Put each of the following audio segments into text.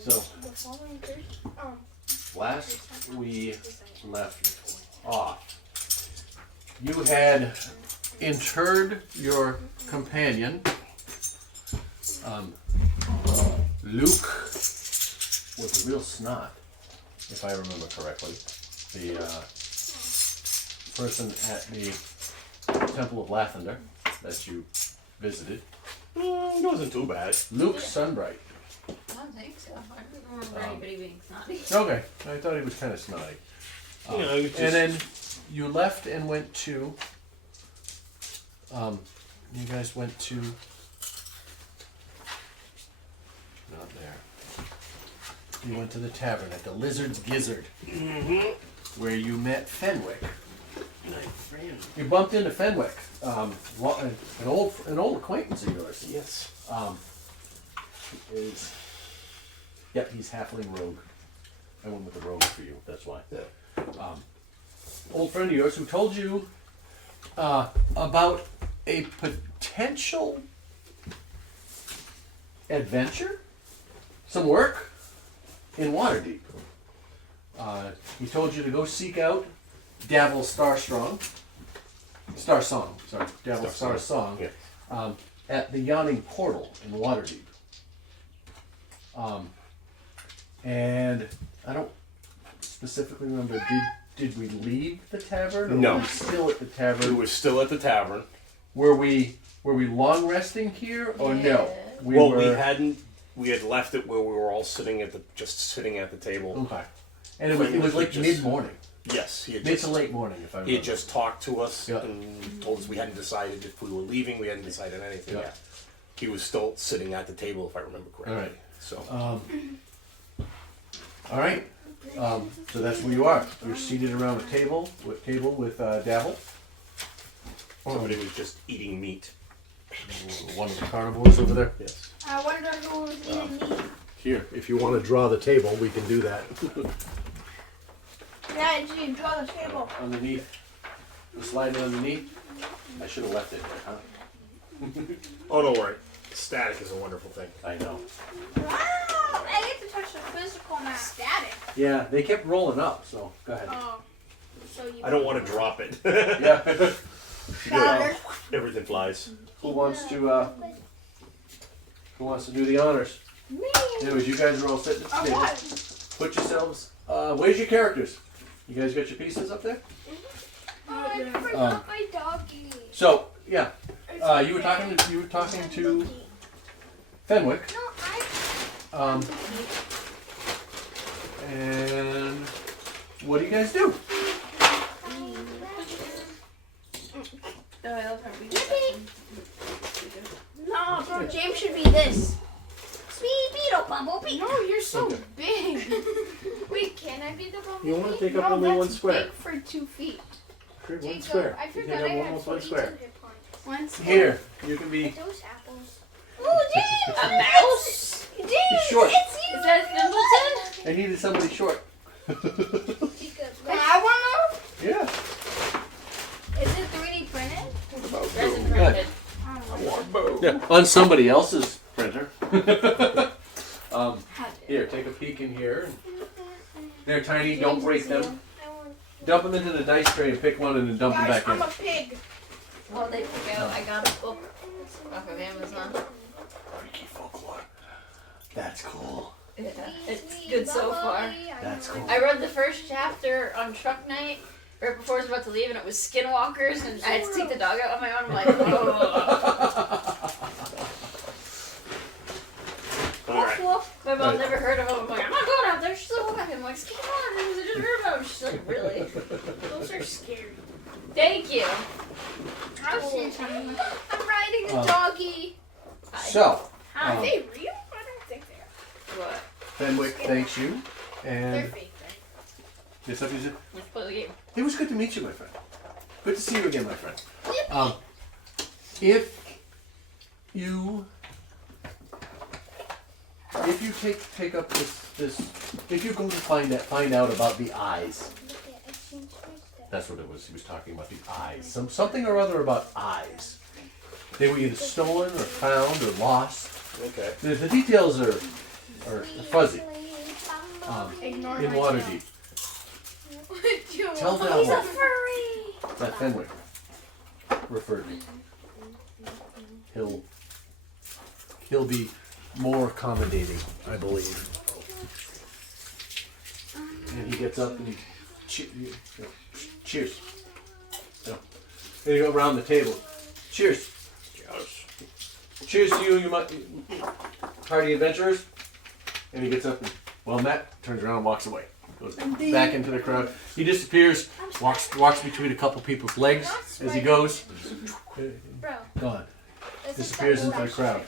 So, last we left off, you had interred your companion. Luke was a real snot, if I remember correctly. The person at the Temple of Lathander that you visited. It wasn't too bad. Luke Sunbright. I don't think so. I don't remember anybody being snotty. Okay, I thought he was kind of snotty. And then you left and went to. You guys went to. Not there. You went to the tavern at the Lizard's Gizzard, where you met Fenwick. You bumped into Fenwick, an old acquaintance of yours. Yes. He's halfling rogue. I went with the rogue for you. That's why. Yeah. Old friend of yours who told you about a potential adventure, some work in Waterdeep. He told you to go seek out Davil Starsong, Yeah. At the Yawning Portal in Waterdeep. And I don't specifically remember, did we leave the tavern? Or No. were we still at the tavern? We were still at the tavern. Were we long resting here or no? We had left it where we were all sitting at the table. Okay. And it was like mid-morning. Yes, he had Mid to late morning, if I remember. He had just talked to us Yeah. and told us we hadn't decided if we were leaving. We hadn't decided anything Yeah. yet. He was still sitting at the table, if I remember correctly. All right. So. All right. So that's where you are. You're seated around a table with Davil. Somebody was just eating meat. One of the carnivores over there. Yes. I wonder who was eating meat. Here, if you want to draw the table, we can do that. Yeah, I didn't draw the table. Underneath. The sliding underneath. I should have left it there, huh? Oh, don't worry. Static is a wonderful thing. I know. Wow! I get to touch the physical map. Static. Yeah, they kept rolling up, so go ahead. Oh. So you I don't want to drop it. Yeah. Got it. Everything flies. Who wants to do the honors? Me. Anyways, you guys are all sitting at the table. What? Put yourselves. Where's your characters? You guys got your pieces up there? Oh, I forgot my doggy. So yeah, you were talking to Fenwick. No, And what do you guys do? Oh, I love how we No, bro, James should be this. Sweet beetle bumblebee. No, you're so big. Wait, can I be the bumblebee? You want to take up No, only that's one square. big for 2 feet. One Jacob, square. I You forgot can I have had almost 42 one square. hit points. One square. Here, you can be. Those apples. Oh, James! A mouse? James, short. it's you! Is that Thimbleton? I needed somebody short. Jacob, can I one of? Yeah. Is it 3D printed? Resin printed. Yeah, on somebody else's printer. Here, take a peek in here. They're tiny. Don't break them. Dump them into the dice tray and pick one and then dump them Guys, back I'm in. a pig. Well, they pick out. I got a book off of Amazon. Freaky folklore. That's cool. Yeah, it's good so far. That's cool. I read the first chapter on truck night right before I was about to leave, and it was skinwalkers, and I had to take the dog out on my own. I'm like, oh. Alright. My mom never heard of them. I'm like, I'm not going out there. She's like, why? I'm like, skinwalkers. I just heard about them. She's like, really? Those are scary. Thank you. I'll see something. I'm riding a doggy. So, Are they real? I don't think they are. What? Fenwick thanks you. They're And fake, right? yes, up you said. Let's play the game. It was good to meet you, my friend. Good to see you again, my friend. If you take up this if you go to find out about the eyes, that's what it was. He was talking about the eyes. Something or other about eyes. They were either stolen or found or lost. Okay. The details are or Fuzzy, Ignore in my Waterdeep. tail. Tell Oh, he's a Dalmor furry. that Fenwick referred me. He'll be more accommodating, I believe. And he gets up and he cheers. So, and you go around the table. Cheers. Cheers to you and your party adventurers. And he gets up and, well met, turns around and walks away. Goes back into the crowd. He disappears, walks between a couple people's legs as he goes. Bro. Gone. this is Disappears into the something crowd.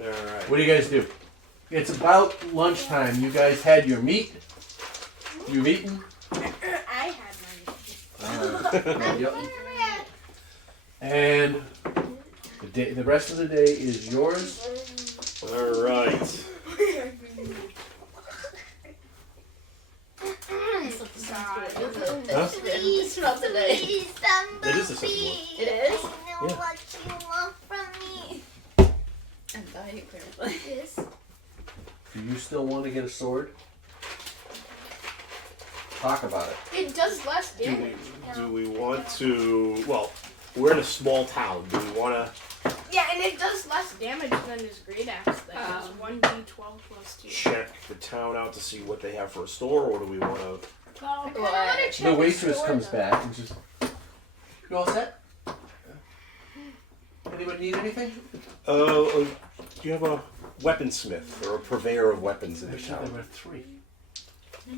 All right. What do you guys do? It's about lunchtime. You guys had your meat. You've eaten. I had mine. Yep. And the rest of the day is yours. All right. Huh? It smells today. It is a sensible. It is? I know Yeah. what you want from me. I'm dying apparently. Yes. Do you still want to get a sword? Talk about it. It does less Do damage. we want to? Well, we're in a small town. Do we want to Yeah, and it does less damage than his great axe thing. It's 1d12 plus 2. check the town out to see what they have for a store, or do we want to? Well, I kinda What? wanna check The his waitress sword, comes though. back and just, you all set? Anyone need anything? Do you have a weaponsmith or a purveyor of weapons in the Actually, there town? were three.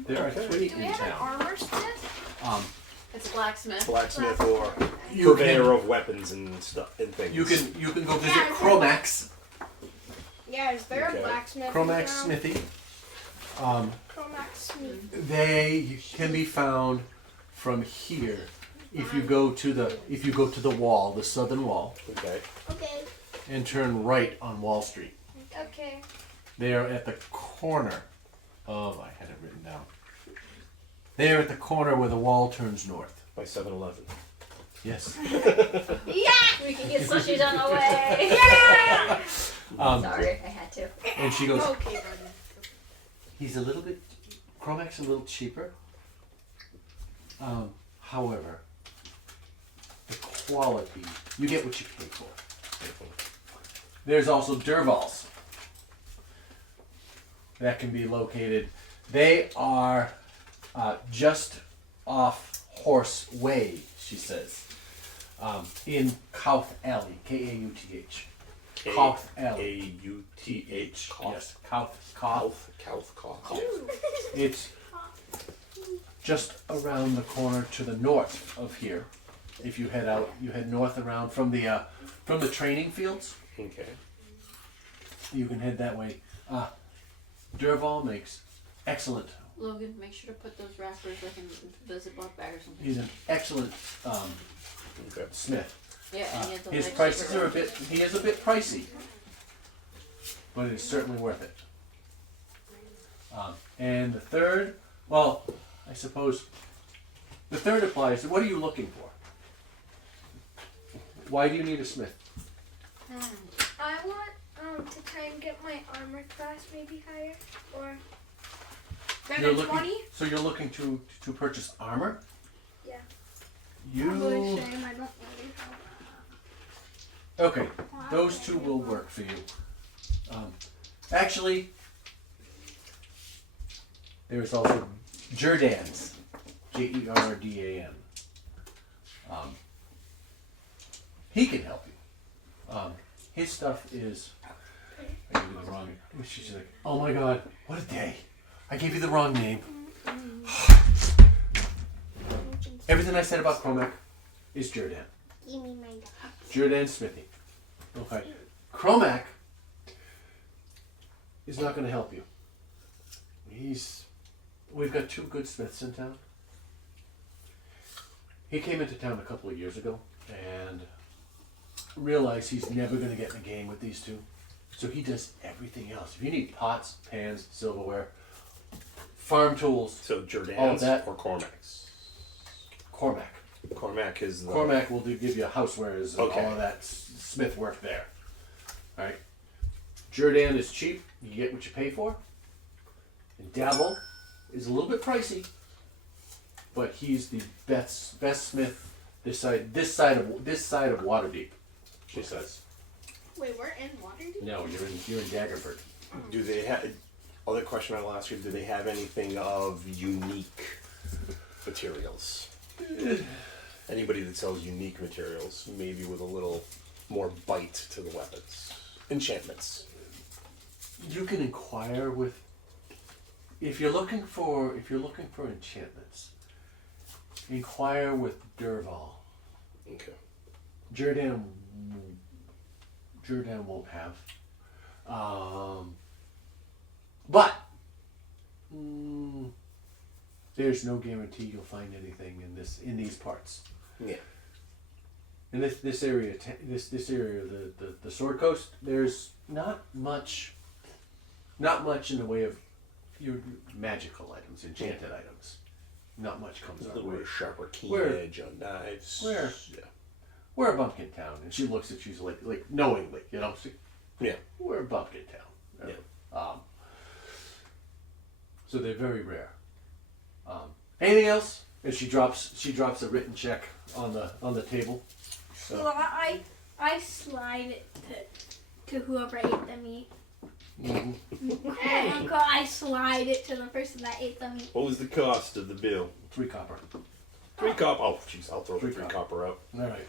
There are three Do we in have an town. armor smith? It's a blacksmith. Blacksmith or You purveyor can, of weapons and stuff and things. you can go visit Yeah, Cromax. Yeah, is there Okay. a blacksmith? in Cromax town? Smithy. Cromax Smith. They can be found from here. If you go to the wall, the southern wall, Okay. Okay. and turn right on Wall Street. Okay. They are at the corner of, I had it written down. They are at the corner where the wall turns north. By 7-Eleven. Yes. Yeah! We can get slushies on the way. Yeah! Sorry, I had to. And she goes, Okay, buddy. he's a little bit, Cromax a little cheaper. However, the quality, you get what you pay for. There's also Dervals that can be located. They are just off Horse Way, she says, in Couth Alley, Kauth. Couth Alley. Kauth. Yes, Couth. Kauth. It's just around the corner to the north of here. If you head out, you head north around from the training fields. Okay. You can head that way. Derval makes excellent. Logan, make sure to put those wrappers like in the Ziploc bag or something. He's an excellent Okay. smith. Yeah, and he had the His legs prices super are he is a bit pricey, but it is certainly worth it. And the third, well, I suppose the third applies. What are you looking for? Why do you need a smith? I want to try and get my armor class maybe higher. Or then You're a looking, 20? so you're looking to purchase armor? Yeah. You Probably shame I don't really have. okay? Those two will work for you. Actually, there's also Jerdan's, Jerdan. He can help you. His stuff is. I gave you the wrong. She's like, oh my god, what a day! I gave you the wrong name. Everything I said about Cromac is Jerdan. Give me my Jerdan Smithy. Okay. Cromac is not going to help you. We've got two good smiths in town. He came into town a couple of years ago and realized he's never going to get in a game with these two. So he does everything else. If you need pots, pans, silverware, farm tools, So all Jordan's that. or Cormac's? Cormac. Cormac is the. Cormac will give you housewares and Okay. all of that smith work there. Alright. Jerdan is cheap. You get what you pay for. Dabble is a little bit pricey, but he's the best smith this side of Waterdeep. She says. Wait, we're in Waterdeep? No, you're in Daggerford. Do they have? Other question I'll ask you: do they have anything of unique materials? Anybody that sells unique materials, maybe with a little more bite to the weapons, enchantments. You can inquire with if you're looking for enchantments. Inquire with Durval. Okay. Jordan won't have. But there's no guarantee you'll find anything in these parts. Yeah. In this area, the Sword Coast, there's not much in the way of your magical items, enchanted items. Not much comes A our little way. bit sharper keen Where- edge on knives. where- Yeah. We're a bumpkin town, and she looks at you like knowingly, Yeah. We're a bumpkin town. Yeah. So they're very rare. Anything else? And she drops a written check on the table. So, Well, I slide it to whoever ate the meat. mhm. Uncle, I slide it to the person that ate the meat. What was the cost of the bill? 3 copper. 3 copper. Oh, jeez, I'll throw the 3 3 copper out. All right.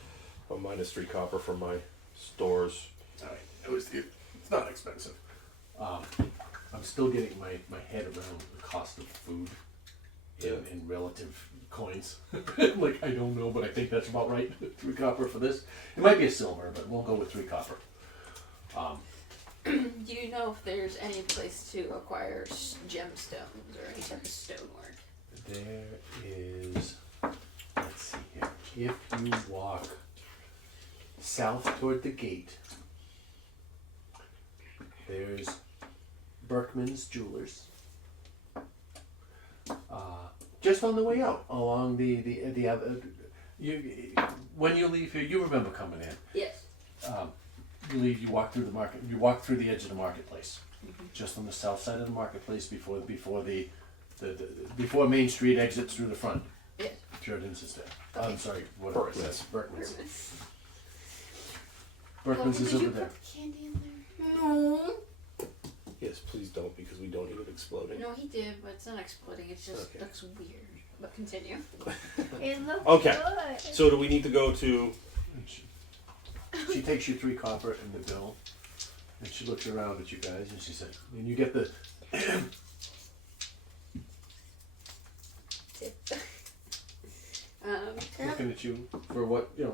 Oh, minus 3 copper from my stores. All right. It's not expensive. I'm still getting my head around the cost of food in relative coins. Like, I don't know, but I think that's about right. 3 copper for this. It might be a silver, but we'll go with 3 copper. Do you know if there's any place to acquire gemstones or any type of stonework? There is, let's see here. If you walk south toward the gate, there's Berkman's Jewelers. Just on the way out, along the other. When you leave here, you remember coming in. Yes. You leave. You walk through the market. You walk through the edge of the marketplace, just on the south side of the marketplace before Main Street exits through the front. Yes. Jordan's is there. I'm sorry. Whatever it says. Berkman's. Hermes. Berkman's is Did you over there. put candy in there? No. Yes, please don't, because we don't need it exploding. No, he did, but it's not exploding. It just Okay. looks weird. But continue. It looks Okay. good. So do we need to go to... She takes you 3 copper and the bill, and she looks around at you guys, and she says, and you get the. Tip. Looking at you for what, Tip.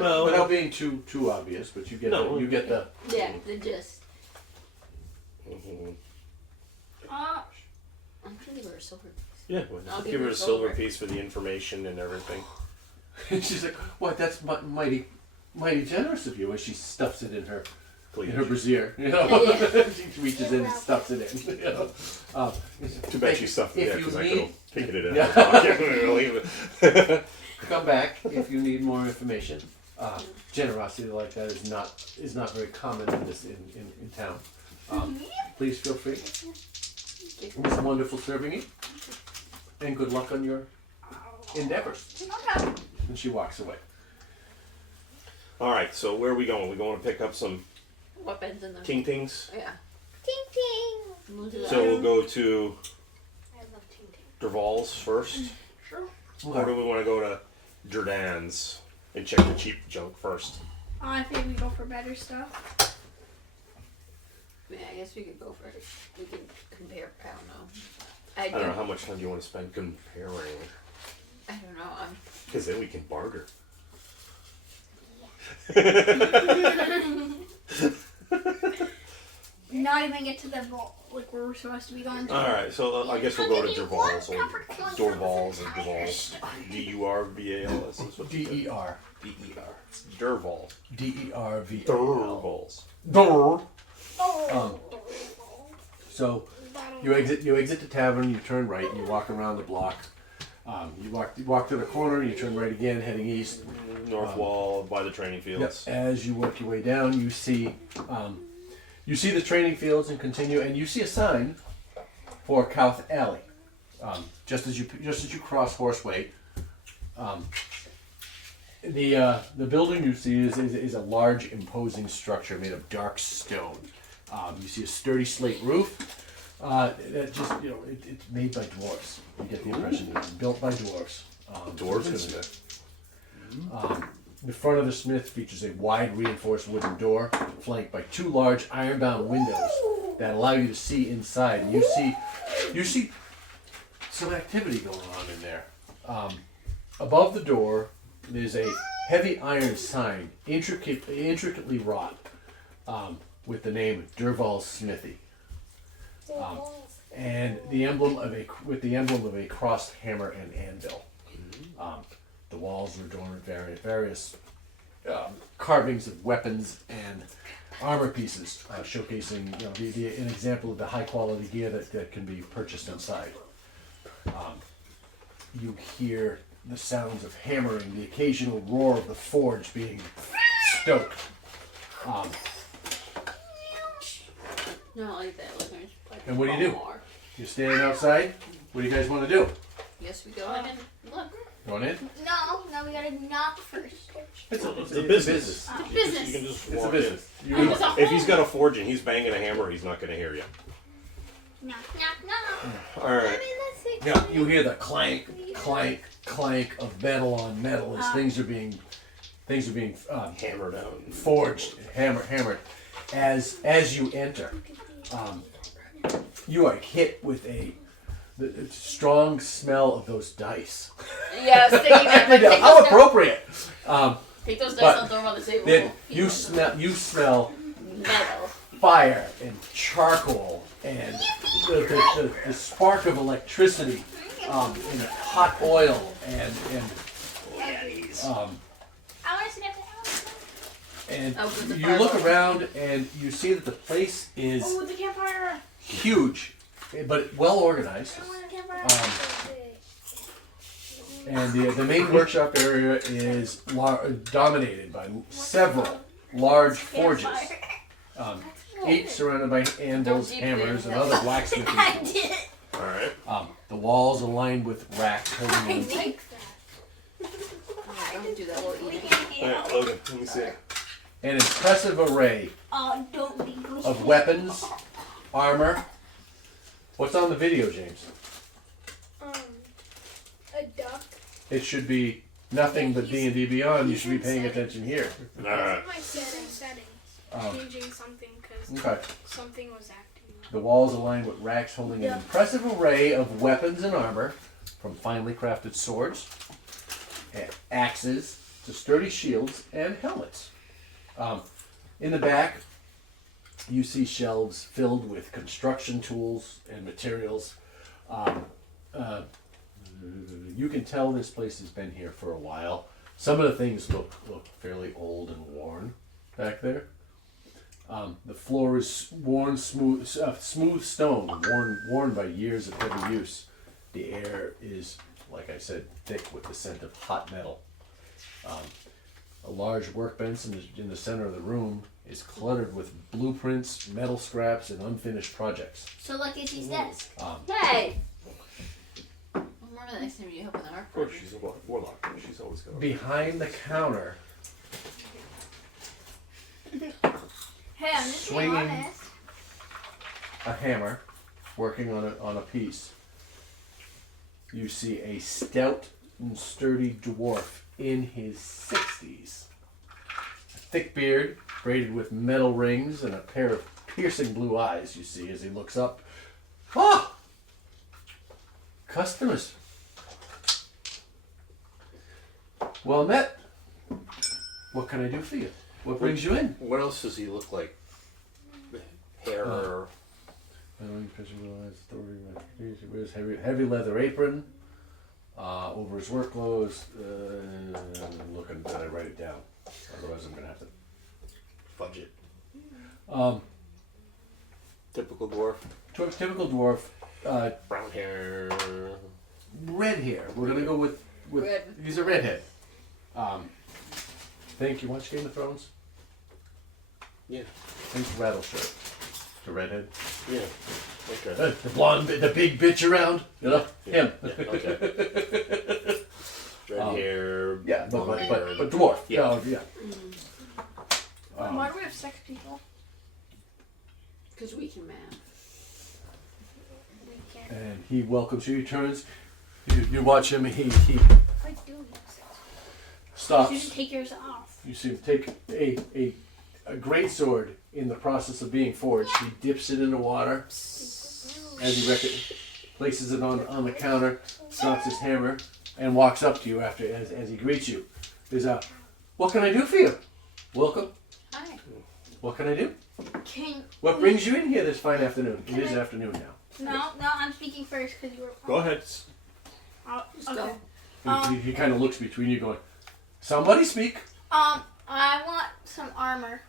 Well, without being too obvious, but you get No. you get the. Yeah, the gist. Mhm. Uh, I'm gonna give her a silver piece. Yeah, why not? I'll Give give her her a silver silver. piece for the information and everything. And she's like, "What? That's mighty generous of you." As she stuffs it in her Please. brassiere, Yeah. She reaches in and stuffs it in. Too bad she stuffed it If there, you because I need- could have taken it in Yeah. my pocket and leave it. Come back if you need more information. Generosity like that is not very common in town. Please feel free. It was wonderful serving you, and good luck on your endeavors. okay. And she walks away. Alright, so where are we going? We're going to pick up some Weapons in the. King Tings. Yeah. Ting ting. We'll do that. So we'll go to I love ting ting. Derval's first. Sure. Or do we want to go to Jordan's and check the cheap junk first? I think we go for better stuff. Yeah, I guess we could go for it. We can compare. I don't know. I don't know, how much time do you want to spend comparing? I don't know. Because then we can barter. Not even get to the vault like where we're supposed to be going to. Alright, so I guess we'll go to Derval's or Capricorn. Dorval's or Derval's. D-U-R-V-A-L-S. That's what D-E-R. D-E-R. Derval. D-E-R-V-A-L. Derval's. So you exit the tavern. You turn right. And you walk around the block. You walk to the corner. You turn right again, heading east. North wall by the training fields. As you work your way down, you see the training fields and continue, and you see a sign for Couth Alley. Just as you cross Horseway, the building you see is a large, imposing structure made of dark stone. You see a sturdy slate roof. That just it's made by dwarves. You get the impression that it's built by dwarves. Dwarves and Smith. The front of the smith features a wide, reinforced wooden door, flanked by 2 large iron-bound windows that allow you to see inside. And you see some activity going on in there. Above the door, there's a heavy iron sign, intricately wrought, with the name Durval's Smithy, and the emblem of a crossed hammer and anvil. The walls are adorned with various carvings of weapons and armor pieces, showcasing an example of the high quality gear that can be purchased inside. You hear the sounds of hammering, the occasional roar of the forge being stoked. No, like that, listeners. And what do? You're standing outside. What do you guys want to do? Yes, we go in and look. Going in? No, we gotta knock first. It's a business. Business. You can just It's a walk business. in. It's a If he's got a forge and he's banging a hammer, he's not going to hear you. Knock, knock, knock. All right. I mean, that's it. Yeah, you hear the clank, clank, clank of metal on metal as things are being Hammered out. forged, hammered. As you enter, you are hit with the strong smell of those dice. Yeah, I was thinking that. Like, take How those appropriate! Take those dice But and throw them on the table. Then you smell Metal. fire and charcoal and the spark of electricity, and hot oil and I want to sniff it. and Oh, with the you look fireball. around and you see that the place is Oh, the campfire. huge, but well organized. I want a campfire. And the main workshop area is dominated by several large forges, each surrounded by anvils, Don't deep hammers, in. and other blacksmithing I tools. did. All right. The walls are lined with racks holding I in like Yeah, don't do that. We'll eat it. All right, Logan, let me see. an impressive array Oh, don't be good. of weapons, armor. What's on the video, James? A duck. It should be nothing but D&D Beyond. You should be paying attention here. All right. My settings. Changing something because Okay. something was acting up. The walls are lined with racks holding an impressive array of weapons and armor, from finely crafted swords, and axes, to sturdy shields and helmets. In the back, you see shelves filled with construction tools and materials. You can tell this place has been here for a while. Some of the things look fairly old and worn back there. The floor is smooth stone, worn by years of heavy use. The air is, like I said, thick with the scent of hot metal. A large workbench in the center of the room is cluttered with blueprints, metal scraps, and unfinished projects. So look at his desk. Hey! Remember the next time you help in the art Of course, project? she's a warlock. She's always going. Behind the counter, Hey, I'm just being Swinging. honest. a hammer, working on a piece. You see a stout and sturdy dwarf in his 60s. A thick beard, braided with metal rings, and a pair of piercing blue eyes you see as he looks up. Ah! Customers. Well met. What can I do for you? What brings you in? What else does he look like? Hair or... He wears heavy leather apron over his work clothes. I'm looking that I write it down. Otherwise, I'm going to have to fudge it. Typical dwarf. Typical dwarf. Brown hair. Red hair. We're going to go with Red. He's a redhead. Think you watch Game of Thrones? Yeah. Think Rattleshirt. The redhead. Yeah. Okay. The blonde, the big bitch around, you know, him. Yeah, okay. Red hair. Yeah, blonde hair. but dwarf. Yeah. Oh, yeah. Why do we have sex people? Because we can math. We can't. And he welcomes you. He turns. You watch him. He I do have sex. You stops. should take yours off. You see him take a great sword in the process of being forged. He dips it in the water as he places it on the counter, drops his hammer, and walks up to you as he greets you. He's what can I do for you? Welcome. Hi. What can I do? Can What brings you in here this fine afternoon? It is afternoon now. no, I'm speaking first because you were. Go ahead. Okay. He kind of looks between you, going, "Somebody speak." I want some armor.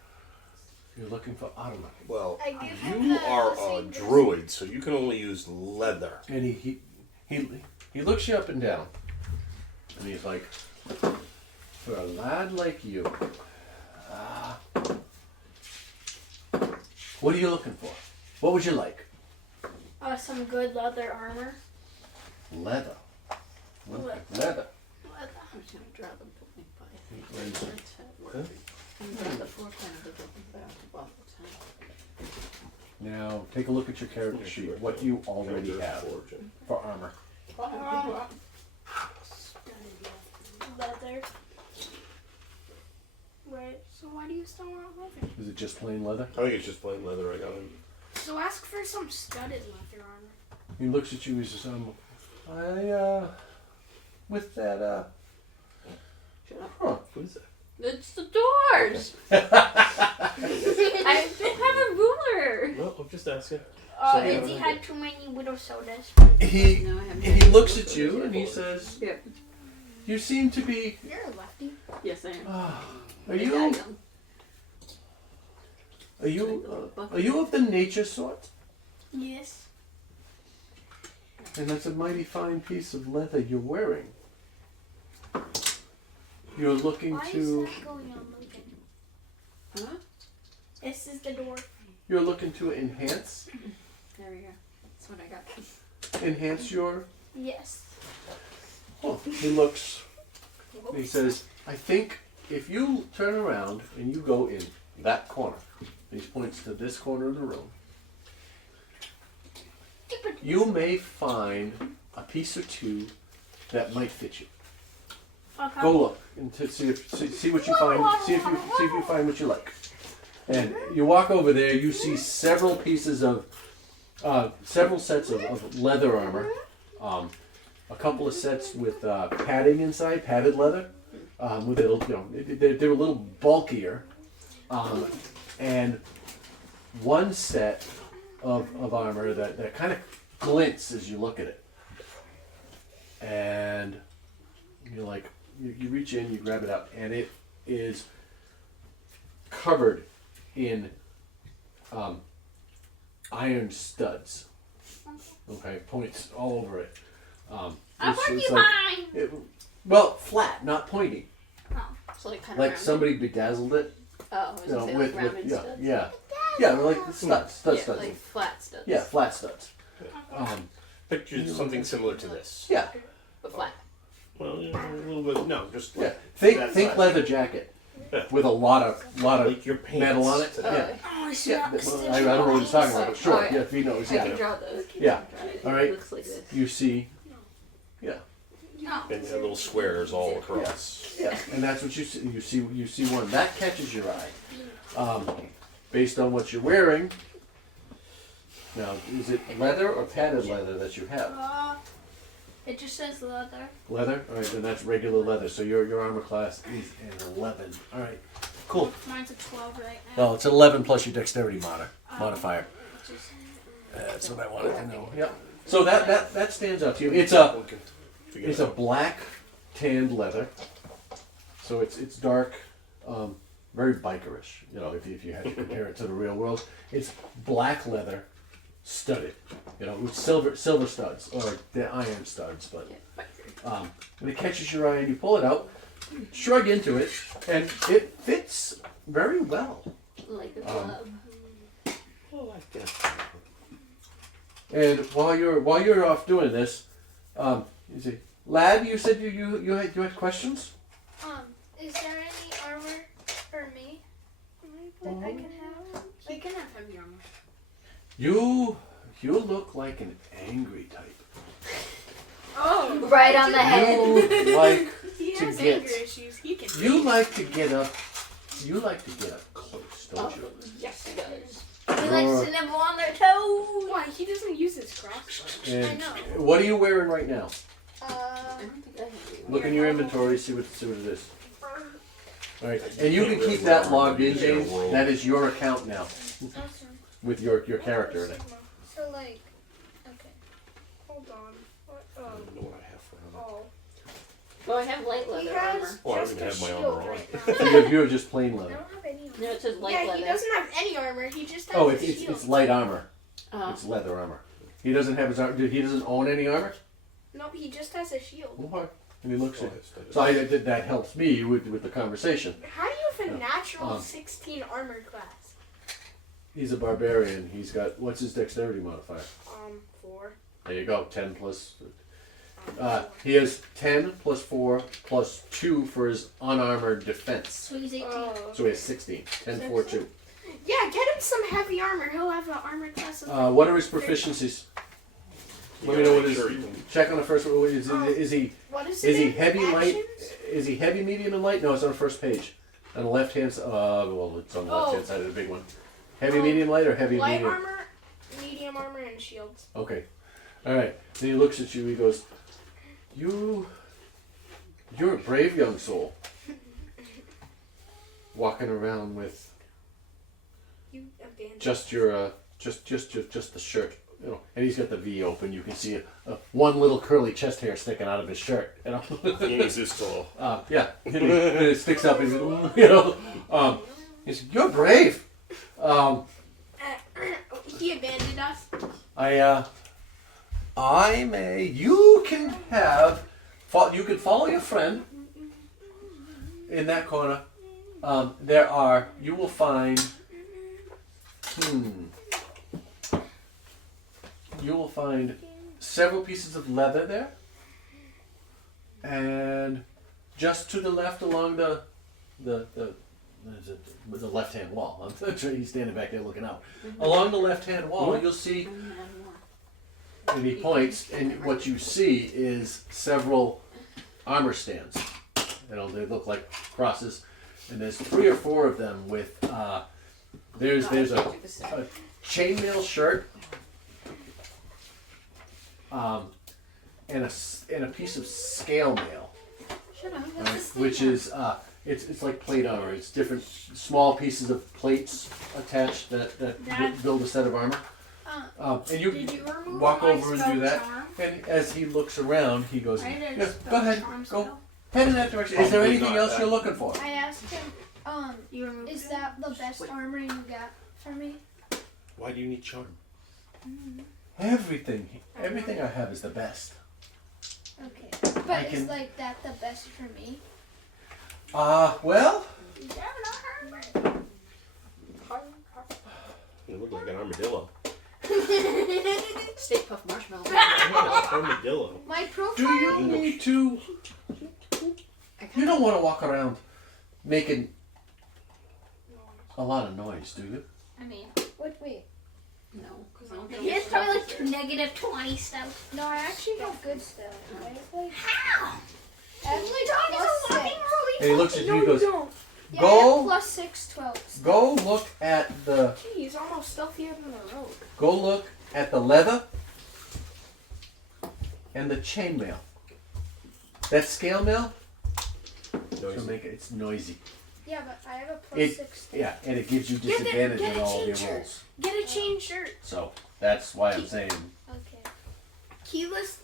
You're looking for armor. Well, I give him you the are a same druid, so you can only use leather. And he looks you up and down, and he's like, "For a lad like you, what are you looking for? What would you like?" Some good leather armor. Leather. What? Leather. Leather. I'm just going to draw the building by. Huh? I'm going to the floor plan of the building by the bottom. Now take a look at your character sheet. What do you already have for armor? Leather. Right. So why do you still want leather? Is it just plain leather? I think it's just plain leather. I got him. So ask for some studded leather armor. He looks at you. He says, with that, Shut up. huh? What is that? It's the doors. I don't have a ruler. No, I'm just asking. Izzy had too many widow sodas. He No, I haven't. he looks at you and he says, Yeah. "You seem to be. You're a lefty. Yes, I am. Are you of the nature sort? Yes. And that's a mighty fine piece of leather you're wearing. You're looking Why is to that going on, Logan? Huh? This is the door. you're looking to enhance There we go. That's what I got. enhance your." Yes. Oh, he looks. He says, "I think if you turn around and you go in that corner," he points to this corner of the room, "you may find a piece or two that might fit you. Okay. Go look and to see what you find. See if you find what you like." And you walk over there. You see several pieces of several sets of leather armor. A couple of sets with padding inside, padded leather. With it, they're a little bulkier. And one set of armor that kind of glints as you look at it. And you're like, you reach in, you grab it up, and it is covered in iron studs. Okay, points all over it. Well, flat, not pointy. So like kind of Like somebody bedazzled it. Oh, I was gonna say like rounded studs. Yeah, like studs, Yeah, studs. like flat studs. Yeah, flat studs. Picture something similar to this. Yeah, But flat. Well, a little bit. No, just yeah. like Think that think size. leather jacket Yeah. with a lot of like your pants. metal on it. Oh, Yeah, Oh, yeah. I don't know what he's talking about, but sure. Oh, yeah. Yeah, if he knows. I can Yeah, draw those. yeah. It All right. looks like this. You see. Yeah, No. And you have little squares all across. yeah. And that's what you see. You see one that catches your eye. Based on what you're wearing. Now, is it leather or padded leather that you have? It just says leather. Leather? Alright, then that's regular leather. So your armor class is an 11. Alright, cool. Mine's a 12 right now. No, it's an 11 plus your dexterity modifier. Which is- That's what I wanted to know. Yep. So that stands out to you. It's a One can figure it's it a out. black tanned leather. So it's dark, very bikerish. You know, if you had to compare it to the real world, it's black leather, studded. You know, with silver studs or the iron studs, but. Yeah, biker. And it catches your eye and you pull it out, shrug into it, and it fits very well. Like a glove. Oh, like that. And while you're off doing this, you see, lad, you said you had questions. Is there any armor for me that I can have? He can have heavy armor. You look like an angry type. Oh, Right on the head. You like he to has get. anger issues. He can. You like to get up. You like to get up close, don't you? Yes, he does. He likes to nibble on their toes. Why? He doesn't use his crossbow. And I know. what are you wearing right now? I don't think I have any. Look in your inventory. See what it is. All right, and you can keep that logged in, James. That is your account now, with your character in it. So like, okay. Hold on. What? I don't know what I have for him. Oh. Well, I have light He leather has armor. Oh, I don't Just even a have my shield armor on. right You have just plain I leather. don't have any. No, it says light Yeah, leather. he doesn't have any armor. He just has Oh, a it's shield. light armor. Oh. It's leather armor. He doesn't have his armor. He doesn't own any armor. No, he just has a shield. Okay. And he looks Oh, at. that's- So that helps me with the conversation. How do you have a natural 16 armor class? He's a barbarian. He's got what's his dexterity modifier? 4. There you go. 10 plus. He has 10 plus 4 plus 2 for his unarmored defense. So he's 18. So he has 16. 10, 4, 2. Yeah, get him some heavy armor. He'll have an armor class of What are his proficiencies? Let me know what his. Check on the first one. Is he What is is it? he heavy light? Actions? Is he heavy, medium, and light? No, it's on the first page. On the left hand side. Well, it's on the left hand side of the big one. Heavy, medium, light, or heavy, Light medium? armor, medium armor, and shields. Okay. All right. Then he looks at you. He goes, "You're a brave young soul. Walking around with You abandoned. just your just the shirt, you know." And he's got the V open. You can see one little curly chest hair sticking out of his shirt. You know. He ain't this tall. Yeah. And it sticks up. And you know. He's, "You're brave." He abandoned us. I may. You can have. You can follow your friend. In that corner, you will find. You will find several pieces of leather there, and just to the left along the left-hand wall. He's standing back there looking out. Along the left-hand wall, you'll see, and he points, and what you see is several armor stands. You know, they look like crosses, and there's 3 or 4 of them with. There's a chainmail shirt, and a piece of scale mail, which is it's like plate armor. It's different small pieces of plates attached that build a set of armor. And you Did you remove walk my over and do spell that. charm? And as he looks around, he goes, I did "Yeah, spell go ahead, charm go spell. head in that direction." Is there Probably anything not else that. you're looking for? I asked him, You removed is it? that the best armor you got for me? Why do you need charm? Everything I have is the best. Okay. I But can- is like that the best for me? Well, You have an armor? You look like an armadillo. Steak puff marshmallow. Yeah, armadillo. My do profile? you need to? You don't want to walk around making a lot of noise, do you? I mean, Wait. no, because I don't think He has it's probably stuff like negative 20 stuff. No, I actually have good stuff. I have like, How? I have like plus 6. And he looks at you and No, goes, you don't. Yeah, I Go. have plus 6, 12. "Go look at the. Gee, he's almost stealthier than the road. Go look at the leather and the chainmail. That scale mail. Noisy. It's noisy. Yeah, but I have a plus It 6. yeah, and it gives you Get it- disadvantage get on a all of your chain rolls. Get a chain shirt. So that's why I'm saying. Okay. Keyless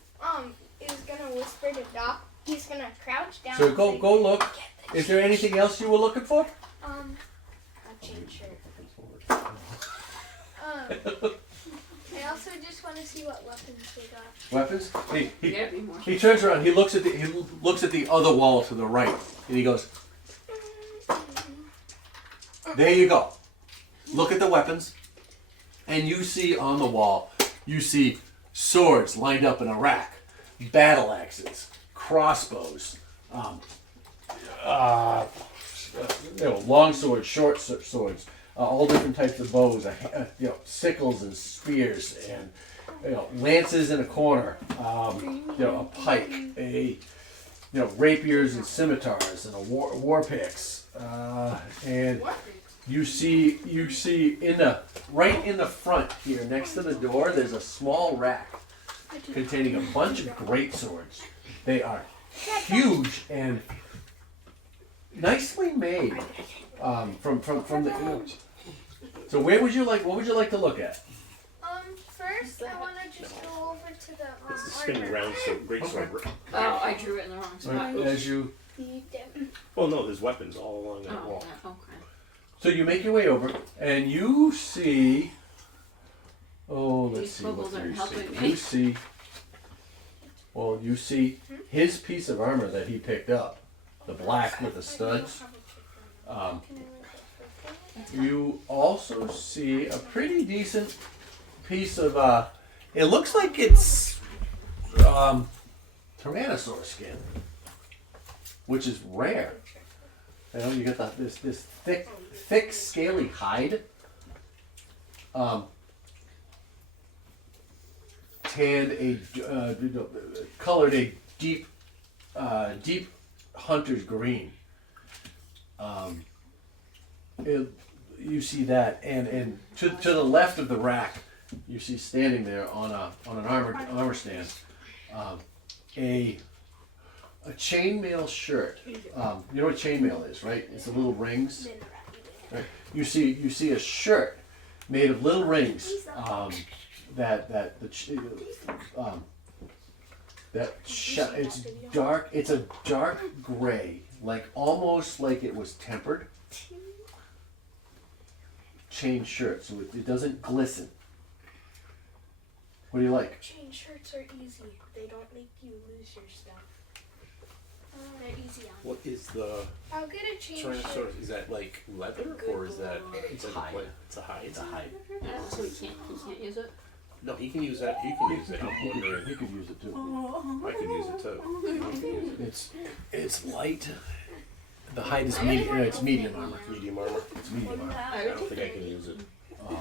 is gonna whisper to Doc. He's gonna crouch down. So and go say, look. "Get the Is there anything else you were looking for? a chain shirt." I also just want to see what weapons they got. Weapons? Yeah, be more. He turns around. He looks at the other wall to the right, and he goes, "There you go. Look at the weapons, and you see on the wall You see swords lined up in a rack, battle axes, crossbows, long swords, short swords, all different types of bows, sickles and spears, and lances in a corner, a pike, rapiers and scimitars, and a war picks, and you see right in the front here, next to the door, there's a small rack containing a bunch of great swords. They are huge and nicely made. From the. So what would you like to look at? First I want to just go over to the It's the spinning round sword, great sword. Oh, I drew it in the wrong spot. As you. Well, no, there's weapons all along that Oh, wall. yeah, okay. So you make your way over, and you see. Oh, let's These see what bubbles you aren't helping see. me. You see. Well, you see his piece of armor that he picked up, the black with the studs. You also see a pretty decent piece of. It looks like it's Tyrannosaur skin, which is rare. You got this thick, scaly hide. Colored a deep hunter's green. You see that, and to the left of the rack, you see standing there on an armor stand, a chainmail shirt. You know what chainmail is, right? It's the little rings. Right? You see a shirt made of little rings. It's dark. It's a dark gray, almost like it was tempered. Chain shirt, so it doesn't glisten. What do you like? Chain shirts are easy. They don't make you lose your stuff. They're easy on. What is the I'll get a chain Tyrannosaurus? shirt. Is that like leather or is that? It's like hide. It's a hide. It's a hide. So he can't use it? No, he can use that. He can use it. I'm wondering. You could use it too. I could use it too. It's light. The hide is medium. It's medium armor. Medium armor. It's medium armor. I don't think I can use it. I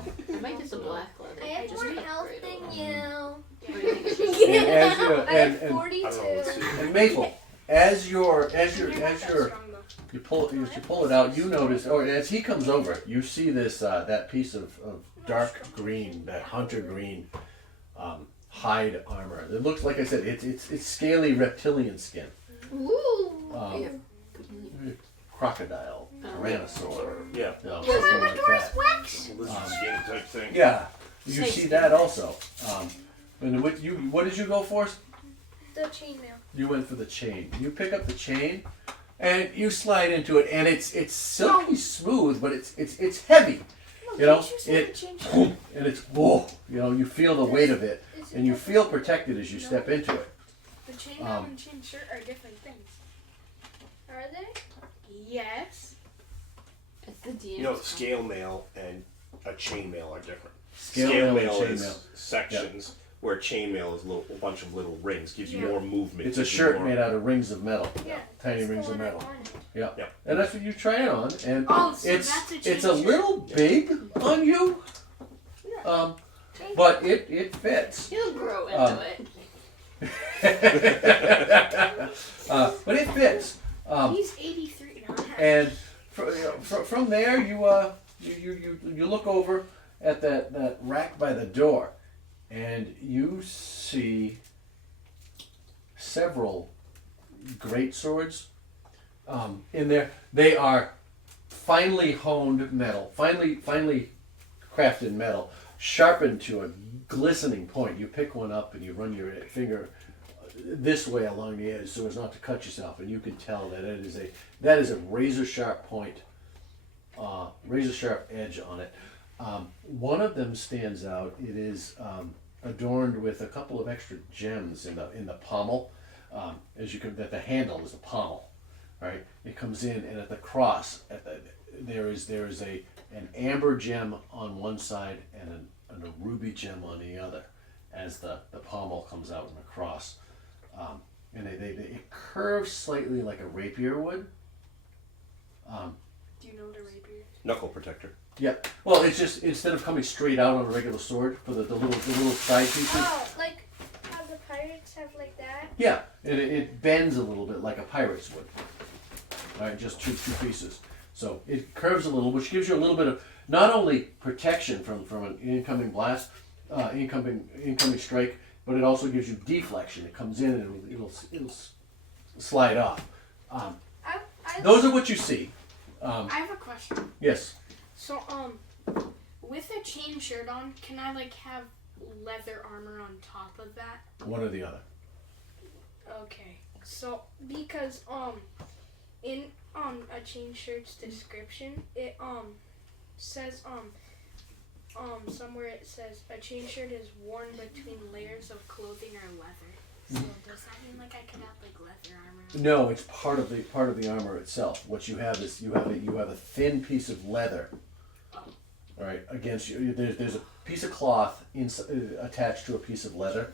might get some black leather. I have Just more cut health right than along. you. What do you think? And, I have and 42. I don't know. Let's see. And Maple, as you pull it out, you notice, as he comes over, you see this that piece of dark green, that hunter green hide armor. It looks, like I said, it's scaly reptilian skin, Ooh. crocodile, tyrannosaur, Yeah. something like that. Lizard skin type thing. Yeah, you Snake see skin. that also. And what did you go for? The chainmail. You went for the chain. You pick up the chain, and you slide into it, and it's silky smooth, but it's heavy. You know, and it's you feel the weight of it, and you feel protected as you step into it. The chainmail and chain shirt are different things. Are they? Yes. It's the DM. You know, scale mail and a chain mail are different. Scale mail and is chainmail. sections, where chain mail is a bunch of little rings, gives you Yeah. more movement. It's a gives you shirt more- made out of rings of metal, Yeah. tiny that's rings the of one I metal. wanted. Yeah, Yeah. and that's what you try it on, and Oh, so it's that's a it's chain a shirt. little big on you, but it fits. He'll grow into Um, it. But it fits. He's 83 now. And from there, you look over at that rack by the door, and you see several great swords in there. They are finely honed metal, finely crafted metal, sharpened to a glistening point. You pick one up and you run your finger this way along the edge so as not to cut yourself, and you can tell that that is a razor sharp point, razor sharp edge on it. One of them stands out. It is adorned with a couple of extra gems in the pommel. That the handle is the pommel, right? It comes in, and at the cross, there is an amber gem on one side and a ruby gem on the other, as the pommel comes out and across. And it curves slightly like a rapier would. Do you know what a rapier is? Knuckle protector. Yeah. Well, it's just instead of coming straight out on a regular sword for the little side pieces. Oh, like how the pirates have like that? Yeah, it bends a little bit like a pirate's would. All right, just two pieces. So it curves a little, which gives you a little bit of not only protection from an incoming blast, incoming strike, but it also gives you deflection. It comes in and it'll slide off. Those are what you see. I have a question. Yes. So, with a chain shirt on, can I like have leather armor on top of that? One or the other. Okay. So, because in a chain shirt's description, it says somewhere it says a chain shirt is worn between layers of clothing or leather. So does that mean like I could have like leather armor on? No, it's part of the armor itself. What you have is you have a thin piece of leather. All right, against you. There's a piece of cloth attached to a piece of leather,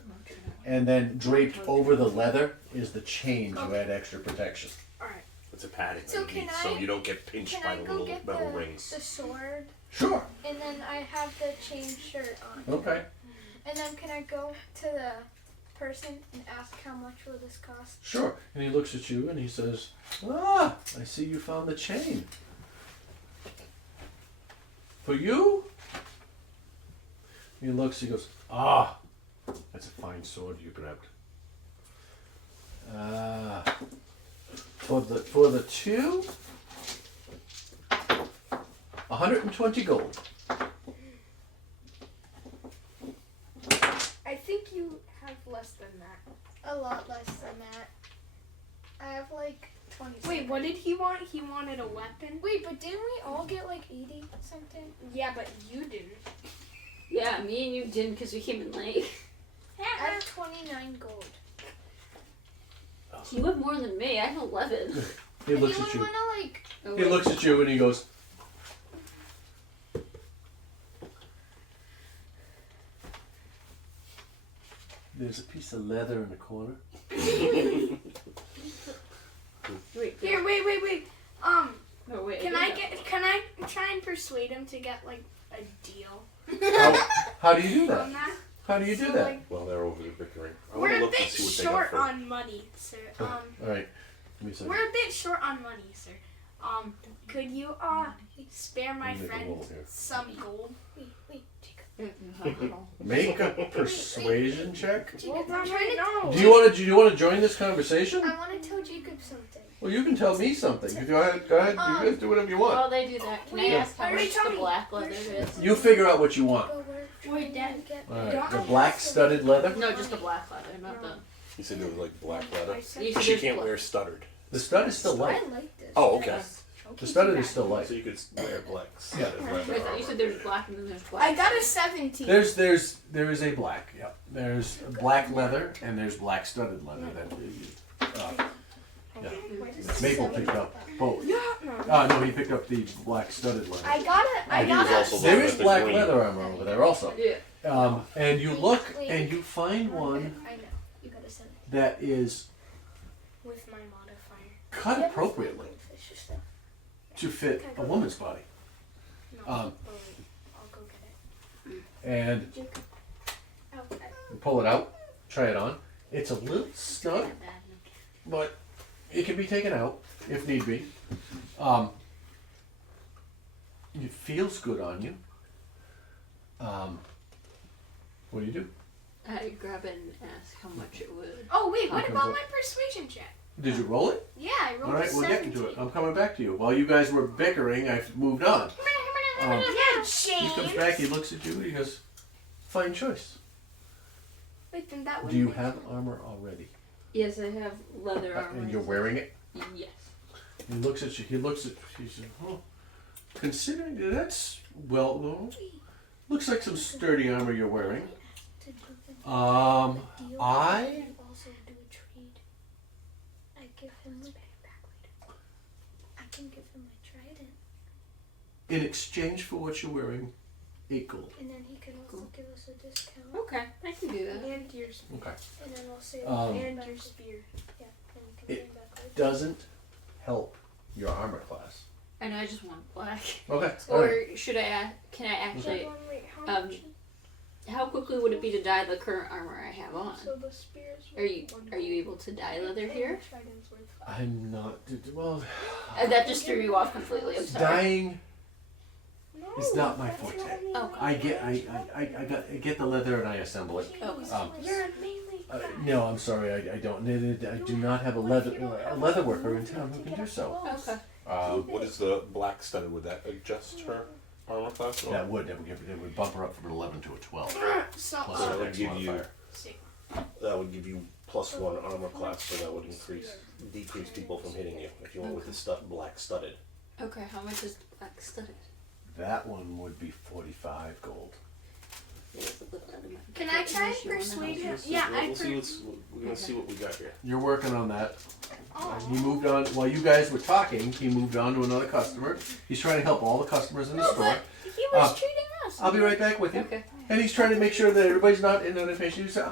and then draped over the leather is the chain to add extra protection. Alright. It's a padding So underneath, can so I- you don't get pinched Can by I the go little get metal the rings. sword, Sure. and then I have the chain shirt on, Okay. and then can I go to the person and ask how much will this cost? Sure. And he looks at you and he says, "Ah, I see you found the chain. For you?" He looks. He goes, "Ah, that's a fine sword you grabbed. For the two, 120 gold." I think you have less than that. A lot less than that. I have like 20. Wait, what did he want? He wanted a weapon? Wait, but didn't we all get like 80 something? Yeah, but you didn't. Yeah, me and you didn't because we came in late. I have 29 gold. You have more than me. I have 11. He looks Anyone at you. wanna like? Oh, He wait. looks at you and he goes, "There's a piece of leather in the corner." Wait, Here, wait. oh, wait. Can I try and persuade him to get like a deal How do you do that? on that? How do you do So, that? like, Well, they're over there bickering. I we're want to a look bit and see what they short got for. on money, sir. All right. Give me a second. We're a bit short on money, sir. Could you spare my Let me make a friend roll here. some gold? Wait, Jacob. Make a persuasion check. Well, I'm trying to. no. Do you want to join this conversation? I want to tell Jacob something. Well, you can tell me something. Go ahead. You guys do whatever you want. While they do that, can I Wait, ask how already much tell the me. black leather is? You figure out what you want. But where Wait, Dad. get All right. Don't The I black have to- studded leather. No, just the black leather, not the. You said it was like black leather. I said- You said She there's can't black. wear stuttered. The stud is still I light. like this. Oh, okay. Yes. The studded is still light. So you could wear black Yeah. studded Wait, I leather thought you armor. said there's black and then there's black. I got a 17. There is a black. Yep. There's black leather and there's black studded leather. Maple picked up both. No, he picked up the black studded leather. I got it. I He got was it. also There looking is at the black green. leather armor over there also. Yeah. And you look and you find one I know. You got to send it. that is With my modifier. cut appropriately It's just a- to fit a woman's body. No. Um, but wait, I'll go get it. And Jacob. Oh, you pull it out, try it on. It's a little snug, but it can be taken out if need be. It feels good on you. What do you do? I grab it and ask how much it would. Oh wait, what Okay, about but- my persuasion check? Did you roll it? Yeah, I rolled All right, a we're 17. getting to it. I'm coming back to you. While you guys were bickering, I've moved on. Yeah, He comes James. back, he looks at you, he goes, "Fine choice. Wait, then that would Do you make have armor already? Yes, I have leather armor. And you're wearing it?" Yes. He looks at you, he says, "Oh, considering that's, well, looks like some sturdy armor you're wearing. to give him I and also do a trade. I give him like, I can give him my trident. In exchange for what you're wearing, 8 gold. And then he can also give us a discount. Okay, I can do that. And your spear. Okay. And then I'll say Um, and your spear. Yeah. And you can it- bring back later. Doesn't help your armor class. I know I just want black. Okay. Or alright. should I? Can I actually? Hold on, wait, how much? How quickly would it be to dye the current armor I have on? So the spears. Are you able to dye leather here? Trident's worth I'm not. Well, That just threw you off completely. I'm sorry. dyeing No, is not my that's forte. only Oh. one. I get the leather and I assemble it. Oh. You're a melee guy. No, I'm sorry, I don't. I do not have a leather worker in town who can do so. Okay. What is the black studded? Would that adjust her armor class? Or? That would bump her up from an 11 to a 12. So, Plus that her would next give you- modifier. That would give you +1 armor class, so that would decrease people from hitting you if you went with the black studded. Okay. How much is black studded? That one would be 45 gold. Can I try and persuade him? Yeah, We're gonna see what we got here. You're working on that. He moved on while you guys were talking. He moved on to another customer. He's trying to help all the customers in the store. He was Uh, treating us. I'll be right back with you. Okay. And he's trying to make sure that everybody's not in an impatient. So,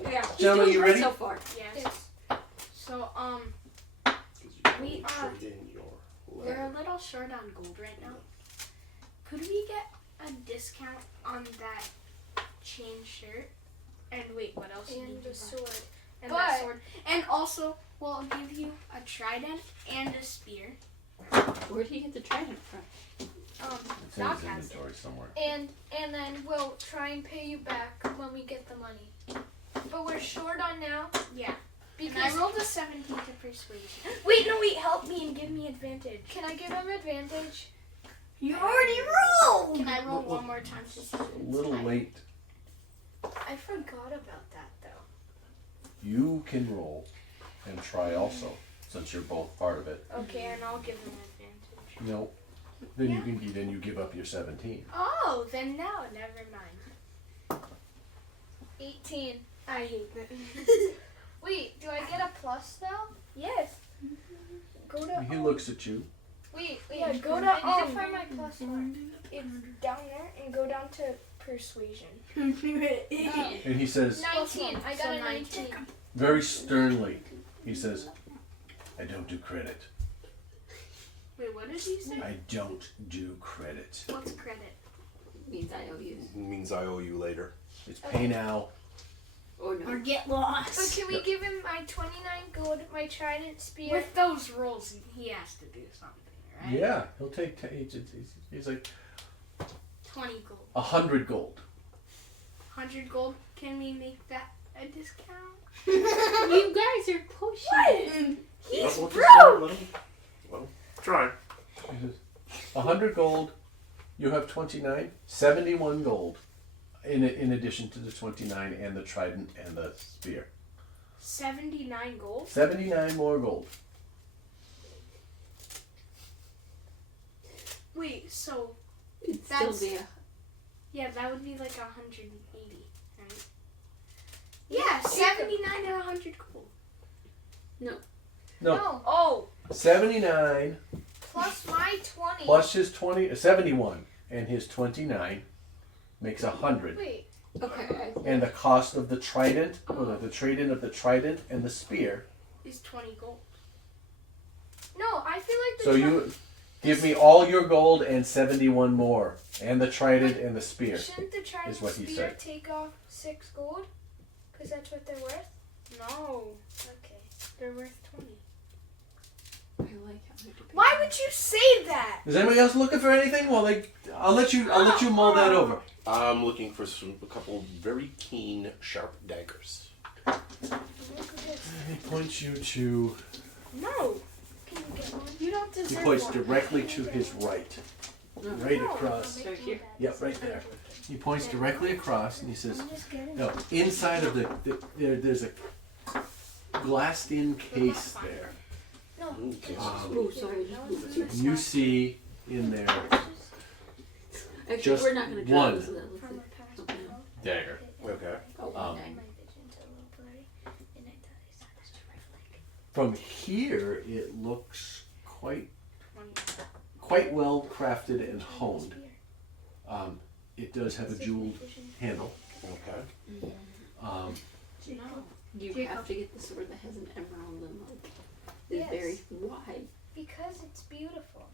Yeah. Gentlemen, you ready? So far. yes. So, We are- trade in your We're a leather. little short on gold right now. could we get a discount on that chain shirt? And wait, what else? did you And the buy? sword. And But- that sword. And also, we'll give you a trident and a spear. Where'd he get the trident from? it's in Doc his has it. inventory somewhere. And then we'll try and pay you back when we get the money. But we're short on now Yeah. And I because rolled a 17 to persuasion. Wait, no, wait, help me and give me advantage. can I give him advantage? You already rolled. Can I roll one more time to see? A little late. I forgot about that though. You can roll and try also, since you're both part of it. Okay, and I'll give him advantage. No. Then you give up your 17. Oh, then no, never mind. 18. I hate that. Wait, do I get a plus though? Yes. Go to He looks at you. Wait. Yeah, go to, I need to um, find my plus one. it's down there and go down to persuasion. And he says, 19. I got So a 19. 19. very sternly, he says, I don't do credit. Wait, what did he say? I don't do credit. What's credit? Means IOUs. Means I owe you later. It's pay now. Or no. Or get But lost. can we give him my 29 gold, my trident spear? With those rolls, he has to do something, right? Yeah, he'll take, he's like, 20 gold. 100 gold. 100 gold. Can we make that a discount? You guys are pushing. He's Let broke! him try. He says, 100 gold, you have 29, 71 gold. In addition to the 29 and the trident and the spear. 79 gold? 79 more gold. Wait, so, It'd That's- still be yeah, that would be like 180, right? Yeah, 79 and 100 gold. No, Oh, 79 Plus my 20. plus his 71 and his 29 makes 100. Wait. Okay. And the cost of the trident, or the trade-in of the trident and the spear. is 20 gold. No, I feel like the So you give me all your gold and 71 more, and the trident and the spear. Shouldn't the trident is what he spear said. take off 6 gold? Because that's what they're worth? No, Okay. they're worth 20. I like how they're debating. Why would you say that? Is anybody else looking for anything? Well, I'll let you mull that over. I'm looking for a couple very keen, sharp daggers. He points you to. No, Can you get one? you don't He deserve points one. directly to his right. Right across. Right here. Yep, right there. He points directly across and he says, I'm just kidding. no, inside of there's a glassed-in case there. Okay. Oh, sorry. And you see in there Actually, just we're not going to one. draw this. So that looks From like a past something world. dagger. Okay. Oh, Um, okay. My vision's a little blurry, and I thought I saw this reflect. From here, it looks quite 20. quite well crafted and honed. It does have a jeweled handle. Okay. You have to get the sword that has an emerald and like is Yes. very wide. Because it's beautiful.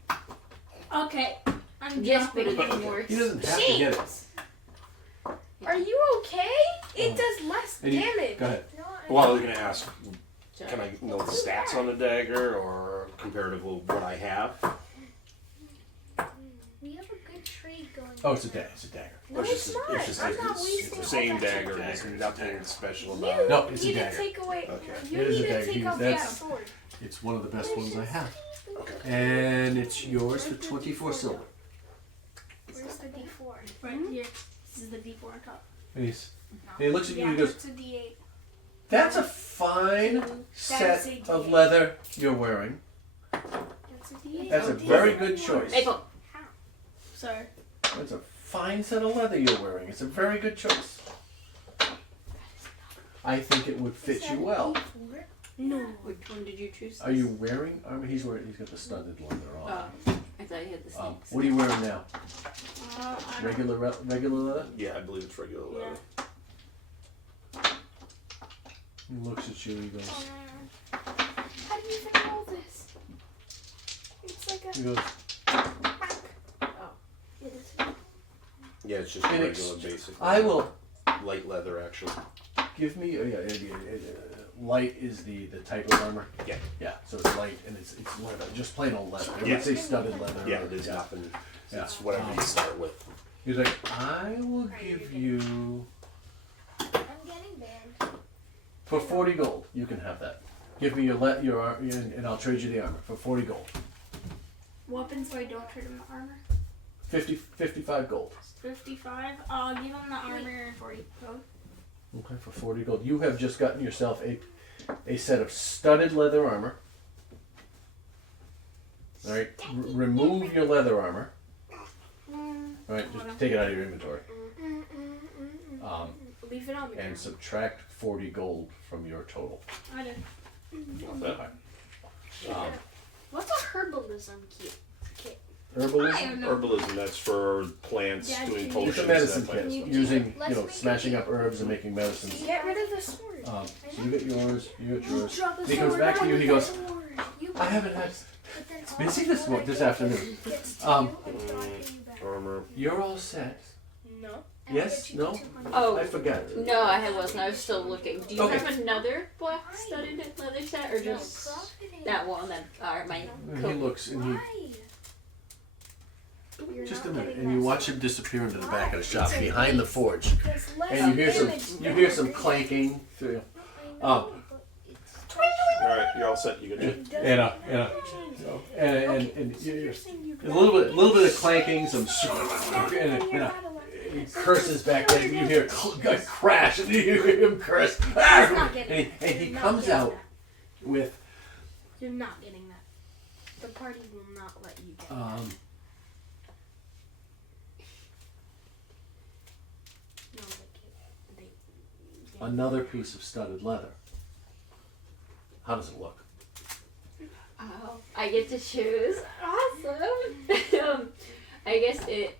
Okay, I'm Yes, but dropping it's it. more He doesn't have to get it. Are you okay? It does less And you- damage. Go ahead. No, Well, I was gonna ask, can I know the stats on the dagger or comparative with what I have? we have a good trade going. Oh, it's a dagger. It's a dagger. No, Or it's not. it's I'm like not it's wasting the same all that dagger. time. There's nothing special about it. No, it's a You need to dagger. take away. Okay. You It is a need to dagger. take off That's- that sword. It's one of the best ones I have. Okay. And it's yours for 24 silver. Where's the D4? Right here. This is the D4 on top. And he looks at you and he goes, That's a D8. that's a fine set of leather you're wearing. That's a D8. That's a very good choice. Maple. Sorry. That's a fine set of leather you're wearing. It's a very good choice. I think it would fit you well. No. Which one did you choose? Are you wearing armor? He's got the studded leather on. I thought you had the snakes. What are you wearing now? I don't Regular leather? Yeah, I believe it's regular leather. He looks at you. He goes. How do you even know this? It's like a He goes. Yeah, it's just And regular basic. I will Light leather, actually. give me. Light is the type of armor. Yeah. Yeah. So it's light and it's leather, just plain old leather. I Yeah. would say studded leather. Yeah, or- there's nothing. Yeah. It's whatever you start with. He's like, I will give you I'm getting banned. for 40 gold. You can have that. Give me your and I'll trade you the armor for 40 gold. Weapons so I don't trade him the armor. 55 gold. 55. I'll give him the armor and 40 gold. Okay, for 40 gold. You have just gotten yourself a set of studded leather armor. All right, remove your leather armor. All right, just take it out of your inventory. leave it on the And ground. subtract 40 gold from your total. I did. What's a herbalism kit? Herbalism. Herbalism, that's for plants, Yeah, doing it's It's potions. a medicine that type of kit, stuff. using, Let's make smashing it- up herbs and making medicines. Get rid of the sword. So you get yours, you get yours. Drop the He comes sword back to down you, with he the goes, sword. I haven't had, But then it's busy this afternoon. Armor. You're all set. No. Yes? No? Oh, I forgot. no, I wasn't. I was still looking. Do you Okay. have another black studded leather set or just that one that are my And he coat? looks and he, just a minute, and you watch him disappear into the back of the shop behind the forge. And you hear some clanking through. Alright, you're all set. You good? And there's a little bit of clanking, some and he curses back there. You hear a crash, and you hear him curse. And he comes out with You're not getting that. The party will not let you get that. No, they another piece of studded leather. How does it look? Oh, I get to choose. Awesome. I guess it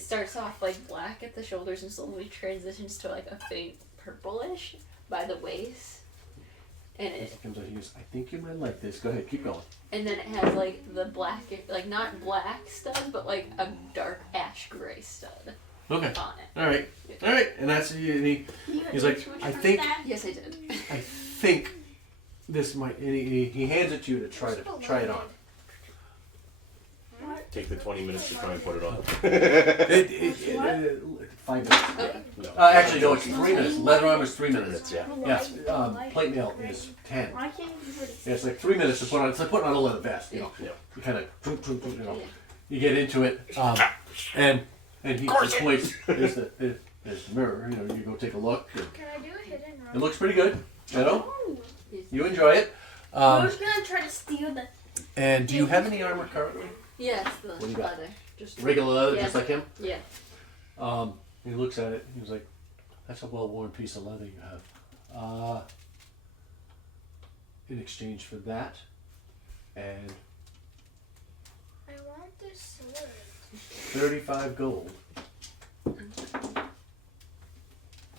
starts off like black at the shoulders and slowly transitions to like a faint purplish by the waist, and He comes out. He goes, I think you might like this. Go ahead, keep going. and then it has like the black, like not black stud, but like a dark ash gray stud Okay. on it. All right. And that's and he's like, I think Yes, I did. I think this might. And he hands it to you to try it on. Take the 20 minutes to try and put it on. 5 minutes. Okay. No. Actually, no, it's 3 minutes. Leather armor is 3 minutes. Yeah. Yes, plate mail is 10. Why can't you put it? Yeah, it's like 3 minutes to put on. It's like putting on a leather vest. You know, Yeah. you kind of, you know, you get into it, and he points. There's the mirror. You know, you go take a look. Can I do a hidden It roll? looks pretty good. You know, you enjoy it. I was gonna try to steal the. And do you have any armor currently? Yes, the do you got? leather. Just Regular leather, Yeah. just like him. Yeah. He looks at it. He's like, "That's a well-worn piece of leather you have." In exchange for that, and I want this sword. 35 gold,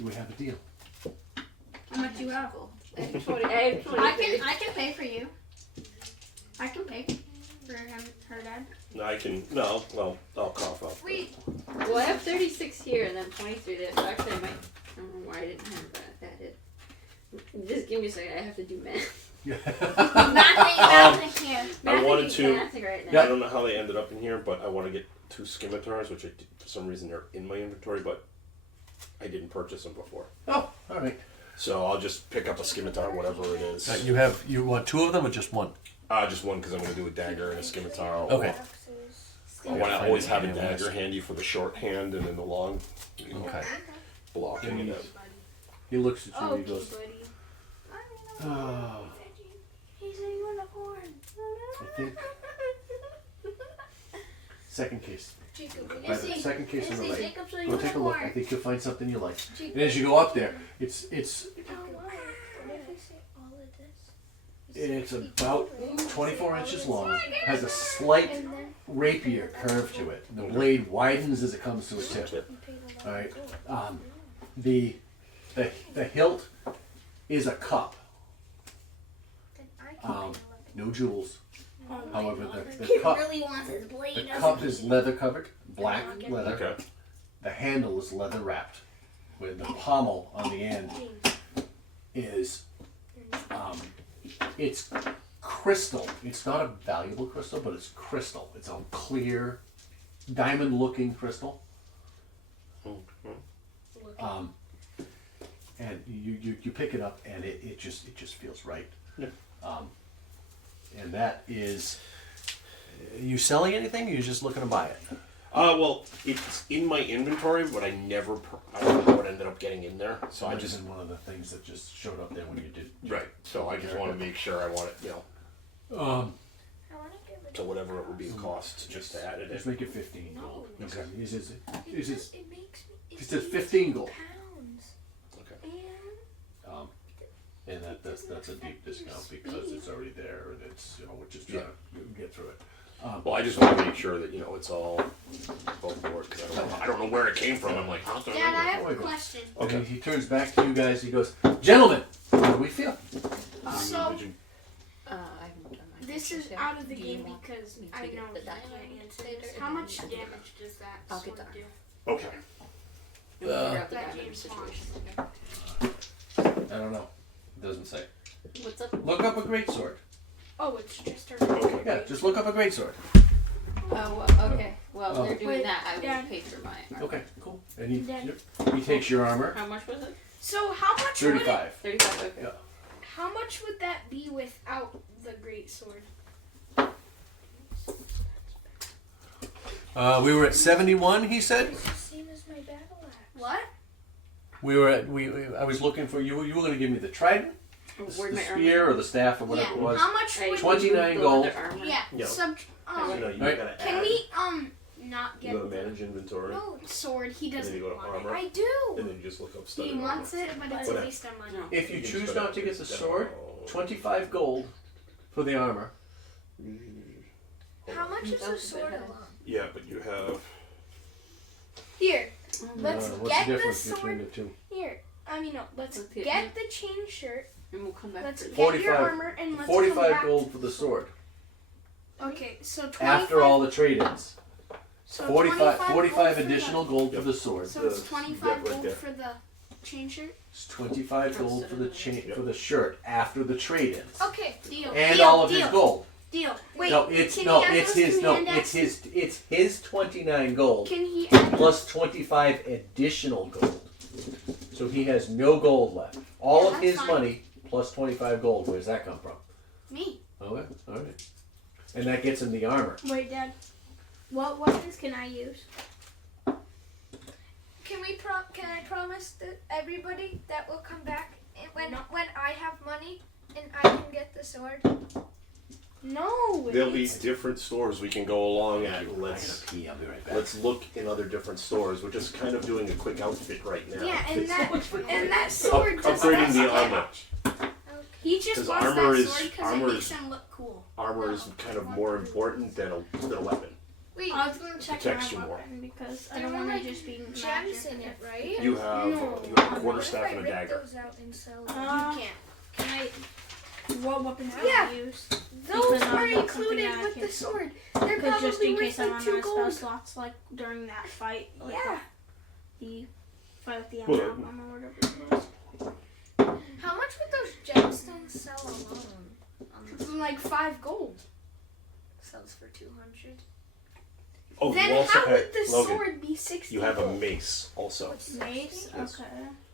we have a deal. How much you have? I have 20. I have 20. I can pay for you. I can pay for him, her dad. Well, I'll cough up. Wait, Well, I have 36 here and then 23 there. So actually, I might. I don't know why I didn't have that. Just give me a second. I have to do math. Nothing here. I wanted to. Mathing right now. I don't know how they ended up in here, but I want to get 2 scimitars, which for some reason they're in my inventory, but I didn't purchase them before. Oh, all right. So I'll just pick up a scimitar, whatever it is. You want 2 of them or just 1? Just one because I'm going to do a dagger and a scimitar. Okay. I want to always have a dagger handy for the short hand and then the long. Okay. Blocking it up. He looks at you and Okay, he goes, buddy. oh, He's a unicorn. I think second case. Jacob, Right, the second case on the right. Jacob's a Go take a look. I unicorn. think you'll find something you like. And as you go up there, it's what if I say all of this? about 24 inches long, has a slight And then rapier curve to it. The blade widens as it comes to a tip. you paid a lot. All right. The hilt is a cup. Then I can pay 11. No jewels. However, the He cup really wants his blade. the doesn't cup he? is leather covered, black leather. Okay. The handle is leather wrapped, with the pommel on the end is it's crystal. It's not a valuable crystal, but it's crystal. It's a clear, diamond-looking crystal. And you pick it up, and it just feels right. Yeah. And that is. Are you selling anything? Or are you just looking to buy it? Well, it's in my inventory, but I don't know what ended up getting in there. So I just. Isn't one of the things that just showed up there when you did. Right. So I just want to make sure I want it, I want to give it. to whatever it would be cost just to add it Just in. make it 15 gold. Okay. Is Because it makes me. It says 15 gold. Pounds. Okay. And And that's a deep discount because it's already there and it's, we're just trying to get through it. Well, I just want to make sure that it's all above board because I don't know where it came from. I'm like, huh? Dad, I have a question. Okay. Okay. He turns back to you guys. He goes, "Gentlemen, how do we feel?" So Did you- I haven't done my this pictures is yet. out of the Do you game want because me to I get know the you diamond can't answer later, this. and How then much you can- damage does that I'll sword get the do? Okay. And we'll figure out the That diamond James situation. I don't know. It doesn't say. What's up? Look up a greatsword. Oh, it's just a regular. Yeah, just look up a greatsword. Oh, okay. Well, Oh. they're doing Wait, that. I will Dad. pay for my armor. Okay, cool. And he Then- he takes your armor. How much was it? So how much would it, 35. 35. Okay. Yeah. how much would that be without the great sword? We were at 71. He said. It's the same as my battle axe. What? We were at I was looking for you. You were going to give me the trident, Where'd the my armor? spear, or the staff, or whatever Yeah. it was. How much I would? 29 the gold. leather armor. Yeah. Yeah. Um, You Right. gotta Can add. we not You get go to manage inventory, no sword. He and then doesn't you go to want armor, I and do. then you just look up it. studded He wants armor. it, but it's a Whatever. waste of money. No. If you can choose spend not it to get the instead. sword, 25 gold for the armor. How much is That's a a sword bit alone? Yeah, but you have. Here, let's What's get the the difference between sword. the two? Here, no. Let's Okay. get the chain shirt. And we'll come back Let's for get the your 45 armor and let's come 45 back. gold for the sword. Okay, so 25. After all the trade-ins. so 45 gold 45 for the- additional gold for the sword. So it's The- 25 yeah, right gold there. for the chain shirt. It's 25 gold for the for the shirt after the trade-ins. Okay, deal. And deal, all of deal, his gold. Deal. Wait, no, it's can no, he add it's those his to no, hand it's axes? his 29 gold Can he add plus 25 additional gold. So he has no gold left. All Yeah, of that's his fine. money plus 25 gold. Where's that come from? Me. Okay, all right. And that gets him the armor. Wait, Dad. What weapons can I use? Can I promise that everybody that will come back when I have money and I can get the sword? No. There'll be it's- different stores we can go along at. I gotta Let's pee. I'll be right back. let's look in other different stores. We're just kind of doing a quick outfit right now. Yeah, and that sword does Upgrading the that. armor. He just 'Cause wants armor that is- sword because it armor makes is- him look cool. Armor is kind of more important than a weapon. Wait, I was gonna check Protects my you more. weapon because I there don't were want like to just be gems magic. in it, right? You have No. you have a What quarterstaff if I and a rip dagger. those out and sell them? Uh, You can't. Can I? What weapons can Yeah. I use? Those Because I'm are not included something with I the can- sword. They're Because just probably in case worth I like run 2 out of spell gold. slots, like during that fight, like Yeah. the fight with the Well, amalgam or whatever it was. How much would those gemstones sell alone? Like 5 gold. Sells for 200. Oh, Then you also how hey, would the Logan, sword be 60 you have a gold? mace also. What's Mace? Yes. Okay.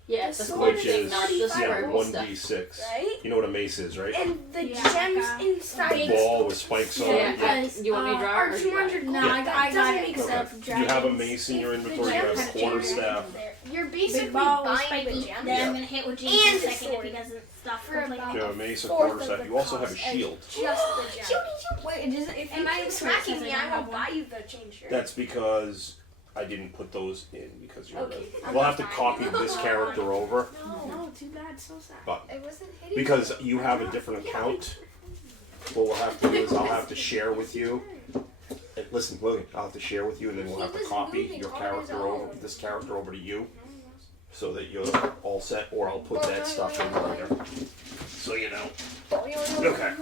Yeah, The the sword sword Which thing, is not the yeah, sparkle stuff. 1d6. Right? You know what a mace is, right? And the Yeah, gems like inside big the Ball sword with spikes on Yeah, it. Because, you want me to draw are or 200 No, Yeah. I got doesn't it make except sense. for You have a dragons. mace in your If the inventory, you gems have a had quarterstaff. You're Big basically ball with buying the spiky. gems Then Yeah. I'm gonna hit with And James in a the second if sword. he doesn't stop For completely. about You have a mace, a fourth of quarterstaff. the You also have a cost as shield. Just the gems. Wait, it isn't. If am you I keep correct smacking since me, don't I will have one? buy you the chain shirt. That's because I didn't put those in because you're. Okay, I'm We'll not have to buying copy it. this character over, No, too bad. So sad. but It wasn't hitting because you have a different account, what we'll have to do is I'll have to share with you. Listen, Logan, I'll have to share with you, and then we'll He have to was copy moving your on character his over, own. this character over to you, so that you're all set. Or I'll put that stuff in later, so you know. Okay.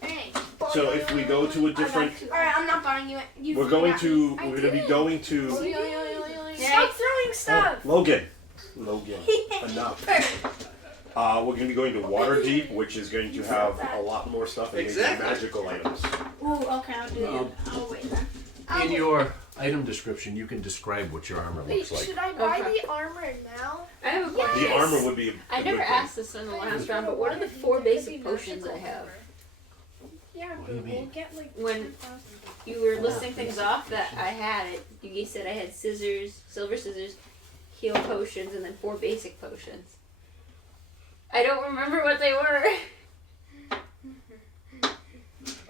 Hey. So if we go to a different, Alright, I'm not buying you it. You we're going figure to, I we're going to be did. going to. Stop throwing stuff. Logan, enough. We're going to be going to Waterdeep, which is going to have a lot more stuff and maybe Exactly. magical items. Ooh, okay, I'll do it. I'll wait then. In your item description, you can describe what your armor Wait, looks like. should I buy Okay. the armor now? I have a question. The armor would be. I a never good thing. asked this in the last round, but what are the 4 basic potions I have? Yeah, What do you we'll mean? get like When 10,000. you were listing things off that I had it, you said I had scissors, silver scissors, heal potions, and then 4 basic potions. I don't remember what they were.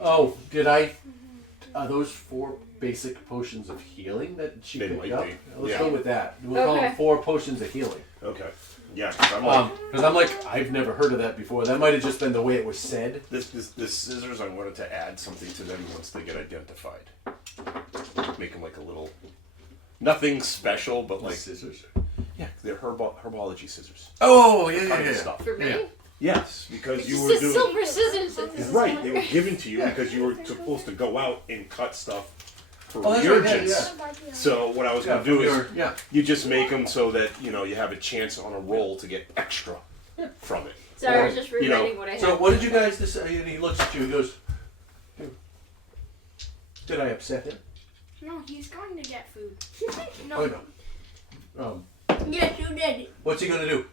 Oh, did I? Are those 4 basic potions of healing that she They picked might up? be. Let's Yeah. go with that. We'll call Okay. them 4 potions of healing. Okay. Yeah, 'cause I'm like, Because I'm like, I've never heard of that before. That might have just been the way it was said. this scissors, I wanted to add something to them once they get identified. Make them like a little, nothing special, but like, scissors. yeah, they're herbology scissors. Oh yeah, Cutting stuff. For me? Yeah. Yes, because It you just were says doing. silver scissors. Right, they were given to you Yeah. because you were supposed to go out and cut stuff for Oh, that's right, yeah, reagents. yeah. So what I was Yeah, going to do is yeah. you just make them so that you know you have a chance on a roll to get extra from it. So I was just You know, rewriting what I had. So what did you guys decide? And he looks at you and goes, "Did I upset him?" No, he's going to get food. Oh no. Yes, you did. What's he gonna do?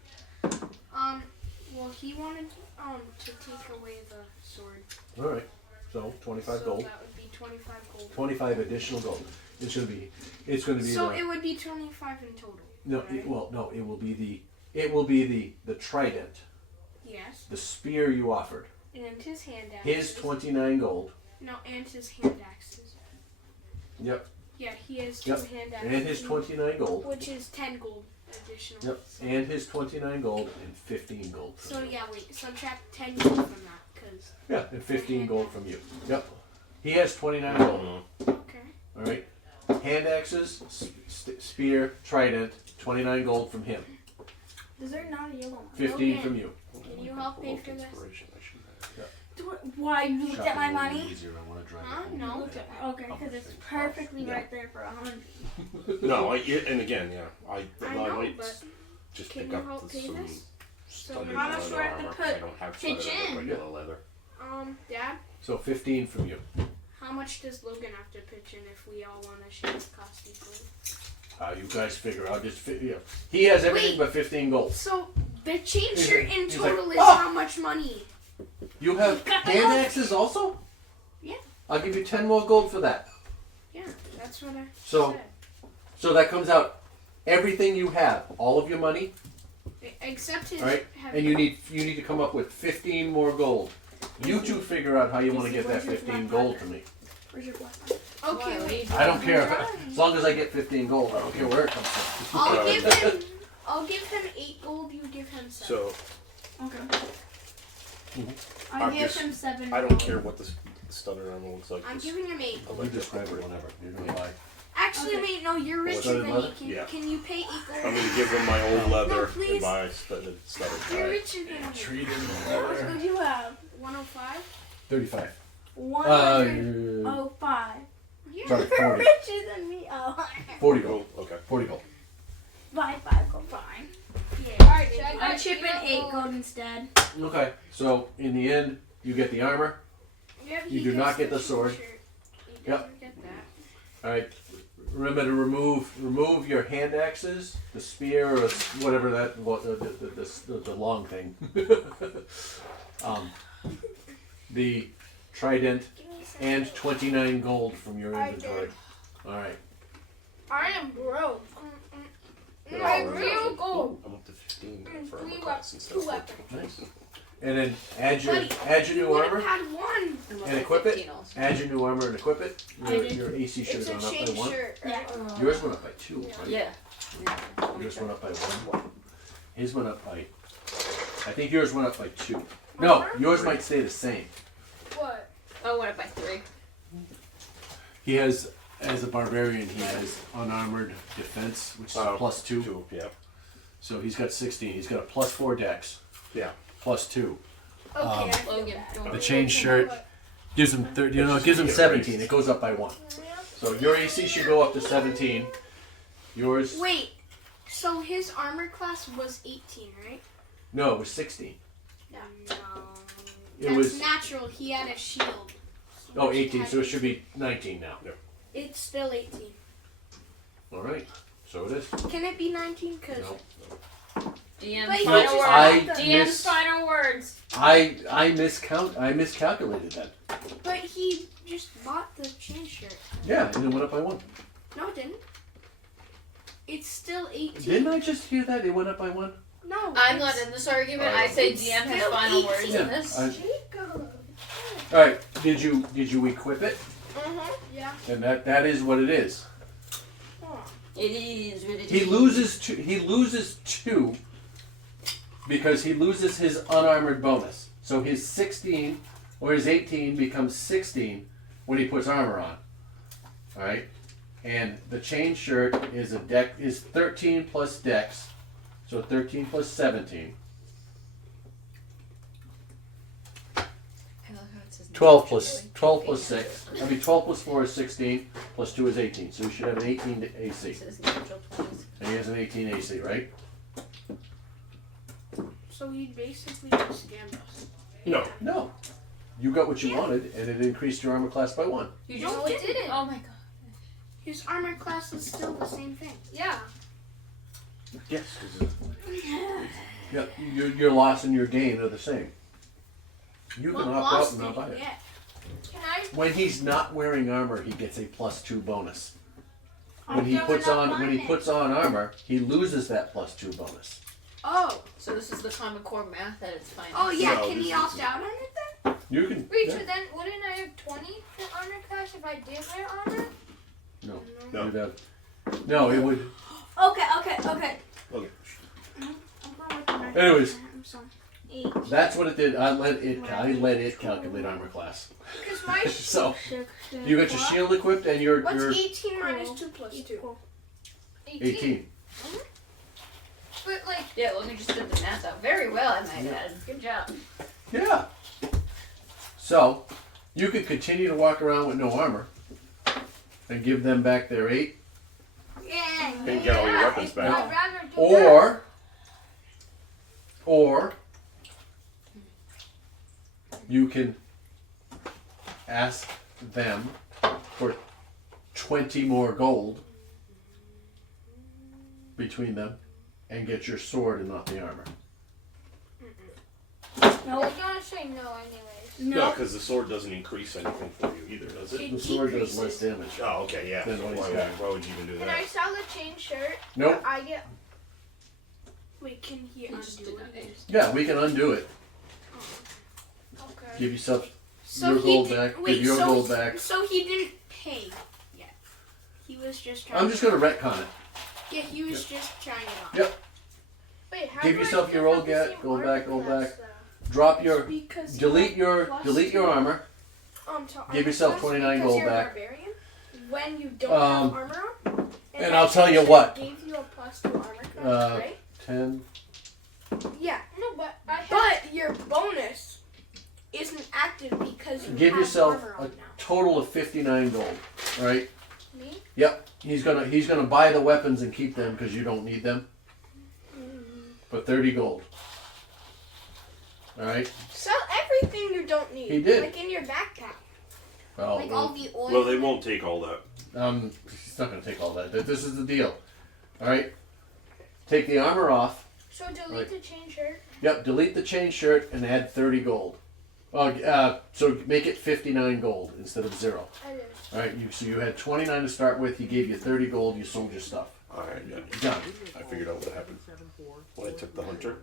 Well, he wanted to take away the sword. All right. So 25 so gold. that would be 25 gold. 25 additional gold. It's gonna be. It's gonna be. So the, it would be 25 in total. no. right? It will be the. It will be the trident, Yes. the spear you offered. And his hand axes. His 29 gold. No, and his hand axes. Yep. Yeah, he has 2 Yep. hand axes. And his 29 gold. Which is 10 gold additional. Yep. And his 29 gold and 15 gold. From So you. yeah, wait. Subtract 10 gold from that, cause Yeah, and 15 gold from you. Yep. He has 29 gold. okay. All right. Hand axes, spear, trident, 29 gold from him. Is there not a yellow one? 15 Okay. from you. Can you help pay for this? Inspiration, I should have. Why you looked at my money? Easier. I want to drive Huh? it home. No. Okay, because it's perfectly right there for 100. No, and again, yeah, I know, might but just can pick you up help pay some this? studded how much leather do I have to armor 'cause I put- don't have pitch studded in? regular leather. Dad, So 15 from you. how much does Logan have to pitch in if we all want to share the cost equally? You guys figure out. Just figure. He has everything Wait. but 15 gold. So the chain He's shirt like- in he's like, total is "Oh!" how much money? You have got the hand gold. axes also? Yeah. I'll give you 10 more gold for that. Yeah, that's what I So- said. So that comes out everything you have, all of your money, Except his all right? heavy. And you need to come up with 15 more gold. You two figure out how you want to get that 15 gold to me. Where's your black one? Okay, wait. I don't care as long as I get 15 gold. I don't care where it comes from. I'll give him 8 gold. You give him 7. So Okay. Mhm. I I'm give just- him 7. I don't care what the the studded armor looks like. I'm This. giving him 8. You describe it whenever. You're gonna buy. Actually, wait, no, you're richer Studded than leather? me. Can, Yeah. can you pay equal? I'm gonna give him my old leather please. and buy studded. You're Alright. richer than me. Treat him What do you have? 105? 35. 105. You're Sorry, 40. richer than me. Oh. 40 gold. Oh, okay. 40 gold. Buy 5 gold. Fine. Yeah. Alright, so I I'm got chipping zero 8 gold. gold instead. Okay, so in the end, you get the armor. Yeah, You he do not gets get the sword. shirt. He Yep. doesn't get that. All right. Remember to remove your hand axes, the spear, or whatever that the long thing. The trident Give me some. and 29 gold from your I inventory. did. All right. I am broke. Yeah, My I'll real gold. I'm up to 15 Mm, for three armor class instead of 14. Nice. And then add your Buddy, new would armor. have had 1. And equip it? Add your new armor and equip it. I Your, did. your AC should It's have a gone up by chain 1. shirt, right? Yours went up by 2, right? Yeah. Yours went up by 1. His went up by. I think yours went up by 2. No, yours might stay the same. What? Oh, went up by 3. He has, as a barbarian, he has unarmored defense, which is a plus 2. 2, yeah. So he's got 16. He's got a plus 4 dex, Yeah. plus 2. Okay, I feel Logan, bad. you want The me chain shirt gives him 30. You know, it gives him 17. It goes up by 1. So your AC should go up to 17. Yours. Wait, so his armor class was 18, right? No, it was 16. No. It That's was. natural. He had a shield. Oh, 18. So it should be 19 now. It's still 18. All right. So it is. Can it be 19? Because No. DM But you final just words. I DM's miss. final words. I miscalculated that. But he just bought the chain shirt. Yeah, and it went up by 1. No, it didn't. It's still 18. Didn't I just hear that? It went up by 1? No. I'm it's- not in this argument. I say It's DM has still final 18. words in Yeah, this. All right. Did you equip it? Yeah. And that is what it is. It is what it He is. loses 2. He loses 2 because he loses his unarmored bonus. So his 16 or his 18 becomes 16 when he puts armor on. All right. And the chain shirt is is 13 plus dex, so 13 plus 17. I love how it says 12 plus 6. I mean 12 plus 4 is 16. Plus 2 is 18. So you should have an 18 AC. It says natural 20s. And he has an 18 AC, right? So he basically just scammed us. No. No. You got what you wanted, and it increased your armor class by 1. You No, just it didn't. Oh my god. His armor class is still the same thing. Yeah. Yes. Yeah, your loss and your gain are the same. You can What opt out loss and did not buy he it. get? Can I? When he's not wearing armor, he gets a plus 2 bonus. When Oh, he no, puts we're not on when he buying it. puts on armor, he loses that plus 2 bonus. Oh. So this is the Common Core math at its finest. Oh yeah. No, Can this he is- opt out on it then? You can. Wait, yeah. so then wouldn't I have 20 for armor class if I did wear armor? No. No. You'd have- no, it would. Okay. Okay. I'm going with the knife. Anyways. I'm sorry. 8. That's what it did. I let it calculate armor class. Because my So you got your shield equipped and your What's 18 minus Equal. 2 plus 2? 18. But like, Yeah, Logan just did the math out very well, I might add. Good job. Yeah. So you could continue to walk around with no armor and give them back their 8. yeah. And get all your weapons back. I'd rather do that. Or you can ask them for 20 more gold between them and get your sword and not the armor. No, we're gonna say no anyways. No, because the sword doesn't increase anything for you either, does it? The sword does less damage. Oh, okay, yeah. Then So what he's why, got. why would you even do Can that? I sell the chain shirt? Nope. I get. Wait, can he just undo did it? it. Yeah, we can undo it. Okay. Give yourself So your he gold did- back. Wait, Give your so gold back. So he didn't pay yet. He was just trying. I'm just going to retcon it. Yeah, he was just trying it out. Yep. Wait, how Give do yourself I your still old have the get, same go armor back, go class, back. though? Drop your Because he delete got your plus delete your 2. armor Give yourself 29 because gold you're a back. barbarian, when you don't have armor on, And I'll that tell you extra what. Gave you a +2 armor class, right? 10. Yeah. No, but I have. But your bonus isn't active because you Give have yourself armor a on now. total of 59 gold. All right. Me? Yep. He's gonna buy the weapons and keep them because you don't need them. For 30 gold. All right. Sell everything you don't need. He did. Like in your backpack. Oh, Like all the oil. Well, they won't take all that. he's not gonna take all that. This is the deal. All right. Take the armor off. So delete Right. the chain shirt. Yep. Delete the chain shirt and add 30 gold. So make it 59 gold instead of 0. I did. All right. So you had 29 to start with. He gave you 30 gold. You sold your stuff. Alright, yeah. Done. I figured out what happened. When I took the hunter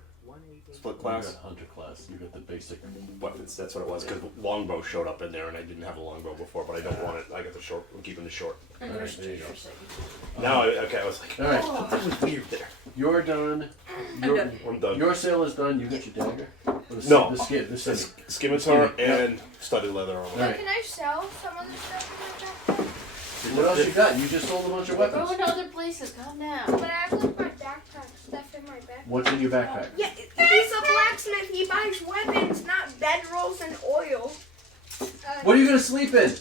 split You class got hunter class. You got the basic. weapons, that's what it was. Because longbow showed up in there, and I didn't have a longbow before, but I don't want it. I got the short. I'm keeping the short. All right. There you go. Now, okay, I was like, All right. something was weird there. You're done. I'm done. Your sale is done. You got your dagger. Or the, No. The skin. The skin. Scimitar Yep. and studded leather armor. Right. Can I sell some of the stuff in my backpack? What else you got? You just sold a bunch of We're weapons. going to other places. Calm down. But I have like my backpack stuff in my backpack. What's in your backpack? Yeah, he's a blacksmith. He buys weapons, not bedrolls and oil. What are you gonna sleep in?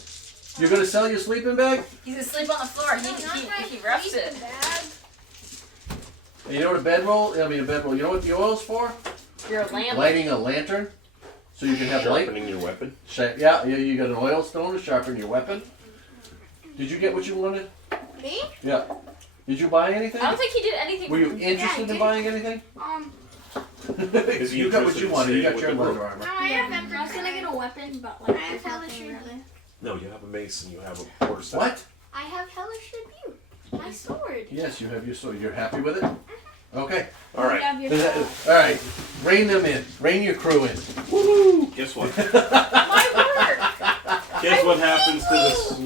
You're gonna sell your sleeping bag? He's asleep on the floor. No, not my He roughs it. sleeping bag. And you know what a bedroll? I mean a bedroll. You know what the oil's for? You're a lamb. Lighting a lantern, so you can have light. Sharpening your weapon. Yeah. You got an oil stone to sharpen your weapon. Did you get what you wanted? Me? Yeah. Did you buy anything? I don't think he did anything. Were you interested in did. buying anything? Is he You got what interested you in wanted. You staying got with your the leather group? armor. No, I have I was gonna get a weapon, but like I have there's nothing hellish really. No, you have a mace and you have a quarterstaff. What? I have hellish tribute. My sword. Yes, you have your sword. You're happy with it? Okay. All right. You have your All right. Rein them in. Rein your crew in. Guess what? My work. Guess what happens to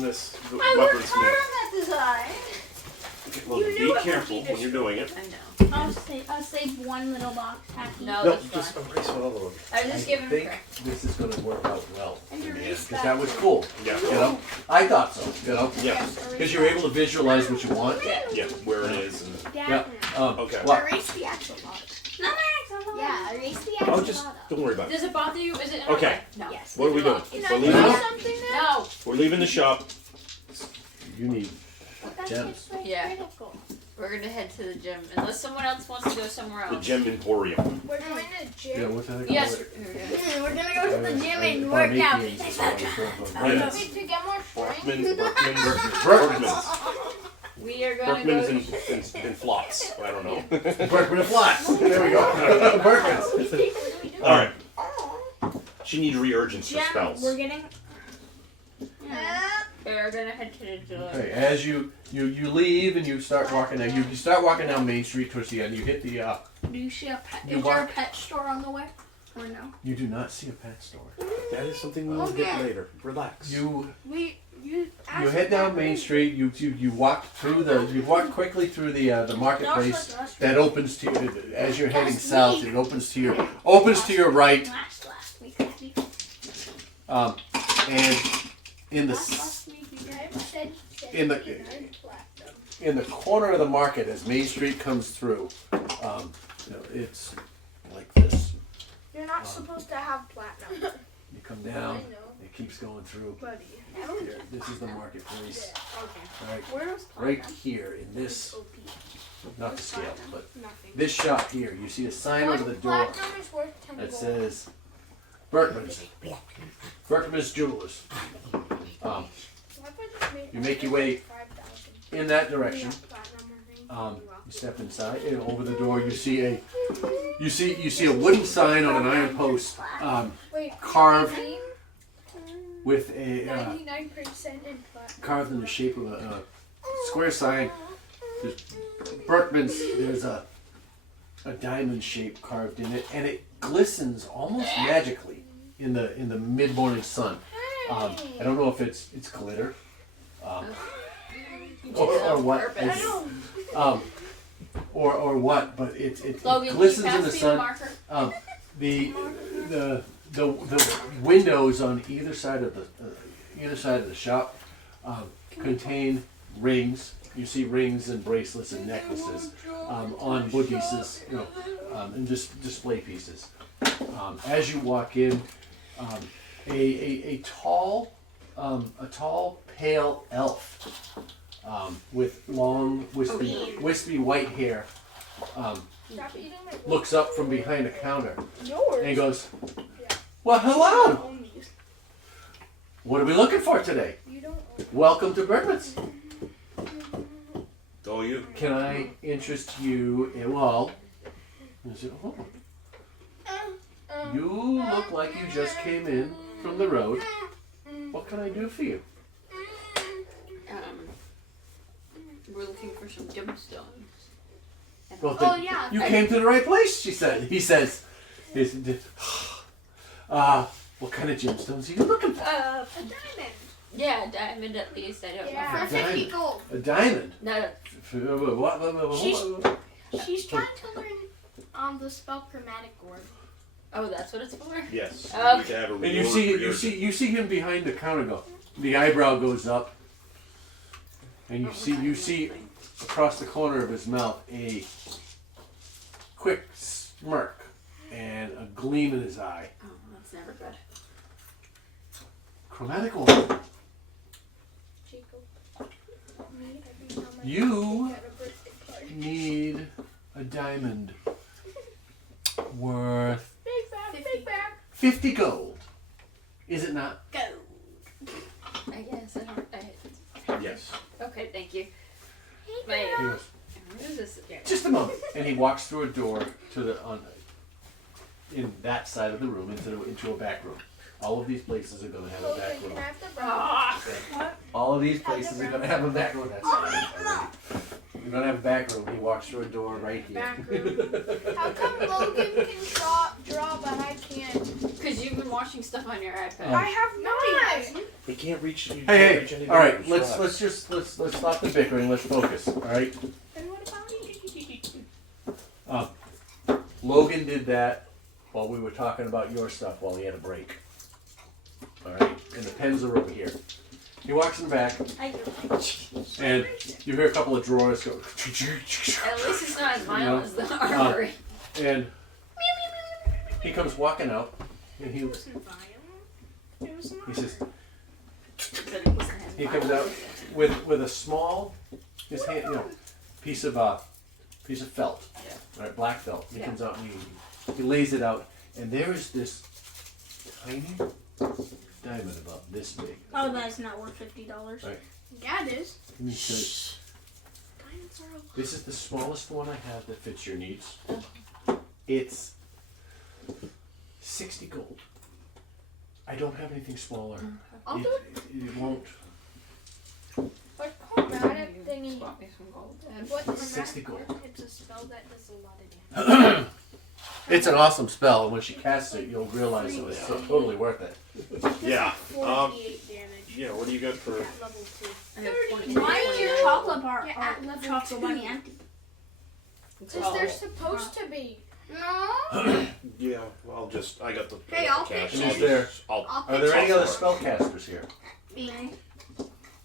this I worked weaponsmith? hard on that design. Well, You knew be it would careful be when you're doing it. I know. I'll save one little box. Happy. No, No, that's just fine. erase all of them. I was just giving him think crap. this is going to work out well And in your the end, wrist because back that was too. cool. Yeah. You know, I thought so. You know, Yeah. because you're able to visualize what you want. Yeah. Where it is. And Yeah. Okay. What? Erase the axolotl. Yeah, erase the I'll axolotl. just don't worry about it. Does it bother you? Is it Okay. No. Yes. What are we doing? Can We're I leaving. do Huh? something now? No. We're leaving the shop. You need. But that's Gems. just like Yeah. critical. We're gonna head to the gym unless someone else wants to go somewhere The else. Gem Emporium. We're going to Yeah. gym. What the heck? Yes. We're gonna go to the gym and work out. Yes. To get more strength. Berkman's. We are gonna Berkman's go. and flops. I don't know. Berkman and Flats. There we go. Berkman's. All right. She needs reurgence for Gem, spells. we're getting. We're gonna head to the gym. Okay. As you leave and you start walking down, you start walking down Main Street towards the end. You hit the. Do you see a pet? You Is there a walk- pet store on the way? Or no? You do not see a pet store. That is something we will get later. Relax. You You head down Main Street. You walk through the. You walk quickly through the marketplace that opens to you as you're heading south. It opens to your right. Last week. And in the Last week you said. in the in the corner of the market as Main Street comes through, it's like this. You're not supposed to have platinum. You come down. I know, It keeps going through. buddy. Here, this is the marketplace. Okay. Right, Where's right here in this, OP? not to scale, but Nothing. this shop here. You see a sign over the door Platinum is worth 10 that gold. says Berkman's Jewelers. What if I just made You make your way 5,000? in that direction. Platinum or anything? You step inside, and over the door you see a wooden sign on an iron post, Wait, carved with a 99% in platinum. carved in the shape of a square sign. There's Berkman's. There's a diamond shape carved in it, and it glistens almost magically in the mid morning sun. I don't know if it's glitter. Or what? Or what? But it Logan, glistens can in you the pass me the sun. marker? The windows on either side of inner side of the shop contain rings. You see rings and bracelets and necklaces on bookcases, and just display pieces. As you walk in, a tall, pale elf with long, wispy white hair Stop eating my looks up from behind a counter Yours. and he goes, "Well, hello. Own these. What are we looking for today? You don't own Welcome to Bergman's. Oh, you. Can I interest you in, well, I said, oh, you look like you just came in from the road. What can I do for you?" We're looking for some gemstones. Well, Oh, yeah. you came to the right place, she said. He says, what kind of gemstones are you looking for? A diamond. Yeah, a diamond at least. I don't Yeah. know. For 50 gold. A diamond? No, She's trying to learn the spell chromatic orb. oh, that's what it's for. Yes. Oh. You need to have a And you reward see, for your- you see him behind the counter go. The eyebrow goes up, and you see across the corner of his mouth a quick smirk and a gleam in his eye. Oh, that's never good. Chromatic orb. Jacob. Me, every time I You get a birthday party. need a diamond worth Big back. 50 gold. Is it not? I guess. Yes. Okay, thank you. He My, goes, where is this again? just a moment. And he walks through a door to the in that side of the room into a back room. All of these places are going to have a back room. Can I have the Ah, All of these places are going to have a back room. That's fine already. You're going to have a back room. He walks through a door right here. back room? How come Logan can draw but I can't? because you've been watching stuff on your iPad. Oh. I have not. He can't reach. You Hey, can't reach hey! anything All right, with let's straps. let's stop the bickering. Let's focus. All right. And what about Logan did that while we were talking about your stuff while he had a break. All right, and the pens are over here. He walks in the back, and you hear a couple of drawers go. At least it's not as You violent know, as the armory. And he comes walking out, and it wasn't violent? It was not. he says But it wasn't as he comes violent. out with a small his hand piece of felt, right, black felt. He Yeah. comes out and he lays it out, and there is this tiny diamond about this big. Oh, that's not worth $50. Right. Yeah, it is. And he says, Diamonds are okay. "This is the smallest one I have that fits your needs. It's 60 gold. I don't have anything smaller. I'll It, do it won't. what chromatic thingy. Swap me some gold. What 60 gold. It's a spell that does a lot of damage. It's an awesome spell, and when she casts it, you'll realize it was totally worth it. Yeah. 48 damage. Yeah. What do you got for? At level 2. I have 20, Why is your 29. chocolate bar Yeah, at level chocolate 2. bunny empty? Because they're supposed to be. No. Yeah. Well, I got the. Hey, I got I'll the cash. fix it. I'll There. just- I'll- Are there any other spellcasters here? Me.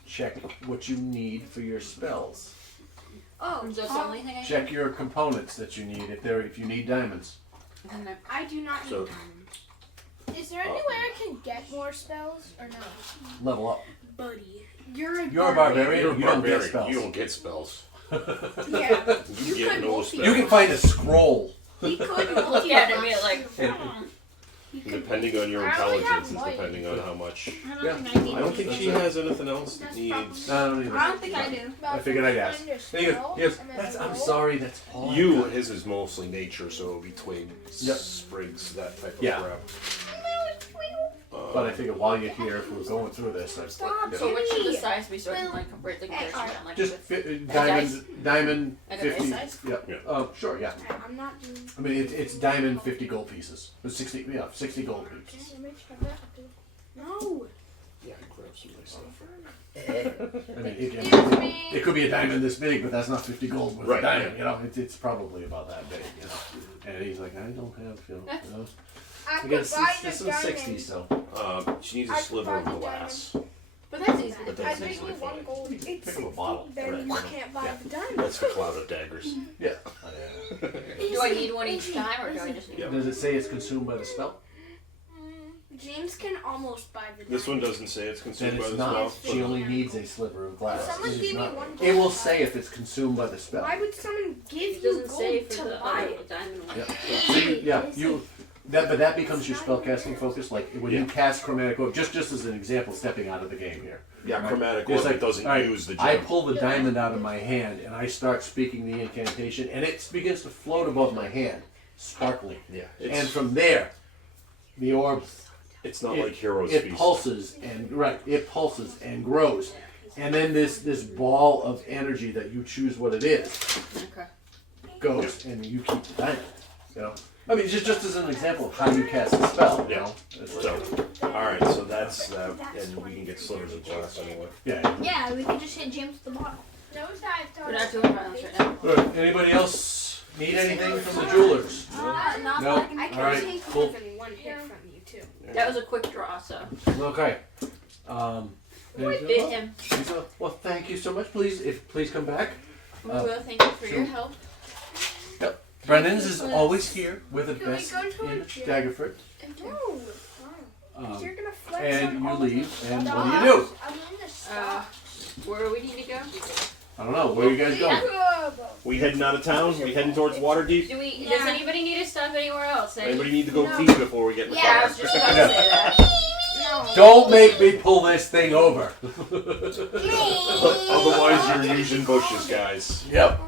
Check what you need for your spells. Oh, Is that the only thing I Check your components that you need if you need diamonds. need? I do not need So- diamonds. is there any way I can get more spells or no? Level up. Buddy. You're a You're a barbarian. You're a You don't get barbarian. spells. You don't get spells. Yeah. You get could no multi- spells. You can find a scroll. He could Look at him, you're like, Depending on your I only have intelligence, is light. depending on how much. I don't Yeah. think I need I don't think That's she it. has anything else that That's needs. No, I don't either. I don't think I do. I figured I'd ask. Find a And he goes, spell, yes, and then that's, I I'm roll. sorry, that's all. I've You, got." his is mostly nature, so it'll be twigs, Yep. sprigs, that type of Yeah. crap. But I figured while you're here, if we're going through this, Stop. so what should the size be so I can like compare the Hey, comparison down like just with diamond Like a 50. dice size? Yep. Yeah. Sure, yeah. I'm not doing I mean, it's diamond 50 gold pieces. It's 60 gold pieces. damage. No. Yeah, I grab some myself. I mean, Excuse me. it could be a diamond this big, but that's not 50 gold with Right, a diamond. You know, it's probably about that big. You know, and he's like, I don't have, you know. I I could guess buy it's the some diamond. 60, so She needs a I sliver of tried the glass. But that's easy. But I that's bet you easily 1 fine. gold. It's Pick up a bottle. then Right, you right. can't buy Yeah. the diamond. That's the cloud of daggers. Yeah. Do I need one each time, or do I just need Yeah. one? Does it say it's consumed by the spell? James can almost buy the diamond. This one doesn't say it's Then consumed by it's the not. spell. She only needs a sliver of glass. Someone It is give me not- 1 It will gold. say if it's consumed by the spell. Why would someone give It you doesn't say gold for to the buy other it? diamond one. Yeah. So but that becomes your spellcasting focus. Like when you cast chromatic orb, just as an example, stepping out of the game here. Yeah, chromatic It's orb like, doesn't all right, use the gem. I pull the diamond out of my hand and I start speaking the incantation, and it begins to float above my hand, sparkling. Yeah, And it's, from there, the orb it's not it- like Heroes it Feast. pulses and grows, and then this ball of energy that you choose what it is Okay. goes, and you keep the diamond. You know, I mean, just as an example of how you cast a spell. You Yeah. know, It's like- So, alright, so that's that, and we can get slivers of glass anyway. yeah. Yeah, we could just hit James with the bottle. We're not doing violence right now. All right, anybody else need anything from the jewelers? Not No. that I can I can All right, take cool. more than 1 hit from you too. That was a quick draw, so. Okay. Bit him. Well, thank you so much. Please come back. We will. Thank you for your help. Brennan's is always here with a Can we best go to a in gym? Daggerford. No. Um, You're gonna flex and on you all leave, the and stuff. what do you do? I'm in the Uh, stock. where do we need to go? I don't know. Where are you guys going? We heading out of town? We heading towards Waterdeep? Do we? Does Yeah. anybody need to stop anywhere else? Anybody need to go pee before we get in the Yeah, I car? was just about to say that. Don't make me pull this thing over. Otherwise, you're using bushes, guys. Yep.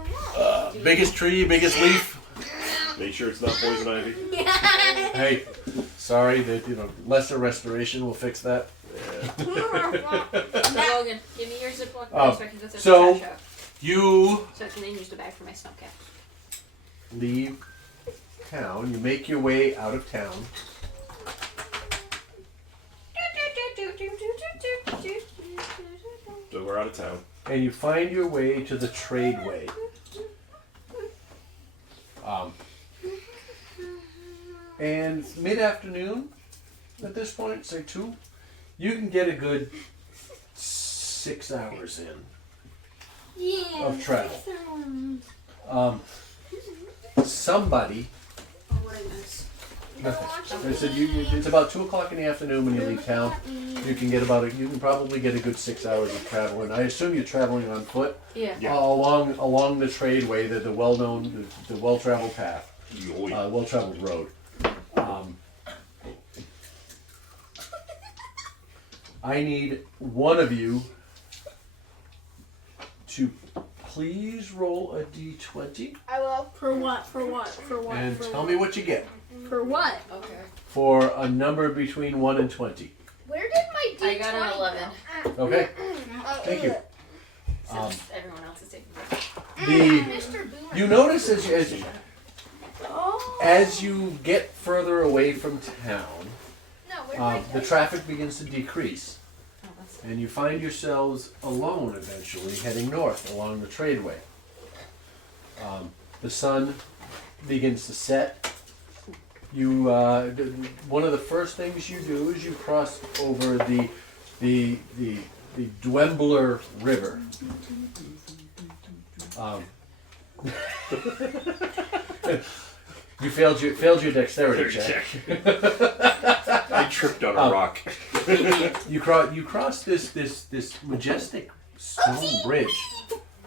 Biggest tree, biggest leaf. Make sure it's not poison ivy. Hey, sorry that lesser restoration will fix that. So Logan, give me your Ziploc Oh, bag so I can go through so- the trash out. You So I can then use the bag for my snow cap. leave town. You make your way out of town. So we're out of town. And you find your way to the tradeway. And mid-afternoon, at this point, say 2, you can get a good 6 hours in Yeah. of travel. Somebody, Oh, what I miss. nothing. I said it's about 2 o'clock in the afternoon when you leave town. You can get you can probably get a good 6 hours of travel, and I assume you're traveling on foot Yeah. along the tradeway, the well-known, the well-traveled path, Yoy. well-traveled road. I need one of you to please roll a d20 I will. For what? For what? For what? and for tell what? me what you get For what? Okay. for a number between 1 and 20. Where did my D20 I got an 11. Okay, thank you. Since everyone else is taking it. The you notice as you get further away from town, No, where the traffic begins to decrease, Oh, that's and you find yourselves alone eventually heading north along the tradeway. The sun begins to set. You one of the first things you do is you cross over the Dwembler River. You failed your dexterity check. I tripped on a rock. You cross this majestic stone bridge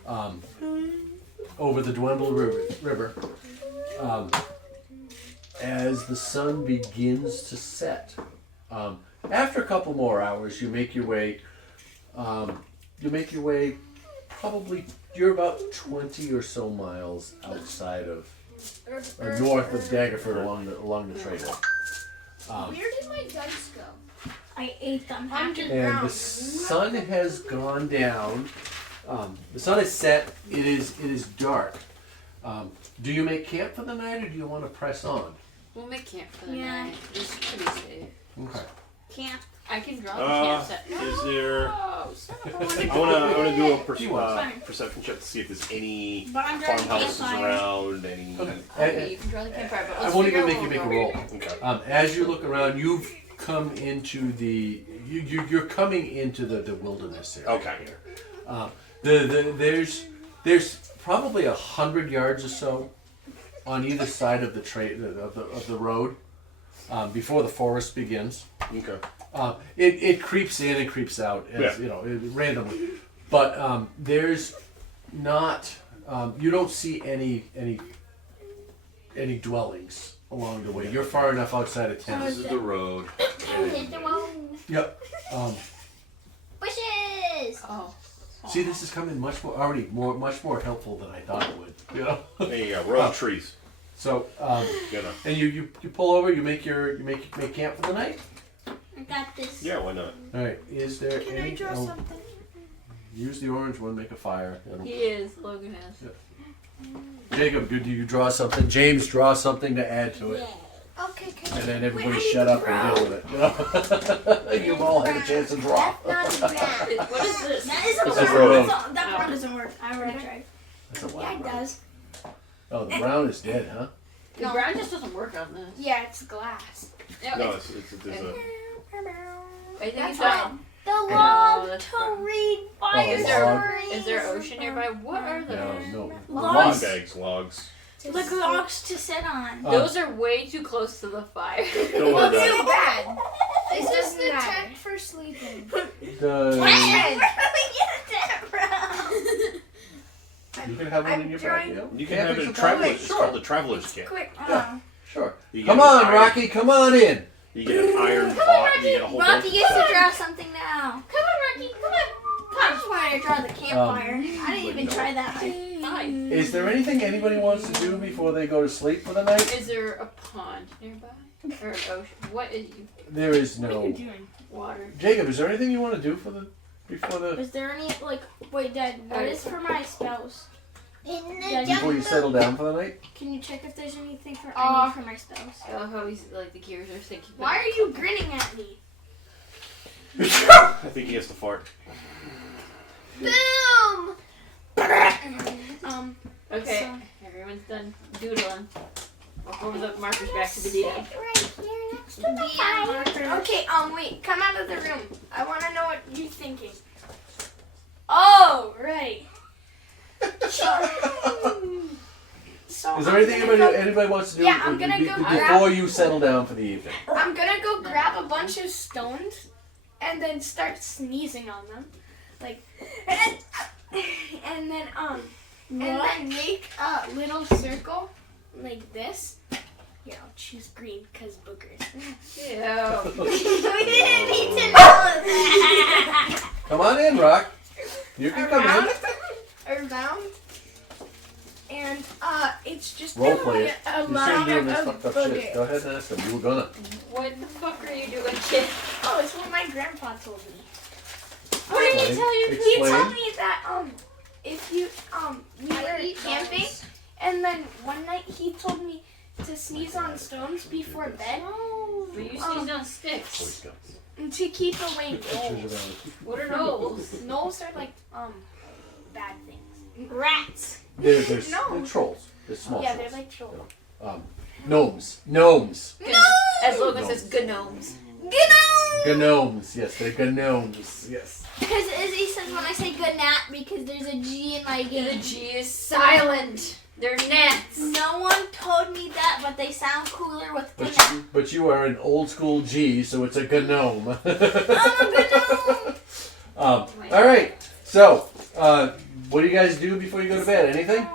over the Dwembler River as the sun begins to set. After a couple more hours, you make your way. Probably you're about 20 or so miles outside of or north of Daggerford along the tradeway. Where did my dice go? I ate them. And the sun has gone down. The sun is set. It is dark. Do you make camp for the night, or do you want to press on? We'll make camp for the Yeah. night. Just to be safe. Okay. Camp. I can draw the camp set. Is there? Oh, son of a- I wanna do a Fine. perception check to see if there's any But I'm drawing farmhouses campfire. around. Any. Okay. Okay, you can draw the campfire, but I let's won't figure even out make you what make a we're roll. Okay. As you look around, you've come into you're coming into the wilderness area. Okay. There's probably 100 yards or so on either side of the road before the forest begins. Okay. It creeps in and creeps out as randomly, but there's not. You don't see any dwellings along the way. You're far enough outside of town. This is the road. Yep. Bushes. Oh. See, this is coming much more helpful than I thought it would. You know. There you go. Road trees. So, Good. and you pull over. You make camp for the night. I got this. Yeah, why not? All right. Is there Can any? I draw something? Use the orange one. Make a fire. He is. Logan has. Jacob, do you draw something? James, draw something to add to it. Okay, can And then Wait, everybody I need shut to up and deal with it. You know? You've all had a chance to draw. That's not a brown. What is this? That is a This is brown. road. That one doesn't work. I already tried. That's a Yeah, wild it brown. does. Oh, the brown is dead, huh? The brown just doesn't work on this. Yeah, it's glass. Yeah, No, there's a. I think That's it's right. The know, log that's to fine. read Oh, fire Is there ocean nearby? What are those? No. Log bags, logs. Like logs to sit on. Those are way too close to the fire. Don't worry about it. Too bad. It's Doesn't just the matter. tent for sleeping. The, you can have one in your trying- backyard. You can have it in Camping's a travelers. problem. It's called the traveler's kit. Quick. Yeah. Sure. You Come get on, an iron- Rocky. Come on in. You get an iron pot. You get a whole bunch Rocky of gets to stuff. draw something now. Come on, Rocky. Come on. I just wanted to draw the campfire. I didn't even try that. Fine. Is there anything anybody wants to do before they go to sleep for the night? Is there a pond nearby? Or an ocean? What is you? There is What are no. you doing? Water. Jacob, is there anything you want to do before the Is there any wait, Dad? What is for my spells? In Yeah, before you settle down for the night? Can you check if there's anything for I need for my spells? I love how he's like the gears are sinking. Why are you grinning at me? I think he has to fart. Boom! Okay, So- everyone's done doodling. I'll go over the markers back to the DM. Right here next to the fire. Okay, wait, come out of the room. I want to know what you're thinking. Oh, right. So Is there I'm anything gonna go- anybody wants to do Yeah, I'm gonna go before you settle down for the evening? I'm gonna go grab a bunch of stones and then start sneezing on them, and then make a little circle like this. Here, I'll choose green because boogers. Yeah. We didn't need to know that. Come on in, Rock. You can come in. Around. And it's just Role gonna play be it. a You lot seem doing this of fucked up shit. Go boogers. ahead and ask them. You were gonna. What the fuck are you doing, kid? Oh, it's what my grandpa told me. What did he Explain. tell you? He Explain. told me that if you we were camping, and then one night he told me to sneeze on stones before bed But you sneezed on sticks. to keep away Pictures gnolls. around. What are those? Gnolls are like bad things. Rats. There's No. they're trolls. They're small Yeah, trolls. they're like trolls. Gnomes. Gnomes. As Logan says, gnomes. Gnomes. Yes, they're gnomes. Yes. Because Izzy says when I say good nap because there's a G in my The game. G is silent. They're gnats. No one told me that, but they sound cooler with good nap. But you are an old school G, so it's a gnome. I'm a good gnome. All right. So, what do you guys do before you go to bed? Anything?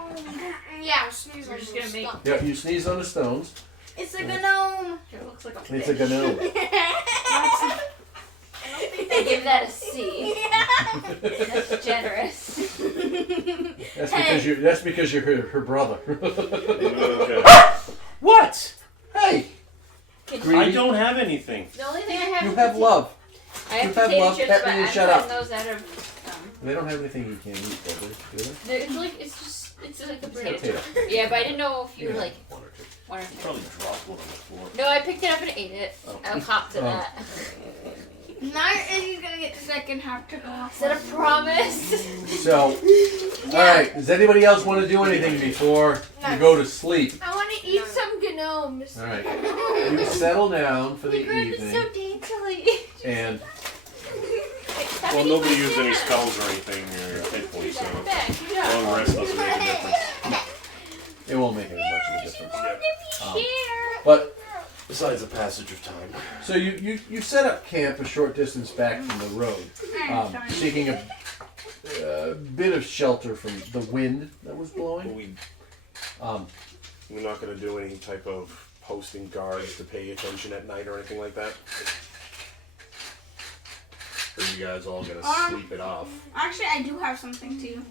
Yeah, sneeze on We're just gonna make- stuff. Yep. You sneeze on the stones. It's a gnome. It looks like a It's a gnome. I give that a C. That's generous. That's because you're her brother. Okay. What? Hey. I don't have anything. The only thing I have You is have potato- love. I have You have potato love, chips, pet but me and I'm shut cutting up. those out of. They don't have anything you can't eat, do they? It's like it's like the potato Potato. chip. Yeah, but I didn't know if you were like One or two. one or two. Probably dropped one on the floor. No, I picked it up and ate it. Oh. I'll cop to Oh. that. Now Izzy's gonna get the second half to go off. Is that a promise? So, all right. Does anybody else want to do anything before you go to sleep? I want to eat some gnomes. All right. You settle down for the evening. And Well, nobody used any spells or anything or hit points, so long rest doesn't make a difference. it won't make any much of a difference. But Besides the passage of time. so you set up camp a short distance back from the road, seeking a bit of shelter from the wind that was blowing. We're not going to do any type of posting guards to pay attention at night or anything like that? Or are you guys all going to sleep it off? Actually, I do have something to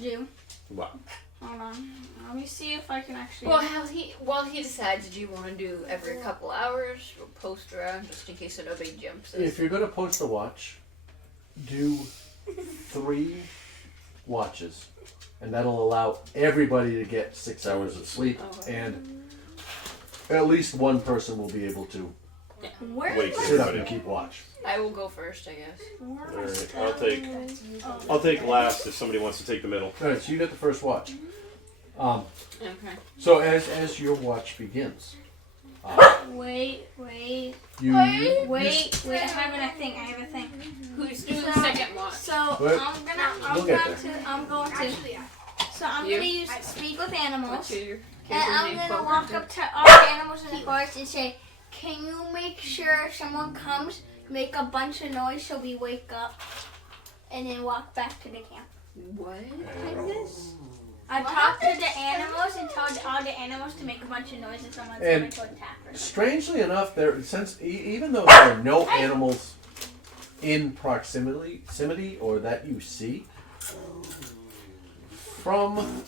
do. What? Hold on. Let me see if I can actually. Well, while he decides, did you want to do every couple hours or post around just in case nobody jumps in? If you're going to post a watch, do 3 watches, and that'll allow everybody to get 6 hours of sleep, and at least one person will be able to Where Wait, sit up and keep watch. I will go first, I guess. Alright, I'll take last if somebody wants to take the middle. All right, so you get the first watch. Okay. So as your watch begins, Wait. you I have a thing. Who's doing the second watch? So What? I'm going to. So I'm You? gonna use speak with animals, What's your and I'm character's name? gonna walk up to all the animals in the forest and say, "Can you make sure if someone comes, make a bunch of noise so we wake up, and then walk back to the camp?" What? Like this. I talk to the animals and tell all the animals to make a bunch of noise if someone's And- coming to attack or something. strangely enough, even though there are no animals in proximity or that you see, from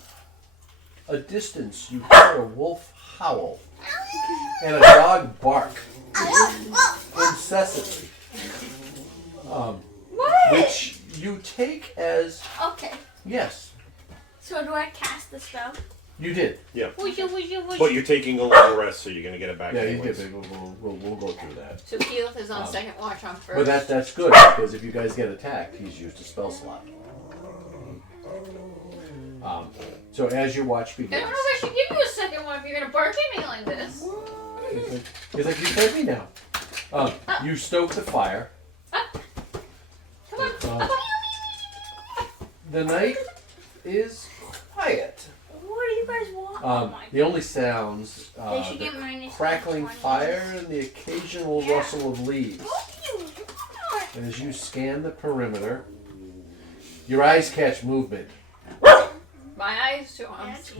a distance you hear a wolf howl and a dog bark incessantly, which you take as Okay. yes, So do I cast the spell? you did. Yeah. Would you? But you're taking a long rest, so you're going to get it back Yeah, you anyways. did. We'll go through that. So Keyleth is on second watch on first. But that's good because if you guys get attacked, he's used a spell slot. So as your watch I begins, don't know if I should give you a second one if you're gonna bark at me like this. he's like, you fed me now. You stoke the fire. Come on. The night is quiet. What do you guys want? Oh my The only sounds They should the get minus crackling 20. fire and the occasional rustle of leaves. And as you scan the perimeter, your eyes catch movement. My eyes too.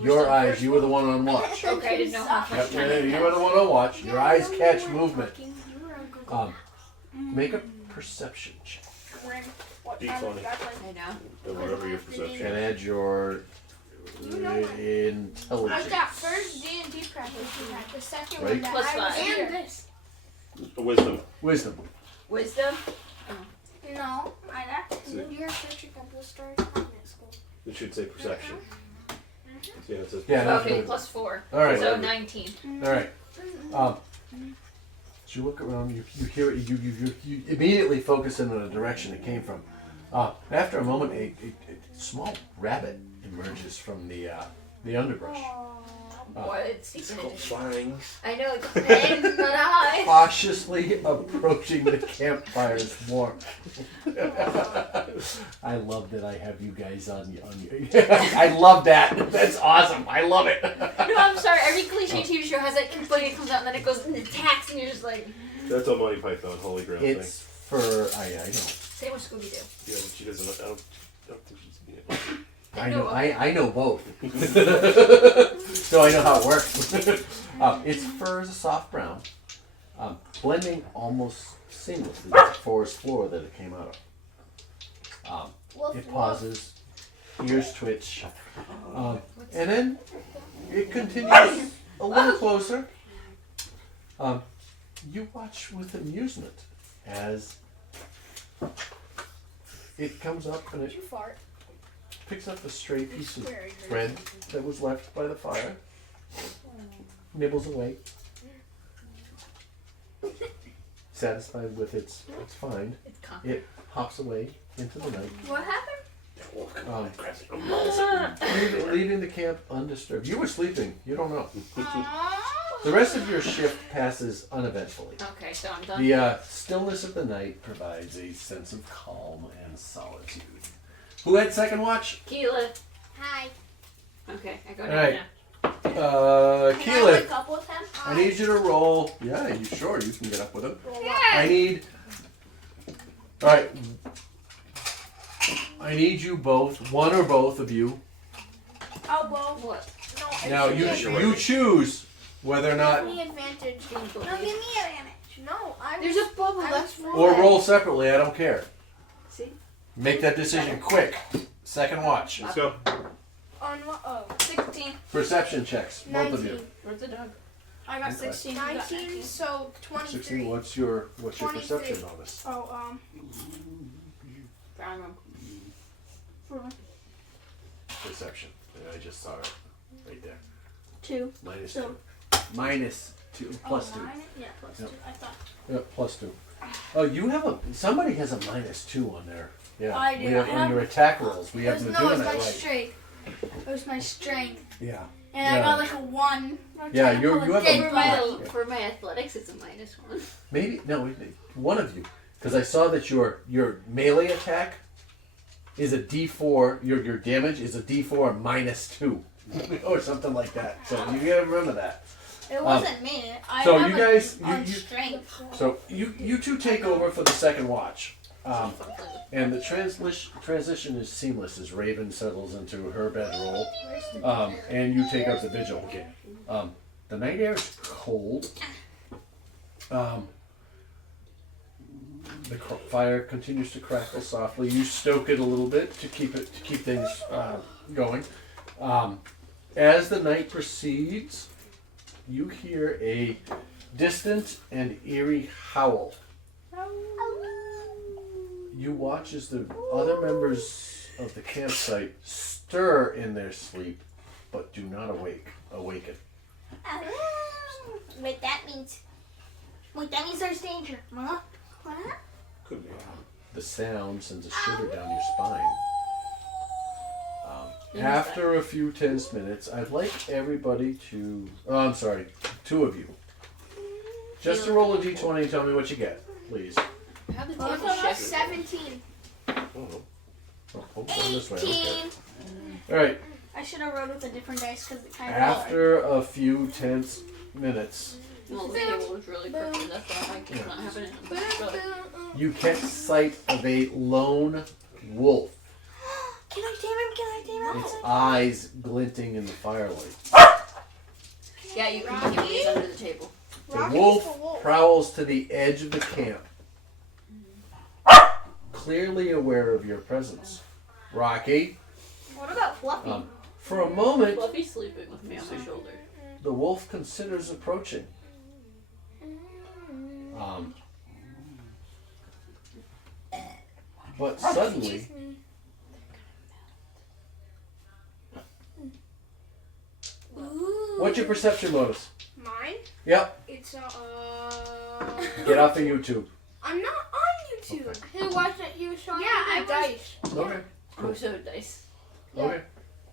Your eyes, you were the one on watch. Okay, I didn't know how much Yep, time. you were the one on watch. Your eyes catch movement. Make a perception check. Be funny. I know. Or whatever your perception. And add your I intelligence. got first D&D practice we had. The second Right. one that Plus I was 5. here. And this. Wisdom. Wisdom. Wisdom. No, I got You're searching up the story at school. It should say perception. Yeah, it says Yeah, that's Okay, good. plus 4. All right. So 19. All right. So you look around. You hear it. You immediately focus in on the direction it came from. After a moment, a small rabbit emerges from the underbrush. What? It's flying. I know it's big, but I. Cautiously approaching the campfire's warmth. I love that I have you guys on you. I love that. That's awesome. I love it. No, I'm sorry. Every cliche TV show has that funny it comes out and then it goes and attacks and you're just like. That's a Monty Python Holy Grail thing. It's for I know. Same with Scooby Doo. Yeah, but she doesn't. I don't think she's. Yeah. I know both. So I know how it works. Its fur is a soft brown, blending almost seamlessly with the forest floor that it came out of. It pauses, ears twitch, and then it continues a little closer. You watch with amusement as it comes up and it Fart. picks up a stray piece of bread that was left by the fire, nibbles away, satisfied with its find. It hops away into the night, What happened? leaving the camp undisturbed. You were sleeping. You don't know. The rest of your shift passes uneventfully. Okay, so I'm done. The stillness of the night provides a sense of calm and solitude. Who had second watch? Keela. Hi. Okay, I go All down right. now. Can I Keelan, wake up with him? I need you to roll. Yeah, you sure? You can get up with him. Yeah. I need. All right. I need you both, one or both of you. I'll blow. What? No, Now you choose whether or not, give me advantage. No, give me a damage. No, I There's a bubble. That's or roll separately. I don't care. See? Make that decision quick. Second watch. Let's go. on what? Oh, 16. Perception checks, both of you. 19. Where's the dog? I got Okay. 16. You got 19, so 23. 16. What's your 23. perception bonus? Oh, Brown room. Perception. I just saw it right there. 2. Minus So- 2. Minus 2. Plus 2. Yeah, plus Yep. 2. I thought. Yep, plus 2. Oh, you have a. Somebody has a minus 2 on there. Yeah. I do. We have, I on have- your attack rolls. We It was, haven't no, been it was doing my that right. strength. It was my strength. Yeah. And I Yeah. got like a 1. Yeah, you have a- For my athletics, it's a -1. Maybe no, one of you, because I saw that your melee attack is a D4. Your damage is a D4 -2, or something like that. So you gotta remember that. It wasn't me. I so have you a guys- on you- strength. So you two take over for the second watch, and the transition is seamless as Raven settles into her bedroll, and you take up the vigil. The night air is cold. The fire continues to crackle softly. You stoke it a little bit to keep things going. As the night proceeds, you hear a distant and eerie howl. You watch as the other members of the campsite stir in their sleep, but do not awaken. Wait, that means there's danger. Huh? What? Could be. The sound sends a shiver down your spine. After a few tense minutes, I'd like everybody to. Oh, I'm sorry, two of you. Just to roll a d20 and tell me what you get, please. How the Both table of us shift? 17. Oh, hold on this way. Okay. 18. All right. I should have rolled with a different dice because it kind of. After a few tense minutes, Well, the table was really crooked. That's why I keep not having it. Really. you catch sight of a lone wolf. Can I tame him? Can I tame him? Its eyes glinting in the firelight. Yeah, you can put these under the table. The Rocky's wolf the wolf. prowls to the edge of the camp, clearly aware of your presence. Rocky, What about Fluffy? for a moment, Fluffy's sleeping with me on my shoulder. the wolf considers approaching. But suddenly, what's your perception bonus? Mine? Yep, It's get off of YouTube. I'm not on YouTube. Okay. Who was it? He was showing Yeah, me I the was- dice. Okay, Oh, so dice. okay.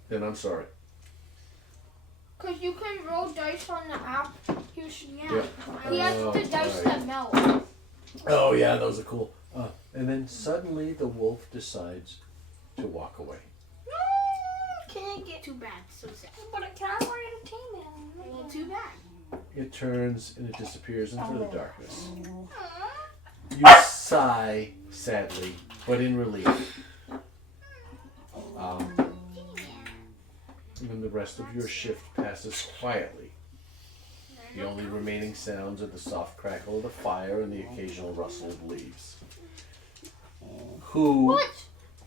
Then I'm sorry. Cause you can roll dice on the app. He was, yeah. Yep. He has the dice alright. that melt. Oh yeah, those are cool. And then suddenly the wolf decides to walk away. Can I get? Too bad. So sad. But can I want to tame him? Well, too bad. It turns and it disappears into the darkness. Aw. You sigh sadly, but in relief. And then the rest of your shift passes quietly. The only remaining sounds are the soft crackle of the fire and the occasional rustle of leaves. Who?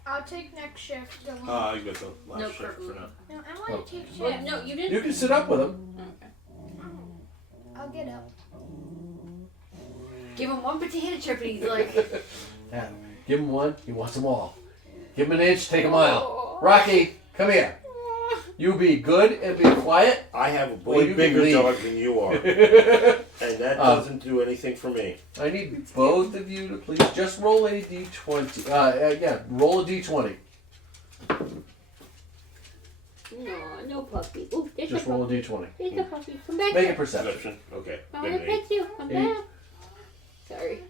I'll take next shift. You got the last No, shift Kurt. for now. No, I Oh. want to take shift. Well, no, you didn't. You can sit up with him. Okay. I'll get up. Give him one potato chip and he's like, Yeah. Give him one, he wants them all. Give him an inch, take a mile. Rocky, come here. You be good and be quiet. I have a Or you way can bigger leave. dog than you are, and that doesn't do anything for me. I need both of you to please just roll a d20. Yeah, roll a d20. No, no puppy. Ooh, there's Just a roll a puppy. d20. There's a puppy. Come back Make here. a perception. Perception. Okay. I Good want to name. pet you. Come Eight. back. Sorry.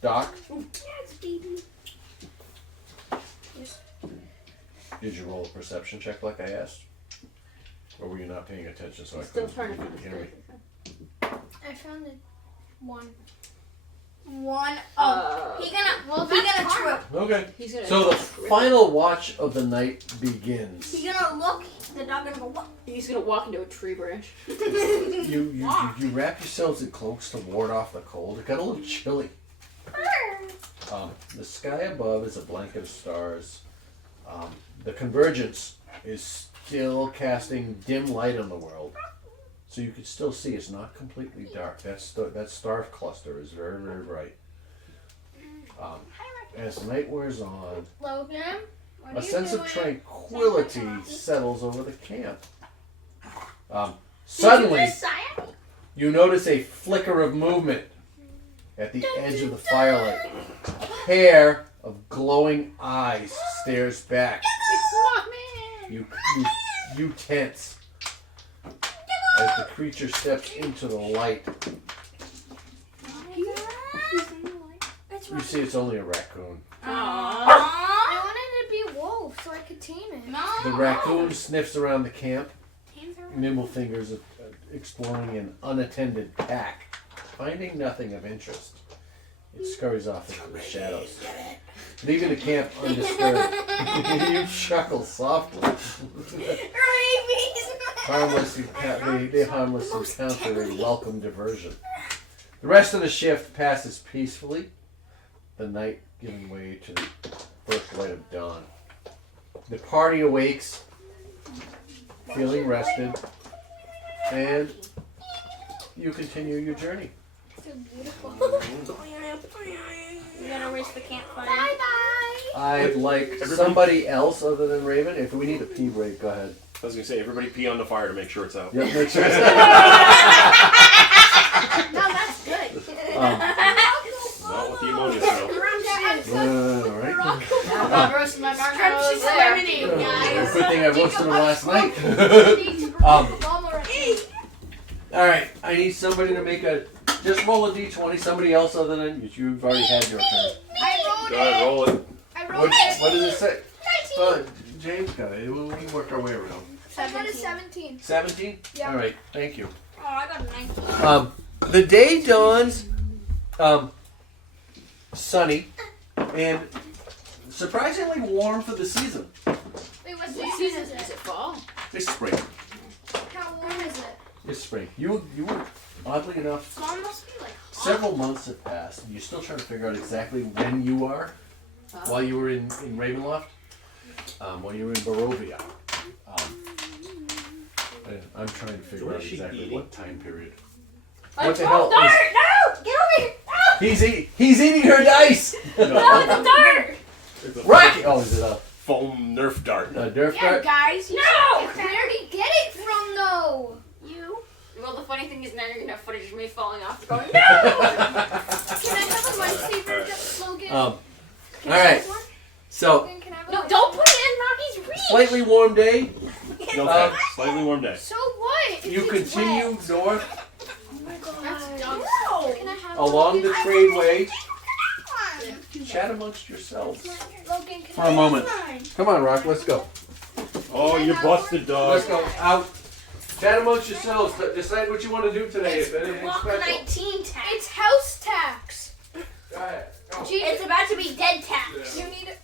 Doc, Yes, baby. did you roll a perception check like I asked? Or were you not paying attention so I Still couldn't, trying you to couldn't find hear me? I found it. One. One. Oh, he gonna trip. Okay. He's gonna. So the final watch of the night begins. He's gonna look. The dog gonna go. What? He's gonna walk into a tree branch. You wrap yourselves in cloaks to ward off the cold. It got a little chilly. The sky above is a blanket of stars. The convergence is still casting dim light on the world, so you can still see it's not completely dark. That star cluster is very, very bright. As the night wears on, Logan, what a are you sense of doing? tranquility settles over the camp. Suddenly, you notice a flicker of movement at the edge of the firelight. A pair of glowing eyes stares back. You tense as the creature steps into the light. You see, it's only a raccoon. I wanted it to be wolf so I could tame it. The raccoon sniffs around the camp, nimble fingers exploring an unattended pack. Finding nothing of interest, it scurries off into the shadows, leaving the camp undisturbed. You chuckle softly. They harmlessly encounter a welcome diversion. The rest of the shift passes peacefully, the night giving way to the first light of dawn. The party awakes, feeling rested, and you continue your journey. So beautiful. You gotta race the campfire. Bye bye. I'd like somebody else other than Raven. If we need a pee break, go ahead. I was gonna say, everybody pee on the fire to make sure it's out. Yep, make sure it's No, that's good. Not with the ammonia smell. all right. I'm roasting my marshmallows there. Good thing I roasted them last night. All right, I need somebody to make a. Just roll a d20. Somebody else other than you. You've already had your turn. I Go ahead, roll it. wrote it. What does it say? James got it. We can work our way around. I got a 17. 17? Yeah. All right, thank you. Oh, I got a 19. The day dawns sunny and surprisingly warm for the season. Wait, what's the What season is it? Is it fall? It's spring. How warm is it? It's spring. You were, oddly enough, Fall must be like several months have passed and you're still trying to figure out exactly when you are while you were in Ravenloft, while you were in Barovia. I'm trying to figure What out is she exactly eating? what time period. Like, What the hell? dirt! No! Get over here! He's eating her dice! No, the dirt! It's a Rocky! Oh, is it a foam Nerf dart. Nerf Yeah, dart? guys. You No! Where did he get it from, though? You? Well, the funny thing is now you're gonna have footage of me falling off going, no! Can I have a lightsaber, Logan? Alright, so Logan, can I have a No, lightsaber? don't put it in Rocky's reach! slightly warm day. No thanks. Slightly warm day. So what? You If it's continue wet. north Oh my god. That's dumb. No. Can I have along the Logan? tradeway. Chat amongst yourselves Logan, can for I a have moment. mine? Come on, Rock, let's go. Oh, you busted, dog. Let's go out. Chat amongst yourselves. Decide what you want to do today. If anything Walk special. 19 tax. It's house tax. Go ahead. Go. It's about to be dead tax. You need it.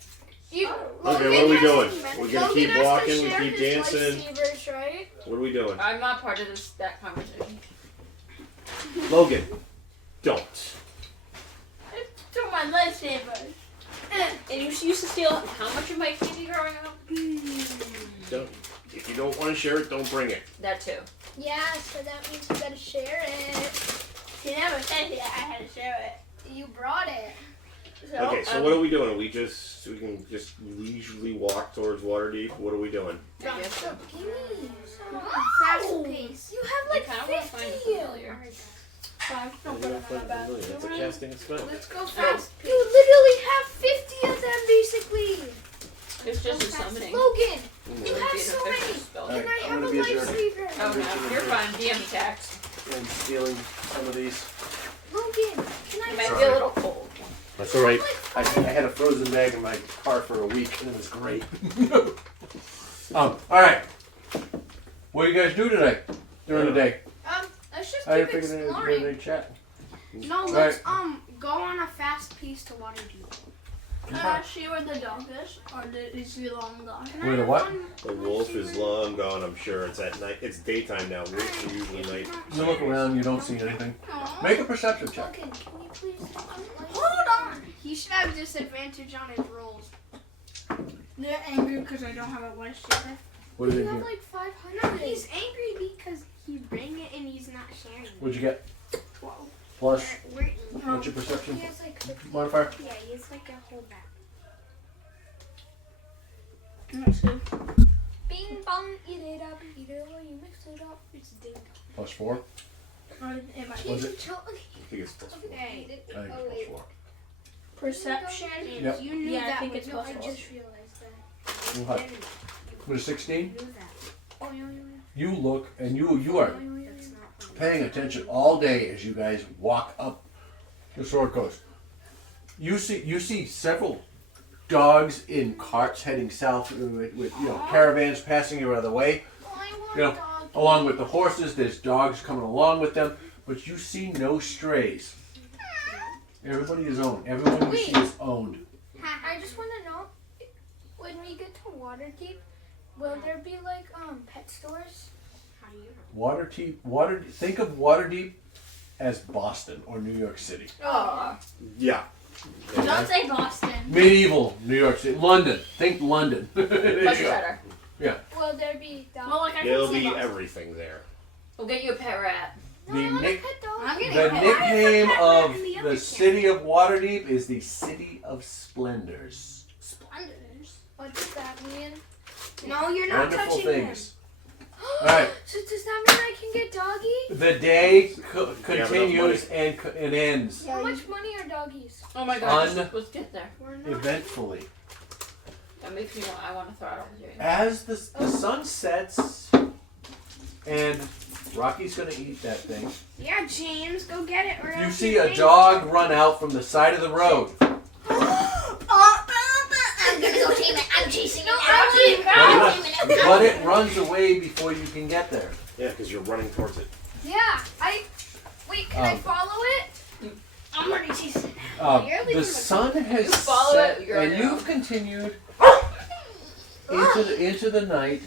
You, Okay, what are we doing? We're gonna keep walking, we keep dancing. Right? What are we doing? I'm not part of that conversation. Logan, don't. To my lightsaber. And you used to steal how much of my candy growing up? Don't. If you don't want to share it, don't bring it. That too. Yeah, so that means you gotta share it. She never said I had to share it. You brought it. Okay, so what are we doing? We can just leisurely walk towards Waterdeep. What are we doing? I guess so. Fast pace. You have like I kinda wanna find 50. it familiar. It's a casting spell. Let's go fast. fast. You literally have 50 of them basically. It's just a summoning. Logan, You have so many. Alright, Can I I'm have a gonna be a jerk. lifesaver? Oh no, you're fine. DM attacks. And stealing some of these. Logan, can It I? might Sorry. be a little cold. That's alright. I had a frozen bag in my car for a week and it was great. Alright. What do you guys do today? During the day? Let's just I keep didn't figure exploring. they'd chat. No, let's go on a fast pace to Waterdeep. See where the dog is? Or is he long gone? Where the what? The wolf is long gone, I'm sure. It's at night. It's daytime now. Wolves are usually night. You look around, you don't see anything. Make a perception check. Logan, can you please Hold on. He should have disadvantage on his rolls. They're angry because I don't have a lifesaver. What do You you have get? like 500. He's angry because he bring it and he's not sharing it. What'd you get? 12. Plus, We're, what's your perception he has like 50. modifier? Yeah, he has like a whole back. Let's see. Bing bong, eat it up, eat it away, you mix it up. It's ding dong. Plus 4? It might Was it? I think it's plus 4. Hey, I think it's plus 4. Perception. Yep. you knew Yeah, I that, think but it's no, I possible. just realized that. Well, hi. With a 16? You knew that. Oh, yeah. You look and you are That's not paying attention all day as you guys walk up the Sword Coast. You see several dogs in carts heading south with caravans passing you other way. You know, along with the horses, there's dogs coming along with them, but you see no strays. Everybody is owned. Everyone you see is owned. I just want to know, when we get to Waterdeep, will there be like pet stores? How do you know? Waterdeep. Think of Waterdeep as Boston or New York City. Oh. Yeah. Don't say Boston. Medieval New York City. London. Think London. There Much you go. better. Will there be dogs? Well, like I There'll can say be Boston. everything there. We'll get you a pet rat. The nick- pet dog. I'm getting The a pet. nickname of in the other the camp. city of Waterdeep is the City of Splendors. Splendors. What does that mean? No, you're not Wonderful touching things. Alright, So does that mean I can get doggy? the day enough continues and ends How much money are doggies? Oh my gosh. Let's get there. We're not. eventfully. That makes me want. I want to throw out on you. As the sun sets and Rocky's gonna eat that thing, Yeah, James, go get it. Or you else see your a thing- dog run out from the side of the road. I'm gonna go tame it. I'm chasing it. But it runs away before you can get there. Yeah, because you're running towards it. Yeah, wait, can I Um, follow it? I'm already chasing it. You're leaving The the- sun has You follow set, it, you're and on your you've own. continued into the night,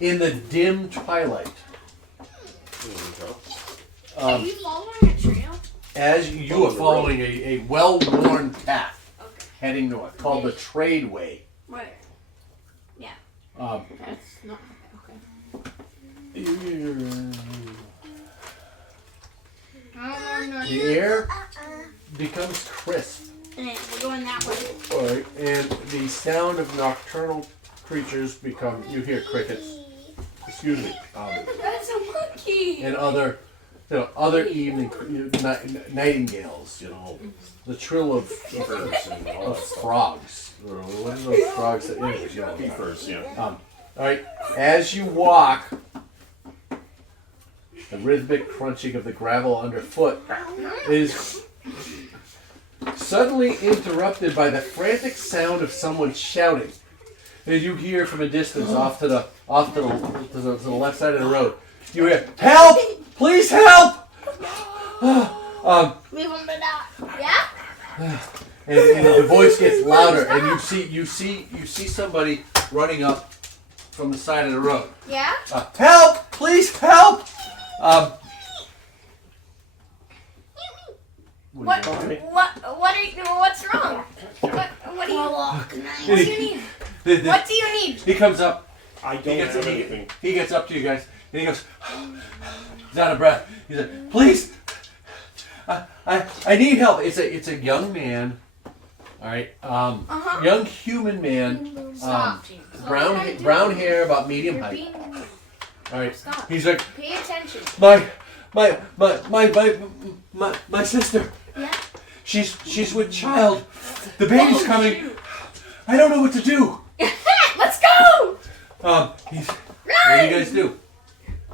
in the dim twilight. Are you following a trail? As you are following a well-worn path Okay. heading north, called the Tradeway. Right. That's not okay. The air becomes crisp, Yeah, we're going that way. alright, and the sound of nocturnal creatures become. You hear crickets. Excuse me. That's a monkey. And other evening nightingales. You know, the trill of Keepers and all that stuff. frogs. Or what are those frogs that anyways, you know. Keepers, yeah. All right, as you walk, the rhythmic crunching of the gravel underfoot is suddenly interrupted by the frantic sound of someone shouting. As you hear from a distance off to the left side of the road, you hear, "Help! Please help!" Leave him to die. Yeah? And the voice gets louder, and you see somebody running up from the side of the road. Yeah? Help! Please help! What are you, what's wrong? What do you, what do you need? What do you need? He comes up. I He don't gets, have he, anything. he gets up to you guys, and he goes, he's out of breath. He said, "Please, I need help." It's a young man. All right, young human man. Brown hair, about medium You're height. being rude. All right, Stop. he's like, Pay attention. my sister. Yeah? She's with child. The baby's coming. I don't know what to do. Let's go! What do you guys do?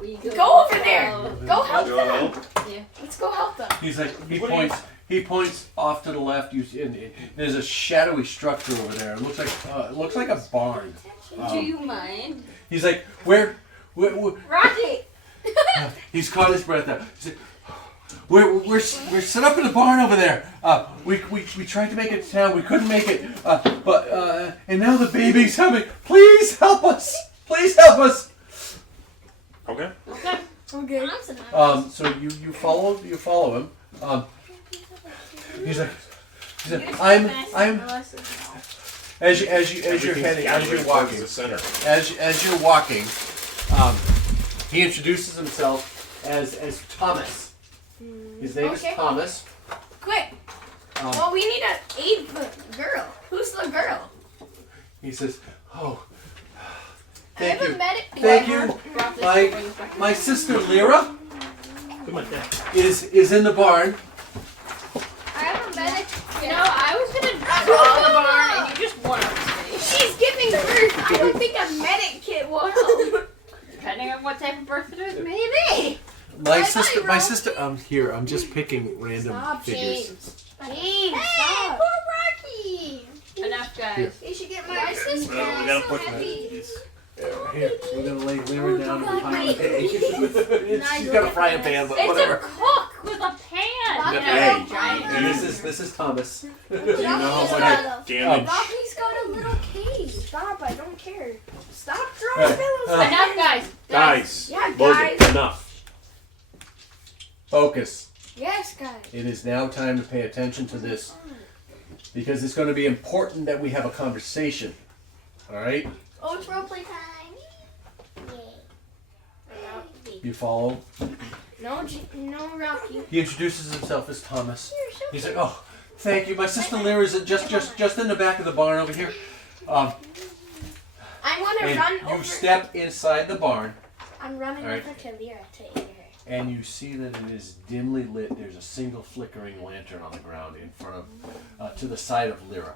We Go over there. Go help Go them. help. Yeah. Let's go help them. He's like, he points off to the left. There's a shadowy structure over there. It looks like a barn. Do you mind? He's like, where Rocky. he's caught his breath out. He's like, we're set up in the barn over there. We tried to make it to town. We couldn't make it. But and now the baby's coming. Please help us. Please help us. Okay. Okay. So you follow him. He's like I'm as you're heading, as you're walking, The center. as you're walking, he introduces himself as Thomas. His name is Okay. Thomas. Quick. Well, we need to aid the girl. Who's the girl? He says, "Oh, I thank have you, a medic. thank you. My sister Lyra Come on, Dad. is in the barn." I have a medic. You know, I was gonna draw the barn and you just won up to me. She's giving birth. I don't think a medic kit will help. Depending on what type of birth it is, maybe. My sister. Here. I'm just picking random Stop, figures. James, Hey, stop. poor Rocky. Enough, guys. You should get my sister. We gotta put Here, we're gonna lay Lyra down in a pile of hay. She's got a frying pan, but It's whatever. a cook with a pan. You know, Hey. giant. And this is Thomas. Do you know how Rocky's much got damage? Rocky's got a little cage. Stop. I don't care. Stop throwing pillows. Enough, guys. Guys. Yeah, Logan, guys. enough. Focus. Yes, guys. It is now time to pay attention to this because it's going to be important that we have a conversation. All right? Oh, it's roleplay time. You follow. No, Rocky. He introduces himself as Thomas. He's like, "Oh, thank you. My sister Lyra is just in the back of the barn over here." I want to And run you over. step inside the barn, I'm running All right. over to Lyra to aid her. and you see that it is dimly lit. There's a single flickering lantern on the ground in front of, to the side of Lyra.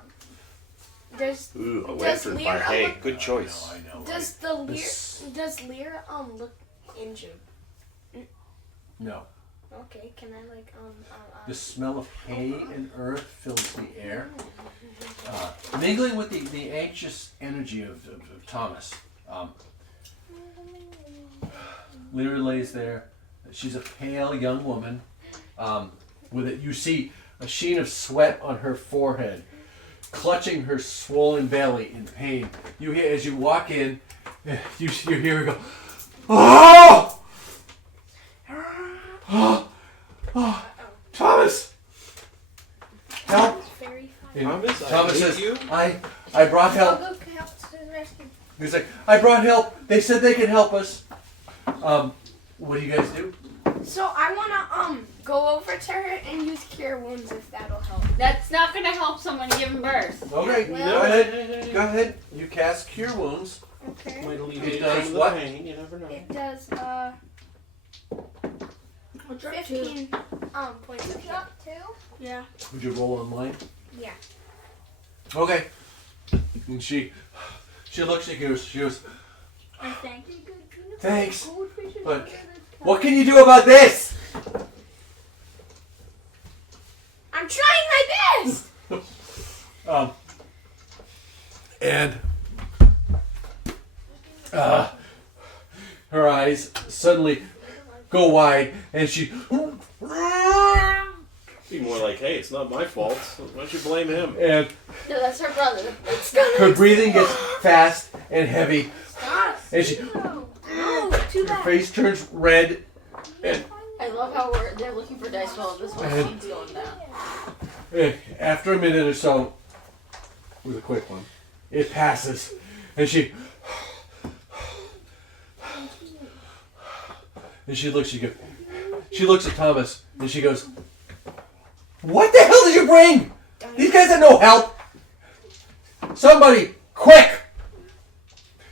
Does Ooh, a Does lantern by Lyra hay. look- Good choice. I know. does right? the Lyra This- does Lyra look injured? No. Okay, can I like The smell of hay and earth fills the air, mingling with the anxious energy of Thomas. Lyra lays there. She's a pale young woman. With it, you see a sheen of sweat on her forehead, clutching her swollen belly in pain. You hear as you walk in, you hear her go, "Oh! Oh! Oh! Thomas! Help!" very And Thomas, I Thomas need says, you. I brought help. I'll go help to the rescue. He's like, "I brought help. They said they could help us." What do you guys do? So I wanna go over to her and use cure wounds if that'll help. That's not gonna help someone giving birth. Okay, go ahead. Go ahead. You cast Cure Wounds. Okay. Might alleviate It does some of the what? pain, you never know. It does 15 points of heal. Two. Yeah. Would you roll online? Yeah. Okay. And she looks at you. She goes, I thank you. "Thanks, but what can you do about this?" I'm trying my best. And her eyes suddenly go wide, and she. Be more like, hey, it's not my fault. Why don't you blame him? And No, that's her brother. her breathing gets fast and heavy, Stop. and she, No, too her bad. face turns red. And I love how they're looking for dice while this whole scene's going down. after a minute or so, with a quick one, it passes, and she looks at Thomas, and she goes, "What the hell did you bring? These guys have no help. Somebody, quick!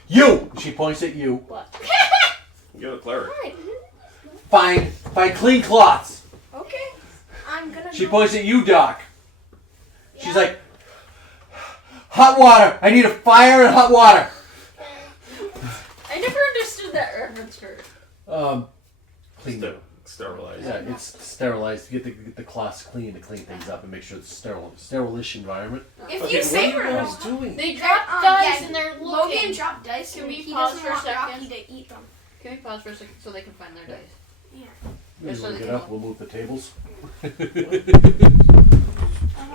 You!" She points at you. What? You're the cleric. Find clean cloths. Okay. I'm gonna. She go. points at you, Doc. She's like, "Hot water. I need a fire and hot water." hurts her. Clean. Sterilized. Yeah, it's sterilized to get the cloths clean, to clean things up and make sure it's sterilish environment. If you save her, guys doing? They dropped yeah, dice and they're Logan looking. dropped dice, Can and we he pause doesn't for a want second? Rocky to eat them. Can we pause for a second so they can find their dice? Maybe so we'll they get can up, we'll move the tables. I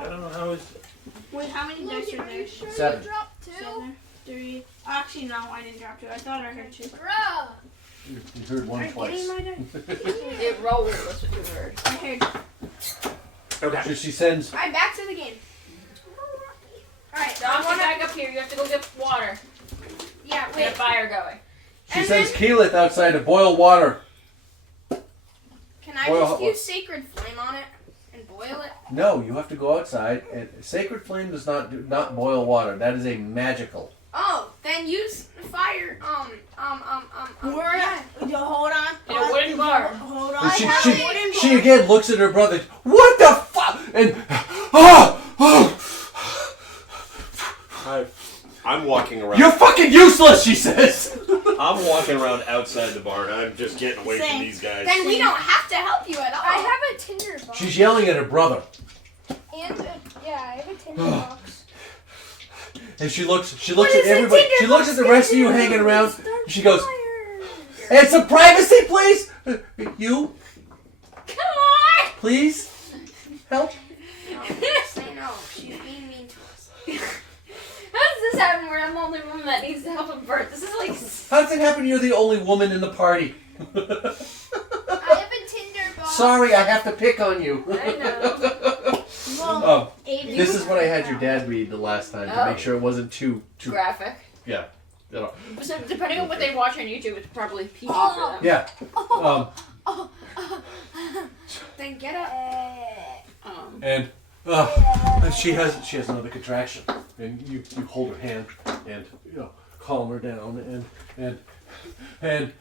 don't know how it's. Wait, how many dice are there? 7. Drop 2? 7, 3. Actually, no, I didn't drop 2. I thought I heard 2. Bruh. You heard one Are you twice. getting my dice? It rolled, that's what you heard. I heard. Okay. So she sends. Alright, back to the game. Alright, Don't get back up here, you have to go get water. Yeah, Get a wait. fire going. She And sends Keyleth outside to boil water. Can I Boil just hot use Sacred Flame on it and boil it? No, you have to go outside. And Sacred Flame does not boil water. That is a magical. Oh, then use fire. Yeah. Hold on. In a wooden bar. Hold on. And I have a wooden she again looks at her brother. What the fuck? And I'm walking around. you're fucking useless, she says. I'm walking around outside the barn. I'm just getting away from Same. these guys. Then we don't have to help you at all. I have a tinder box. She's yelling at her brother, And yeah, I have a tinder box. and she looks at everybody. She looks at the rest of you hanging around. And she goes, "And some privacy, please. You, Come on! please, help." No, say no. She's being mean to us. How does this happen where I'm the only woman that needs to help him birth? This is like... How does it happen? You're the only woman in the party. I have a Tinder box. Sorry, I have to pick on you. I know. Well, Aiden. This is what I had your dad read the last time to Oh. make sure it wasn't too. Graphic. Yeah. You know. So depending on what they watch on YouTube, it's probably PG for them. Yeah. Then get up. And she has another contraction, and you hold her hand and calm her down and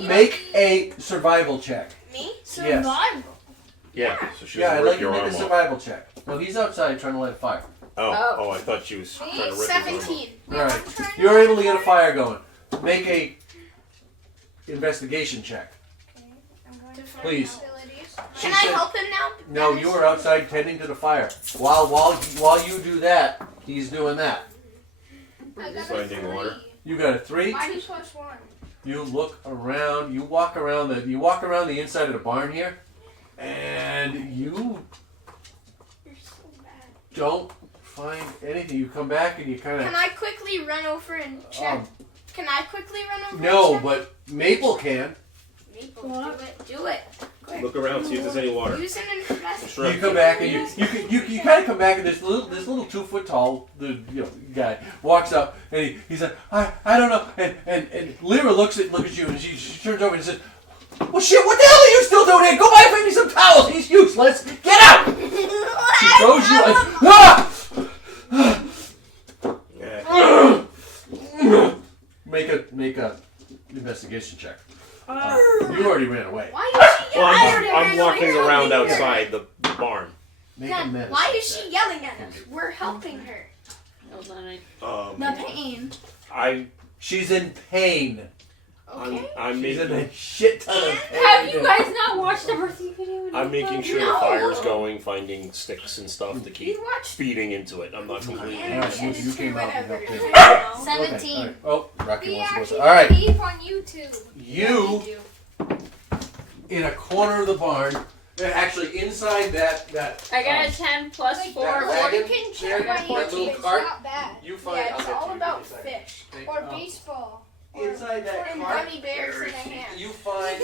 make a survival check. Me? Yes. Yeah. So she Yeah, I'd doesn't like rip you to your make a arm off. survival check. Well, he's outside trying to light a fire. Oh, I thought she was trying to rip his arm off. 17. All right, you're able to get a fire going. Make a investigation check, please. Can I help him now? No, you are outside tending to the fire. While you do that, he's doing that. Finding water. You got a 3. Why do you plus 1? You look around. You walk around the inside of the barn here, and you You're so bad. don't find anything. You come back and you kind Can of. I quickly run over and check? Can I quickly run over No, and check? but Maple can. Maple, do it. Quick. Look around, see if there's any water. Use an investigation. Sure. You come back and you kind of come back and this little 2-foot tall guy walks up and he's like, I don't know, and Lyra looks at you and she turns over and says, well shit, what the hell are you still doing here? Go buy and find me some towels. He's useless. Get out. She throws you make a investigation check. You already ran away. Why is she Well, yelling? I'm walking around outside the barn. Make a Dad, medicine why is check. she yelling at us? We're helping her. Hold on, I... The pain. She's in pain. Okay. I'm She's in making a shit ton of pain. Have you guys not watched the birthday video? I'm making sure the No. fire's going, finding sticks and stuff to keep You watched feeding into it. I'm not completely. Alright, you came out and helped him. Whatever. 17. Okay, all right. Oh, Rocky We wants to go. actually Alright, believe on you two. you in a corner of the barn, actually inside that I got a 10 plus 4. that You wagon, can there, check that my little YouTube. It's cart, not bad. you find. Yeah, it's I'll get all to you about in a second. fish. Or baseball. And Inside that cart, gummy bears in a hand. you find.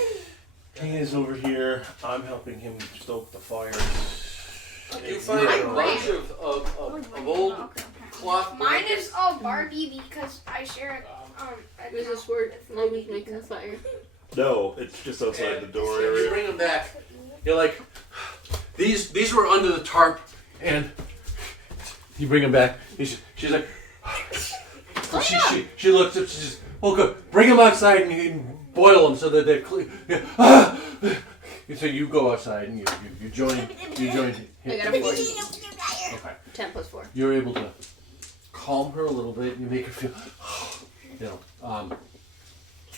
He is over here. I'm helping him stoke the fire. You find a bunch of old cloth Mine blankets. is all Barbie because I share a Who's this word? Logan's making a fire. No, it's just outside the door You area. bring them back. You're like, these were under the tarp, and you bring them back. She's like, she looks up. She says, "Oh, good. Bring them outside and you can boil them so that they're clean." Yeah. So you go outside and you join. I got a 40. Okay. 10 plus 4. You're able to calm her a little bit. You make her feel,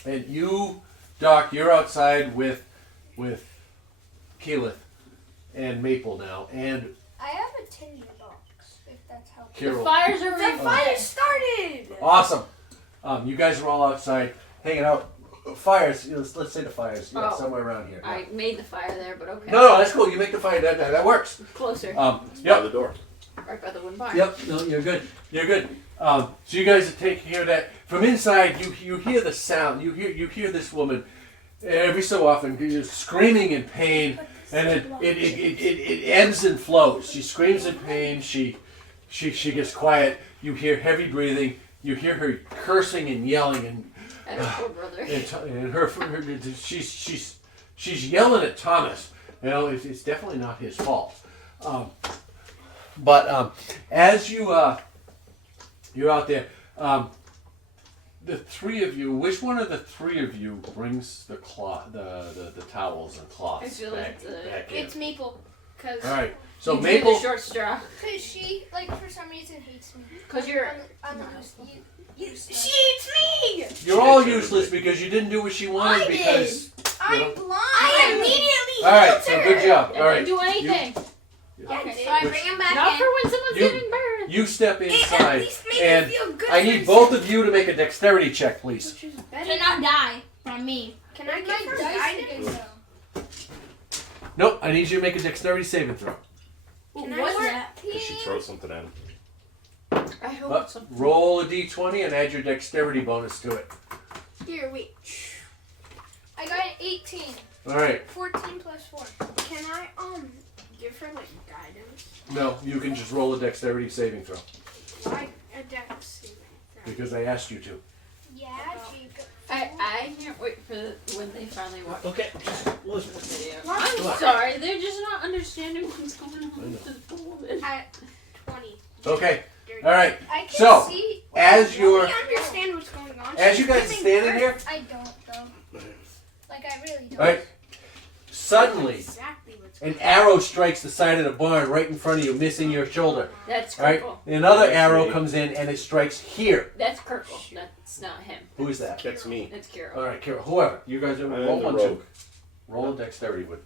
And you, Doc, you're outside with Keyleth and Maple now, and I have a tinder box, if that's helpful. Kirill. The fires are The fire started! Awesome. You guys are all outside hanging out. Fires. Let's say the fires. Yeah, Oh. somewhere around here. I made the fire there, but okay. No, that's cool. You make the fire. That works. Closer. By Yep. the door. Right by the wooden barn. Yep. No, you're good. You're good. So you guys are taking care of that. From inside, you hear the sound. You hear this woman every so often screaming in pain, and it ebbs and flows. She screams in pain. She gets quiet. You hear heavy breathing. You hear her cursing and yelling and her poor brother. and her she's yelling at Thomas. You know, it's definitely not his fault. But as you're out there, the three of you, which one of the three of you brings the towels and cloths I feel back, like back in? It's Maple. Cause All right. So you Maple. the short straw. Cause she, like, for some reason hates me. Cause you're. I'm useless. She eats me! You're all useless because you didn't do what she wanted. I did. Because I'm know. blind. I immediately all right. healed So her. good job. That All right. didn't do anything. Okay, so I bring him back Not in. for when someone's You- giving birth. You step It at inside, least made and me feel good. I need both of you to make a dexterity check, please. which is better. Cannot die from me. Can I Get get my her dice guidance? again, though. Nope. I need you to make a dexterity saving throw. Can What's I that? Because she throws something at him. I hope Uh, it's something. roll a d20 and add your dexterity bonus to it. Here, wait. I got an 18. All right. 14 plus 4. Can I give her like guidance? No, you can just roll a dexterity saving throw Why a dex saving throw? because I asked you to. Yeah, Jacob. I can't wait for when they finally watch Okay. the video. What? I'm sorry, they're just not understanding what's going on with this woman. At 20. Okay. Dirty. All right. I can So, see. As We you're understand what's going on. as She's you guys are giving standing birth. here, I don't, though. Like, I really don't. all right. Suddenly, Exactly what's an going arrow strikes the side of the barn right in front of you, missing your shoulder. That's All right. Kirkle. Another That's arrow me. comes in and it strikes here. That's Kirkle. That's not him. Who is that? That's me. That's Kira. All right, Kira. Whoever. You guys are I'm roll the one, rogue. two. Roll a dexterity with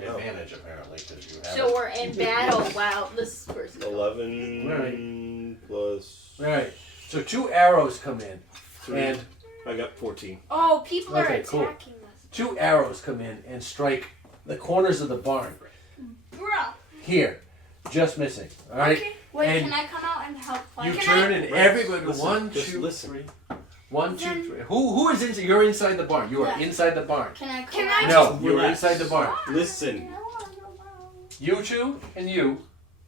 advantage apparently because you have So it. we're in battle while this person. 11 plus All right. So 2 arrows come in, 3. and I got 14. Oh, people are Okay, attacking cool. us. 2 arrows come in and strike the corners of the barn Bruh. here, just missing. All right. Okay. Wait, And can I come out and help You fight? turn and everybody. Listen, One, just two, listen. three. 1, 2, 3. Who is inside? You're inside the barn. You are Yeah. inside the barn. Can I Can come I out? No, you're relax. inside the barn. Listen. You two and you.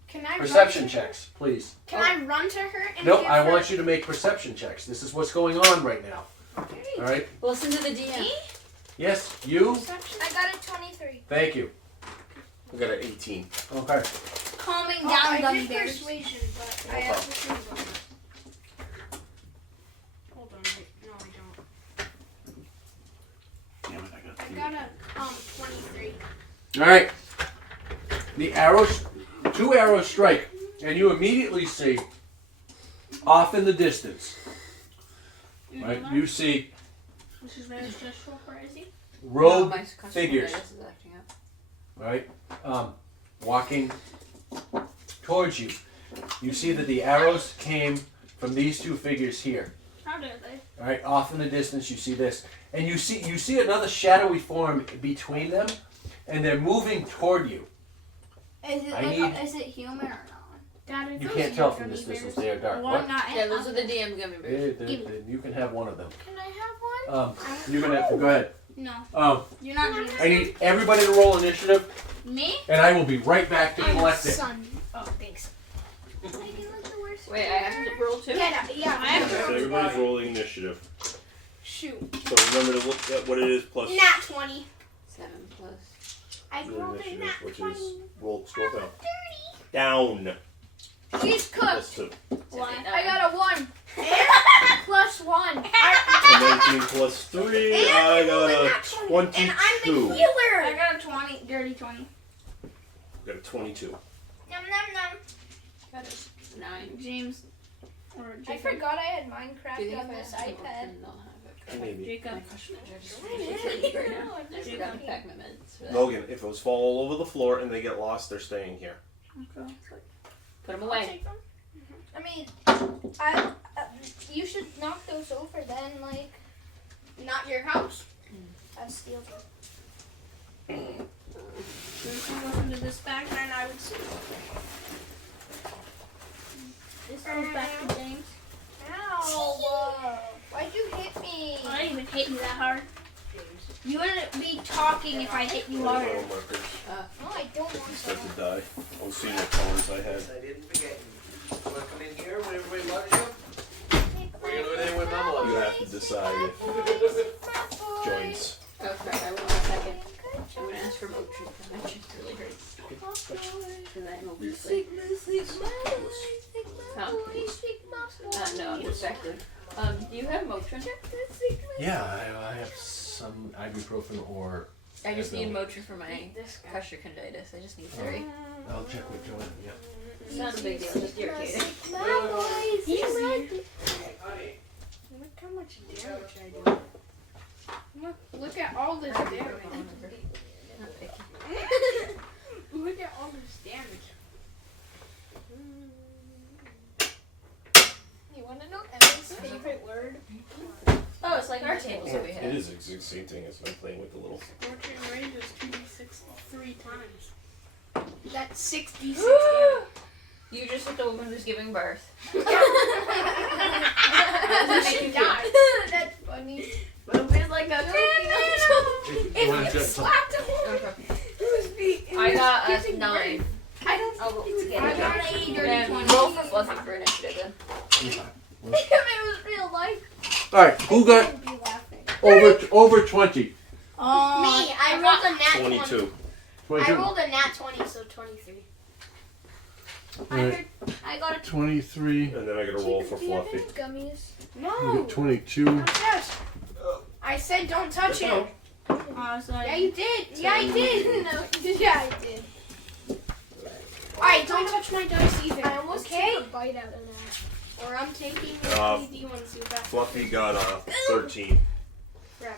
Can I Perception run to her? checks, please. Can I run to her and Nope, give I her... want you to make perception checks. This is what's going on right now. Okay. All right. Listen to the DM. Yes, you. Perception. I got a 23. Thank you. I got an 18. Okay. Calming Oh, down, I gummy did bears. persuasion, but I have to choose one. Hold on, wait. No, I don't. Damn it, I I got a 23. All right. The arrows, 2 arrows strike, and you immediately see, off in the distance, right? You see This is very stressful for Izzy. rogue my customer figures, base is acting up. right? Walking towards you. You see that the arrows came from these 2 figures here. How did they? All right, off in the distance, you see this, and you see another shadowy form between them, and they're moving toward you. Is it I like need- is it human or not? Dad, You can't tell from this distance; they are dark. Well, What? not Yeah, those are the DM gummy bears. You can have one of them. Can I have one? You're gonna have to go ahead. No, you're not doing I need everybody to roll initiative, Me? and I will be right back to collect it. Son. Oh, thanks. Wait, I have to roll 2? Yeah, I have So to everybody's rolling initiative. Shoot. So remember to look at what it is plus Nat 20. 7 plus. I your rolled a initiative, nat which 20. is scroll down. Down. She's Plus cooked. 2. One. I got a 1. Plus 1. So 19 plus 3. I got a 22. And I'm the healer. I got a 20. Dirty 20. Got a 22. Num num num. Got a 9. James. Or I Jacob. forgot I had Do you Minecraft think on if I this have to iPad. they'll have it? Maybe. Jacob. I just right now. I forgot to pack my meds for that. Logan, if those fall all over the floor and they get lost, they're staying here. Okay. Put them I'll away. take them. I mean, you should knock those over then, like, not your house. I'd steal them. This one goes into this bag, and I would see. This goes back to James. Ow! Why'd you hit me? I didn't even hit you that hard. You wouldn't be talking if I hit you harder. Mile markers. No, I don't want Start to. to die. I was seeing what colors I had. I didn't forget you. You want to come in here when everybody loves you? Or you gonna go there when Mama loves You you? have to decide if joins. Oh crap, I will in a second. I'm gonna ask for motion because my chin really hurts. Because I'm obviously. No, I'm defective. Do you have Motrin? Yeah, I have some ibuprofen or. I just need Advil. motrin for my costochondritis. I just need 3. I'll check with Joanne. Yeah. It's not a big deal, just irritating. Honey, Look how much damage I do. Look at all this damage. Not picky. Look at all this damage. You want to know Emily's favorite word? Oh, it's like our tables that we It have. is the exact same thing as I'm playing with the little. Fortune range is 2d6 3 times. That's 6d6 damage. You just hit the woman who's giving birth. She died. That's funny. But it feels like a You want to Slapped him. I got a 9. I don't. Oh, It's get I it. got a dirty And 20. roll for Fluffy for initiative then. It was real life. All right, who got I'd be laughing. over 20? Me, I rolled a nat 20. 22. I 22. rolled a nat 20, so 23. Alright, I got a 23. And then I gotta roll for Do you have Fluffy. any gummies? You No. got 22. Don't touch. I said don't touch him. Yeah, you did. Yeah, I did. No, yeah, I did. Alright, don't touch my dice either. I almost took a bite out of that. Or I'm taking the LED ones you got. Fluffy got 13. Forever.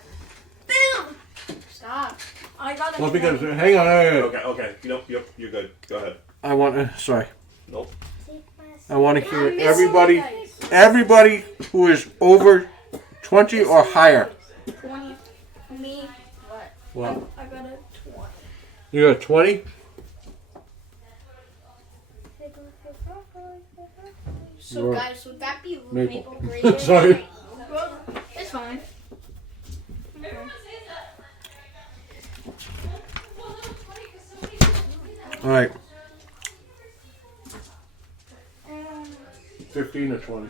Boom! Stop. I got a Well, because 20. hang on. Okay. Nope, you're good. Go ahead. I want to. Sorry. Nope. I want to I'm hear missing everybody. dice. Everybody who is over 20 or higher. 20. Me. What? I got a 20. You got 20? So Right. guys, would that be Maple. maple grated? Sorry. It's fine. All right. 15 or 20?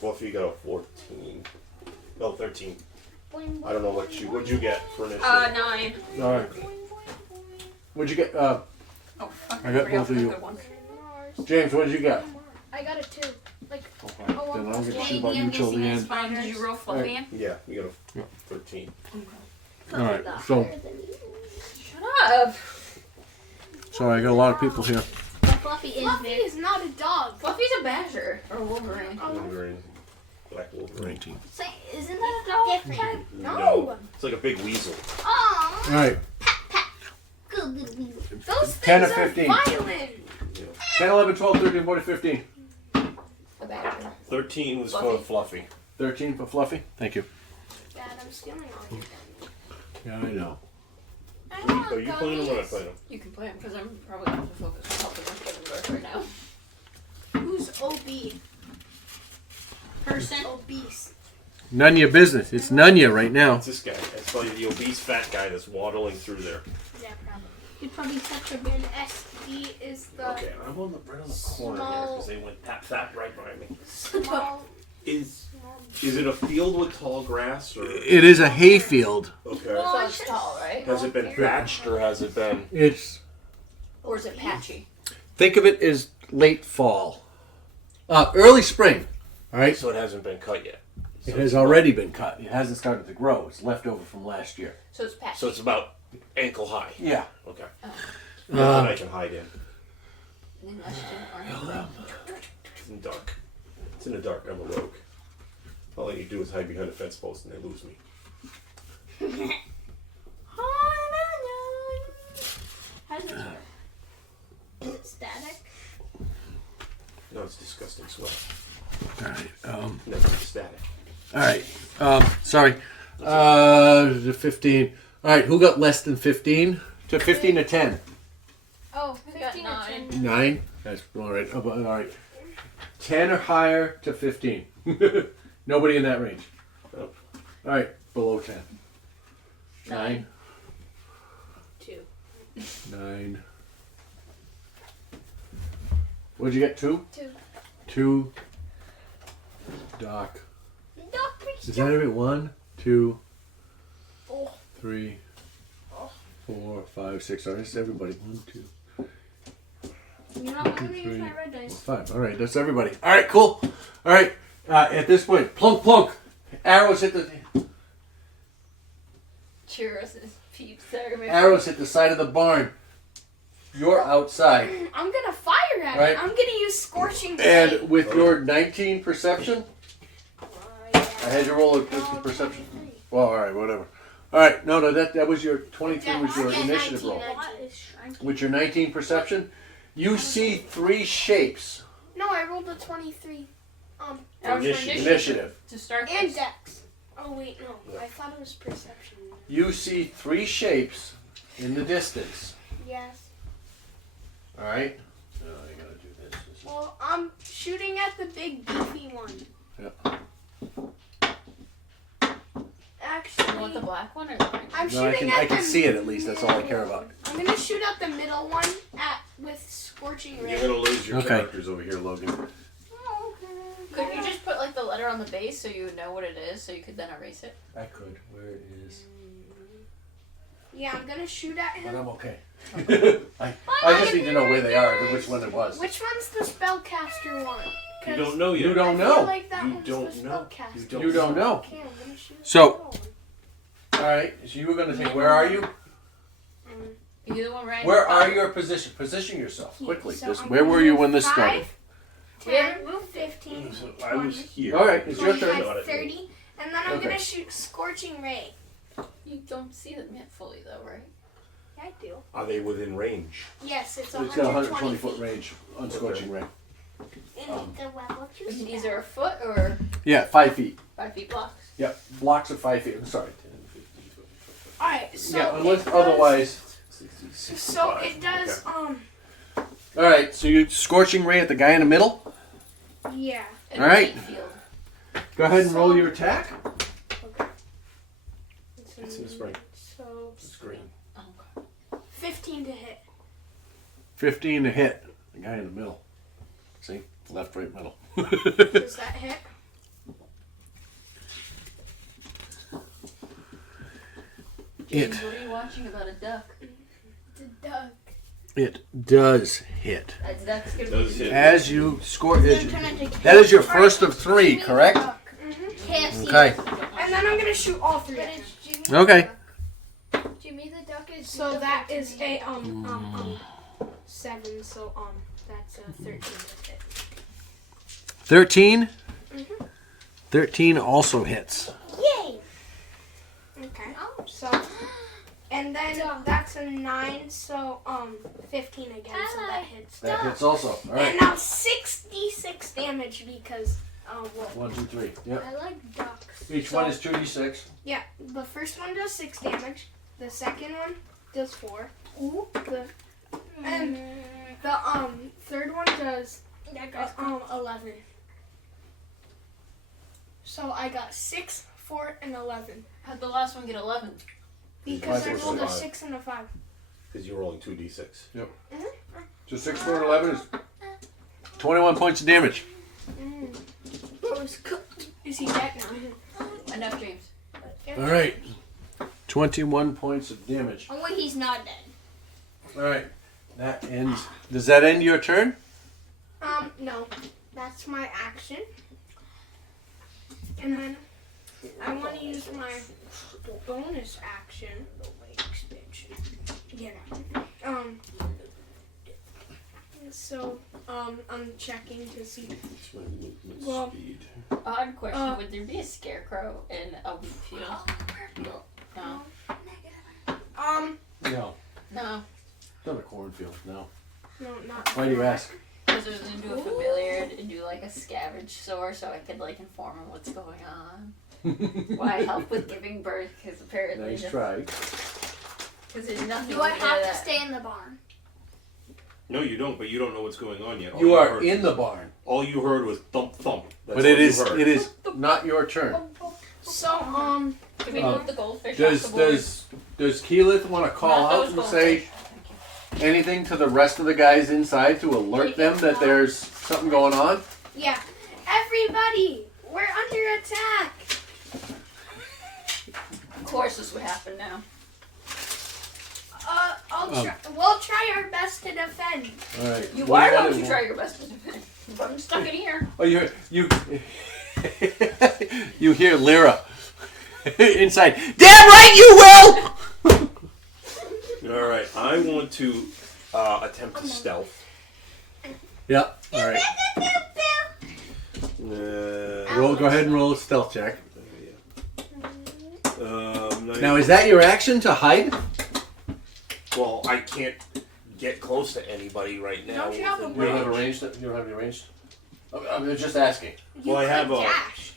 Fluffy got a 14. No, 13. I don't know what'd you get for initiative. 9. All right. What'd you get? Oh, fuck. I got forgot both of the you. good one. James, what did you get? I got a 2. Like, Okay. Then I'll get to see about you till the end. Did you roll Fluffy in? Yeah, you got Yeah. a 13. All right. So, Shut up. sorry, I got a lot of people here. Fluffy is Fluffy big. is not a dog. Fluffy's a badger. Or Wolverine. Wolverine. Black Wolverine. 19. Say, isn't that a dog? Different. No. It's like a big weasel. Aw, All right. good little weasel. Those 10 things or are 15. violent. 10, 11, 12, 13, 14, 15. A badger. 13 was Fluffy. for Fluffy. 13 for Fluffy. Thank you. Dad, I'm stealing all your gummies. Yeah, I know. I want Are you playing them or I gummies. play them? You can play him because I'm probably going to focus on helping with giving birth right now. Who's OB? Person. Obese. None of your business. It's none of you right now. It's this guy. It's probably the obese fat guy that's waddling through there. Yeah, probably. You'd probably touch a bit. And SD is the Okay, I'm on the right on the corner here because they went tap right behind me. small. Is it a field with tall grass or It is a hayfield. okay? So it's tall, right? Has it been thatched or has it been? It's, Or is it patchy? think of it as late fall. Early spring. All right. So it hasn't been cut yet. It has already been cut. It hasn't started to grow. It's left over from last year. So it's patchy. So it's about ankle high. Yeah. Okay. Oh. Nothing I can hide in. Unless you didn't It's in the dark. It's in the dark. I'm a rogue. All you do is hide behind a fence post and they lose me. How does it work? Is it static? No, it's disgusting sweat. All right. No, it's static. All right. Sorry. The 15. All right. Who got less than 15? To 15 to 10. Oh, I got 15 or 9. 10. 9. That's all right. All right. 10 or higher to 15. Nobody in that range. Nope. All right. Below 10. 9. 2. 9. What'd you get? 2? 2. 2. Doc. Doc, Is that every 1, 2, Oh. 3, 4, 5, 6. All right, that's everybody. 1, 2, You know, I'm gonna use 3, my red dice. 5. All right, that's everybody. All right, cool. All right, at this point, plunk, plunk. Arrows hit the Churros and peeps. Sorry, arrows hit the side of the barn. You're outside, I'm gonna fire at Right. it. I'm gonna use scorching ray. and with your 19 perception, I had you roll a perception. Well, all right, whatever. All right, no, that was your 23 was your initiative roll. With your 19 perception, you see 3 shapes. No, I rolled a 23. That was for Initiative. Initiative. To start And this. dex. Oh wait, no. I thought it was perception. You see 3 shapes in the distance. Yes. All right. No, I gotta do this. Well, I'm shooting at the big beefy one. Yep. You want the Actually, black one or the green? I'm No, shooting I at can the see it at least. That's all I care about. I'm gonna shoot at the middle one with scorching ray. You're gonna lose your Okay. characters over here, Logan. Couldn't you just put like the letter on the base so you would know what it is, so you could then erase it? I could. Where is? Yeah, I'm gonna shoot at But him. I'm okay. I just need to know where they are, which one it was. Which one's the spellcaster one? You don't know You yet. don't I feel know. like that You one's don't the know. spellcaster. You don't know. Okay, I'm gonna shoot So- at the middle All right. So you were gonna take. Where are you? one. You the one right? Where are your position? Position yourself quickly. So Just I'm where gonna were you move when this 5, started? 10, 15, So I was 20, here. All right, it's your turn. 25, 30, and then I'm Okay. gonna shoot scorching ray. You don't see them yet fully though, right? Yeah, I do. Are they within range? Yes, it's It's got 120 120 foot feet. range on scorching ray. In the web of two And these steps. are a foot or Yeah, 5 feet. 5 feet blocks. Yep, blocks of 5 feet. I'm sorry. 10, 15, 20, 25. Alright, so Yeah, unless it does, otherwise. 60, So it does, All right, so you scorching ray at the guy in the middle. yeah. And All right. a field. Go ahead and roll your attack. Okay. It's in the spring. So It's green. Okay. 15 to hit. 15 to hit the guy in the middle. See, left, right, middle. Does that hit? It James, what are you watching about a duck? The duck. it does hit. That duck's gonna Does be hit. As you score, I'm trying to that is your first of 3, correct? KFC. Okay. And then I'm gonna shoot all 3 But at him. it's Jimmy Okay. the Duck. Jimmy the Duck is So that is a 7, so that's a 13 to hit. 13? 13 also hits. Yay! Okay. Oh. So, and then that's a 9, so 15 again, so that hits. That hits also. All And right. now 66 damage because well, 1, 2, 3. Yep. I like ducks. Each one is 2d6. yeah, the first one does 6 damage. The second one does 4. And the third one does 11. So I got 6, 4, and 11 How'd the last one get 11? because I Five, rolled a 5. 6 and a 5. Because you're rolling 2d6. So 6, 4, and 11 is 21 points of damage. Is he dead now? Enough, James. All right. 21 points of damage. Oh wait, he's not dead. All right. That ends. Does that end your turn? No. That's my action. And then I want to use my bonus action. Yeah. So, I'm checking to see. It's my movement Well, speed. Odd question. Would there be a scarecrow in a wheat field? No. No. No. No. Not a cornfield, no. No, not. Why do you ask? Because I was going to do a familiar and do like a scavenge store so I could like inform him what's going on. Why help with giving birth? Because apparently. Nice try. Because there's nothing. Do I over have that. to stay in the barn? No, you don't. But you don't know what's going on yet. All You are heard- in the barn. All you heard was thump thump. That's But all it you is heard. it is not your turn. So, Can we move the goldfish Does off the board? does Keyleth want to call Not out those and goldfish. say anything to the rest of the guys inside to alert them that there's something going on? Yeah. Everybody, we're under attack. Of course, this would happen now. We'll try our best to defend. All right. You What are do going want to try your best to defend. But I'm stuck in here. Oh, you you hear Lyra inside. Damn right you will. All right. I want to attempt to stealth. Yeah. All right. Roll. Go ahead and roll a stealth check. Now, is that your action to hide? Well, I can't get close to anybody right now. Don't you have a You don't have a ranged. You don't have any ranged. I'm just asking. Well, I have a dash.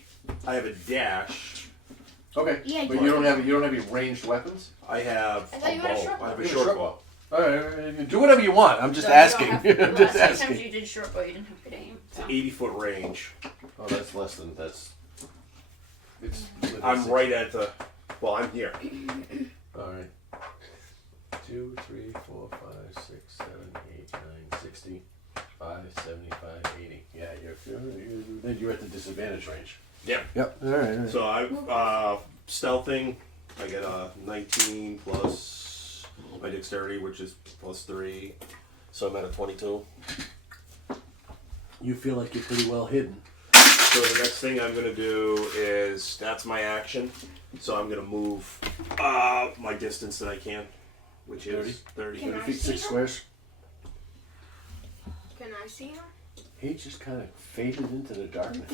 I have a dash. Okay. Yeah, But you don't have any ranged weapons. I have I thought a you had a bow. short I have bow. a short bow. All right. Do whatever you want. I'm just So you don't asking. have- I'm the just last 2 times asking. you did short bow, you didn't have good aim. It's So. 80-foot range. Oh, that's less than that's. It's. I'm right at the. Well, I'm here. All right. 2, 3, 4, 5, 6, 7, 8, 9, 60, 5, 75, 80. Yeah, you're at the disadvantage range. Yeah. Yep. All right. So I stealthing. I get a 19 plus my dexterity, which is plus 3. So I'm at a 22. You feel like you're pretty well hidden. So the next thing I'm gonna do is that's my action. So I'm gonna move my distance that I can, which is 30. Can 30 I feet, see 6 him? squares. Can I see him? He just kind of faded into the darkness.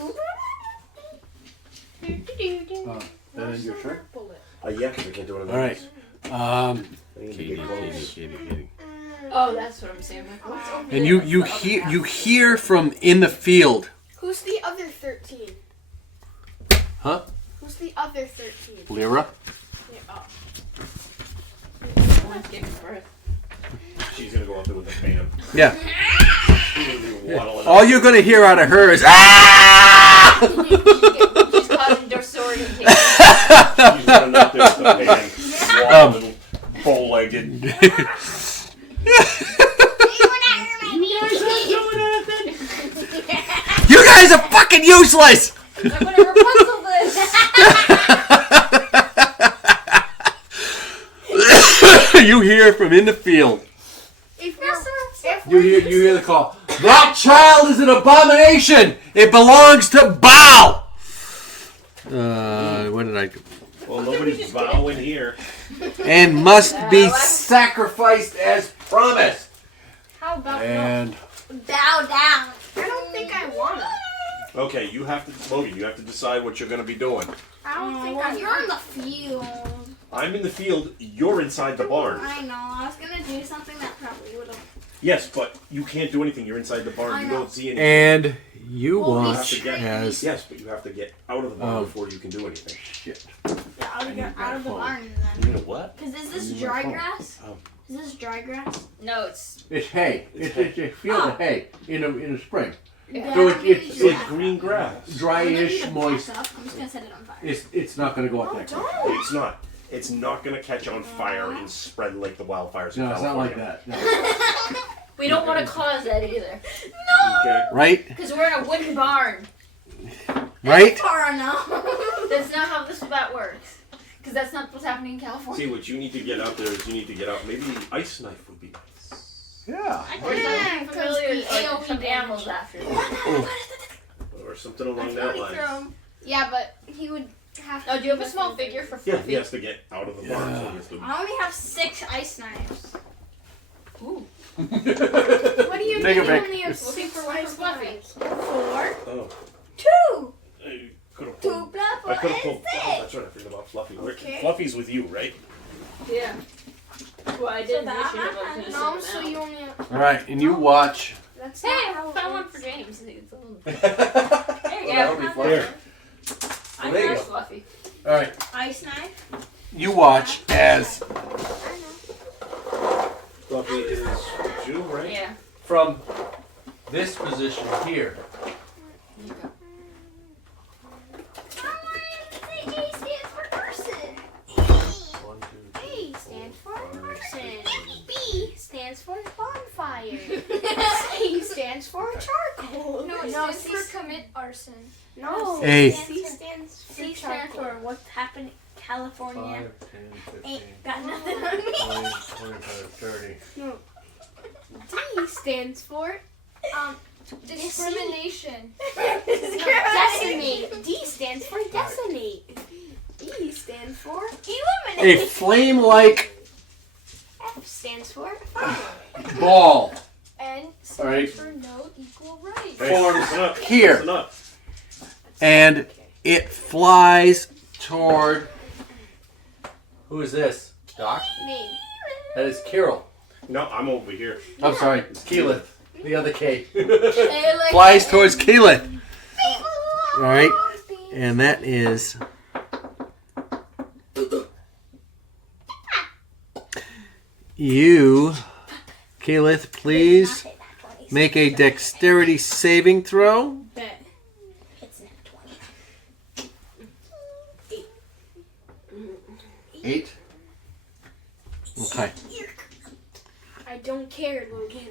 That is your turn. Yeah, because I can't do it. All right. I need to get close. Oh, that's what I'm saying. Like, what's over And there? you What's the other half? hear from in the field. Who's the other 13? Huh? Who's the other 13? Lyra. Yeah, oh. Someone's giving birth. She's gonna go out there with a fan. Yeah. She's gonna be waddling. All you're gonna hear out of her is ah! She's causing disorientation. She's running out there with a fan, waddling, bow-legged. You guys are fucking useless. I'm gonna Rapunzel this. You hear from in the field. If You hear the call. That child is an abomination. It belongs to Baal. What did I do? Well, nobody's bowing here. And must be sacrificed as promised. How about And Bow down. I don't think I wanna. Okay, you have to, Logan. You have to decide what you're gonna be doing. I don't think Well, I you're in the field. I'm in the field. You're inside the barn. I know. I was gonna do something that probably would have. Yes, but you can't do anything. You're inside the barn. I You know. don't see anything. and you Well, we watch have to get- as Yes, but you have to get out of the barn before you can do anything. shit. Yeah, I'll get out of the barn You then. know what? Cause is this You dry want phone. grass? Oh. Is this dry grass? No, it's It's hay. It's a field of hay in a spring. Yeah. So it's It's like green grass. dryish, I'm moist. just gonna set it on fire. It's not gonna go up that quick. It's not. It's not gonna catch on fire and spread like the wildfires in No, it's not like California. that. No. we don't want to cause that either. Okay. Right? Because we're in a wooden barn. Right? Far enough. That's not how that works. Because that's not what's happening in California. See, what you need to get out there is you need to get out. Maybe the ice knife would be nice. Yeah. Or Yeah, something 'cause familiar, the like AOE some damage. animals after. Or something along that line. Yeah, but he would have to. Oh, do you have a small figure for Yeah, Fluffy? he has to get out of the barn. So he has to, I only have 6 ice knives. Ooh. What do you Take a mean break. only have Looking for 6 one for Fluffy. pies? 4, Oh. 2, I could have 2 pulled. plus I 4 could have is pulled. 6. Oh, that's right. I forgot about Fluffy. Okay. Fluffy's with you, right? Yeah. Well, I did So mention that- if I was gonna No, sit so down. you only have. All right, and you watch. That's Hey, not how I it found one works. for James. It's a little... Well, There you that'll go. be fun. There. I There you know go. Fluffy. All right, Ice knife. you watch as Fluffy is with you, right? Yeah. from this position here. There you go. A stands for person. 1, 2, 3, A stands for 4, 5, person. 6, B stands for bonfire. C stands for charcoal. No, it No, stands C for commit arson. No. A. C stands for charcoal. what's happening in California. 5, 10, 15, Ain't got nothing on me. 20, 25, 30. D stands for Discrimination. Decimate. D stands for decimate. E stands for A Eliminate. flame-like F stands for fire. ball And All right. stands for no equal rights. Hey, Forms listen up. here. Listen up. and it flies toward. Who is this? Doc? me. That is Kirill. No, I'm over here. I'm sorry, it's Keyleth. The other K. Flies Flies towards Keyleth. All right, and that is. You, Keyleth, please make a dexterity saving throw. Bet. It's not 20. 8. Okay. I don't care, Logan.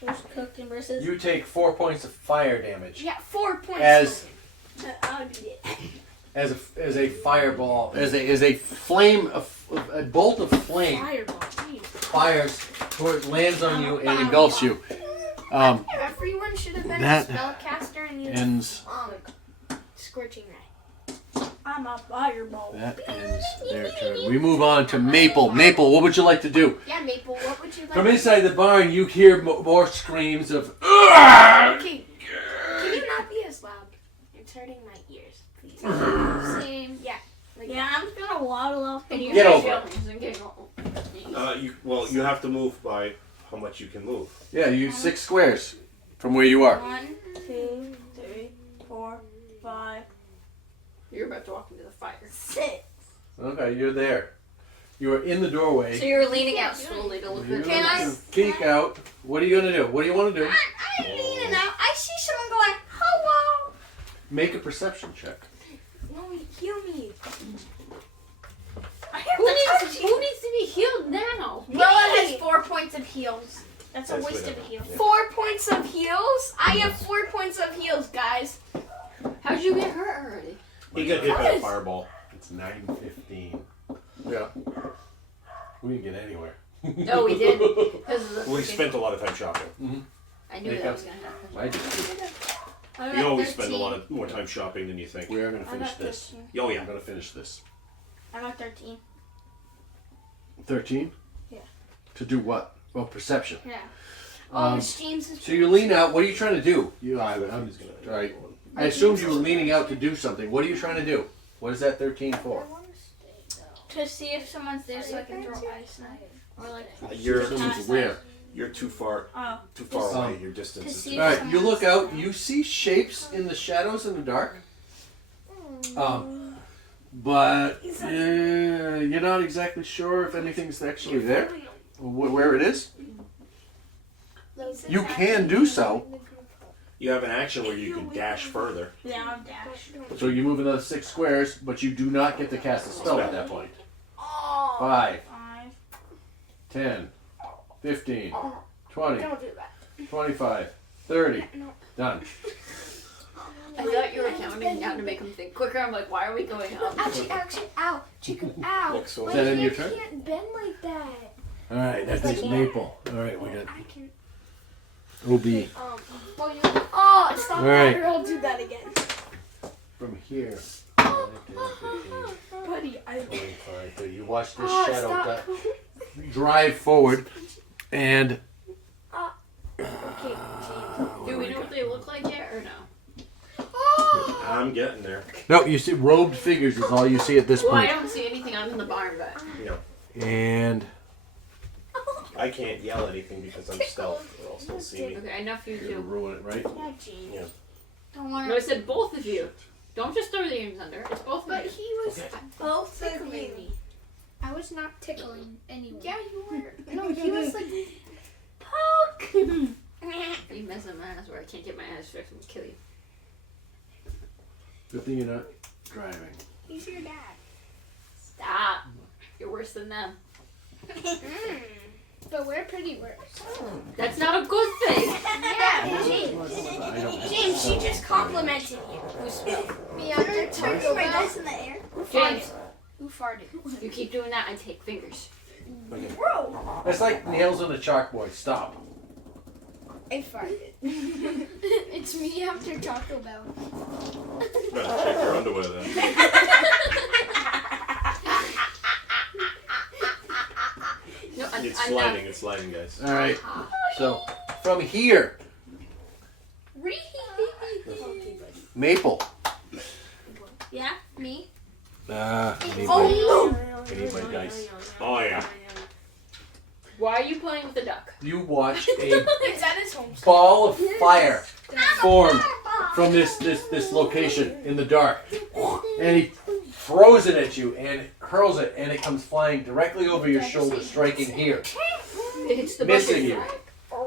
Who's cooking versus? You take 4 points of fire damage Yeah, 4 points. as I'll do it. as a fireball, as a flame, a bolt of flame Fireball. Jeez. fires toward, lands on you and engulfs you. Everyone should have been That a spellcaster and used ends. scorching ray. I'm a fireball. That ends their turn. We move on to Maple. Maple, what would you like to do? Yeah, Maple, what would you like? From inside the barn, you hear more screams of. Okay. Can you not be as loud? It's hurting my ears, please. Same. Yeah. Like Yeah, I'm just gonna waddle off the And you Get guys over it. yell and get all- You have to move by how much you can move. Yeah, you 6 squares from where you are. 1, 2, 3, 4, 5, You're about to walk into the fire. 6. Okay, you're there. You are in the doorway. So you're leaning out slowly to look You at Can I- peek out. What are you gonna do? What do you want to do? I'm leaning out. I see someone going, hello. Make a perception check. No, heal me. I have Who to touch needs you. to be healed now? Bella has 4 points of heals. That's a That's waste of a whatever. heal. 4 points of heals? I have 4 points of heals, guys. How'd you get hurt already? He got hit by a fireball. It's 9:15. Yeah. We didn't get anywhere. No, we did. Because of the We freaking- spent a lot of time shopping. I knew that was gonna happen. I did too. You always spend a lot of more time shopping than you think. We are gonna I finish got this. 13. Oh I'm yeah. gonna finish this. I got 13. 13? Yeah. To do what? Well, perception. Yeah. It's James's. So you lean out. What are you trying to do? I'm just gonna. All right. I assumed you were leaning out to do something. What are you trying to do? What is that 13 for? To see if someone's there so I can throw ice knife. Or like, Someone's where? You're too far oh. away. Your distance To is see too All right. You look someone's- out. You see shapes in the shadows in the dark. But you're not exactly sure if anything's actually there, where it is. You can do so. You have an action where you can dash further. Yeah, I'll dash. So you move another 6 squares, but you do not get to cast a spell at that point. 5, 5. 10, 15, 20, Don't do that. 25, 30. Done. I thought you were counting down to make them think quicker. I'm like, why are we going up? Ouchie, ow. Chicken, ow. Look, so Is that in your You turn? can't bend like that. All right, that is Maple. All right, we got I can. OB. Well, you. Oh, stop All right. I'll do that again. From here. Buddy, I 25. You watch this Oh, shadow stop. drive forward, and Okay, James. Do we know what they look like yet or no? I'm getting there. no, you see robed figures is all you see at this Well, I point. don't see anything. I'm in the barn, but And I can't yell anything because I'm stealth. They'll still see me. okay, enough for you you two. ruin it, right? Yeah, James. Yeah. Don't No, I worry. said both of you. Don't just throw the names under. It's both of But you. he was Both of tickling you. me. I was not tickling anyone. Yeah, you were. No, he was like, Poke. You mess up my ass where I can't get my ass fixed and kill you. Good thing you're not driving. he's your dad. Stop. You're worse than them. But we're pretty worse. That's not a good thing. Yeah, James. I don't have James, she just complimented you. Who spoke? Me under Taco My Bell. dice in the air. James, Who farted? you keep doing that, I take fingers. Bro, It's like nails on a chalkboard. Stop. I farted. It's me after Taco Bell. Better take your underwear then. No, It's sliding. It's sliding, guys. All right. So from here, Maple. Yeah, me. I need Oh, I need my dice. Oh yeah. Why are you playing with the duck? You watch a it's at his home. ball of fire form from this location in the dark, and he throws it at you and hurls it, and it comes flying directly over your shoulder, striking here, It hits the Missing bushes. you.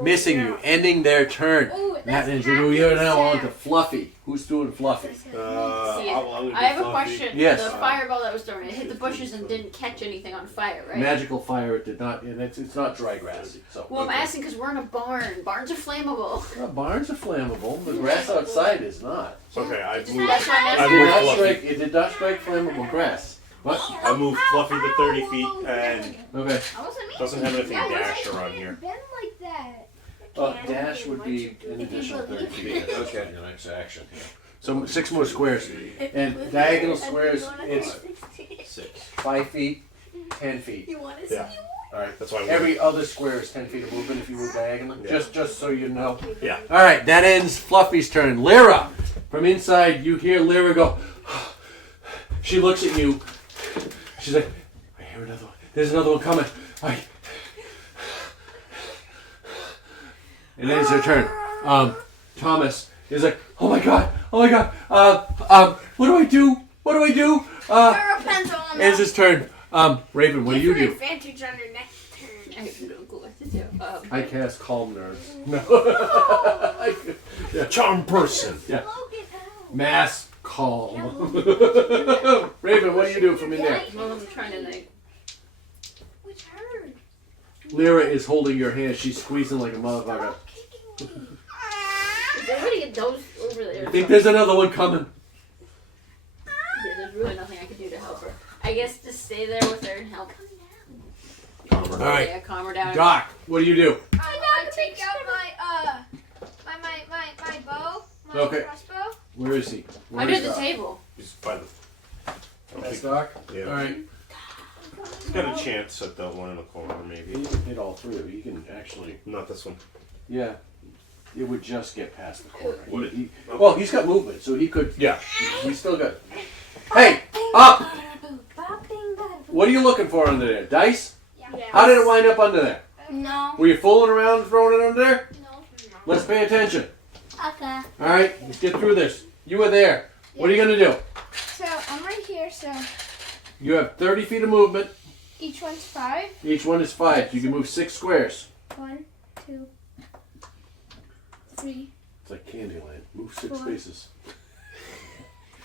missing you, ending their turn. That means you're now on to Fluffy. Who's doing Fluffy? See, I'm I have a question. Yes. The fireball that was thrown, it hit the bushes and didn't catch anything on fire, right? Magical fire. It did not, and it's not dry grass. So Well, I'm asking because we're in a barn. Barns are flammable. barns are flammable. The grass outside is not. It's okay. I moved. That's why I'm I It asking. did moved not Fluffy. strike. It did not strike flammable grass. What? I moved Fluffy to 30 feet and Okay. doesn't have anything dash around here. Been like that. Dash would be an additional 30 feet. Okay. The next action. So 6 more squares. And diagonal squares, it's 5 feet, 10 feet. You want to Yeah. All right. That's why. Every other square is 10 feet of movement if you move diagonally. Yeah. Just so you know. Yeah. All right. That ends Fluffy's turn. Lyra, from inside, you hear Lyra go. She looks at you. She's like, I hear another one. There's another one coming. And then it's her turn. Thomas is like, oh my god. What do I do? Rapunzel on It's his turn. Raven, what do you do? Advantage on her next turn. I have no clue what to do. I cast Calm Nerves. No. Charm person. Yeah. Mass calm. Raven, what do you do from in there? Well, I'm trying to think. Which hurt? Lyra is holding your hand. She's squeezing like a motherfucker. Is everybody get those over there? I think there's another one coming. Yeah, there's really nothing I can do to help her. I guess just stay there with her and help. All right. Yeah, calm her down. Doc, what do you do? I take out my bow, my Okay. crossbow. Where is he? Where Under is the Doc? table. He's by the. I don't That's think- Doc? Yeah. All right. He's got a chance at that one in the corner, maybe. He can hit all 3 of you. He can actually. Not this one. Yeah. It would just get past the corner. Would it? Well, he's got movement, so he could. Yeah. He's still got. Hey, up! What are you looking for under there? Dice? How did it wind up under there? No. Were you fooling around throwing it under there? No. Let's pay attention. Okay. All right, let's get through this. You were there. What are you gonna do? So I'm right here. So You have 30 feet of movement. each one's 5. Each one is 5. You can move 6 squares. 1, 2, 3, It's like Candyland. Move 6 Four. spaces.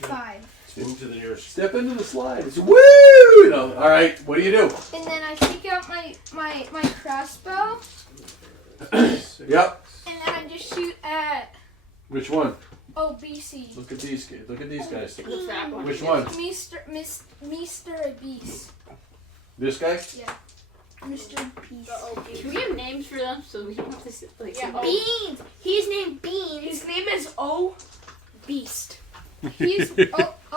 5. Move to the nearest. Step into the slide. It's woo! You know. All right. What do you do? And then I take out my crossbow. Yep. And then I just shoot at Which one? BC. Look at these. Look at these guys. The fat one. Which one? Mr. Beast. This guy? Mr. Beast. Do we have names for them so we don't have to sit like Yeah, Beans. He's named Beans. His name is O Beast. He's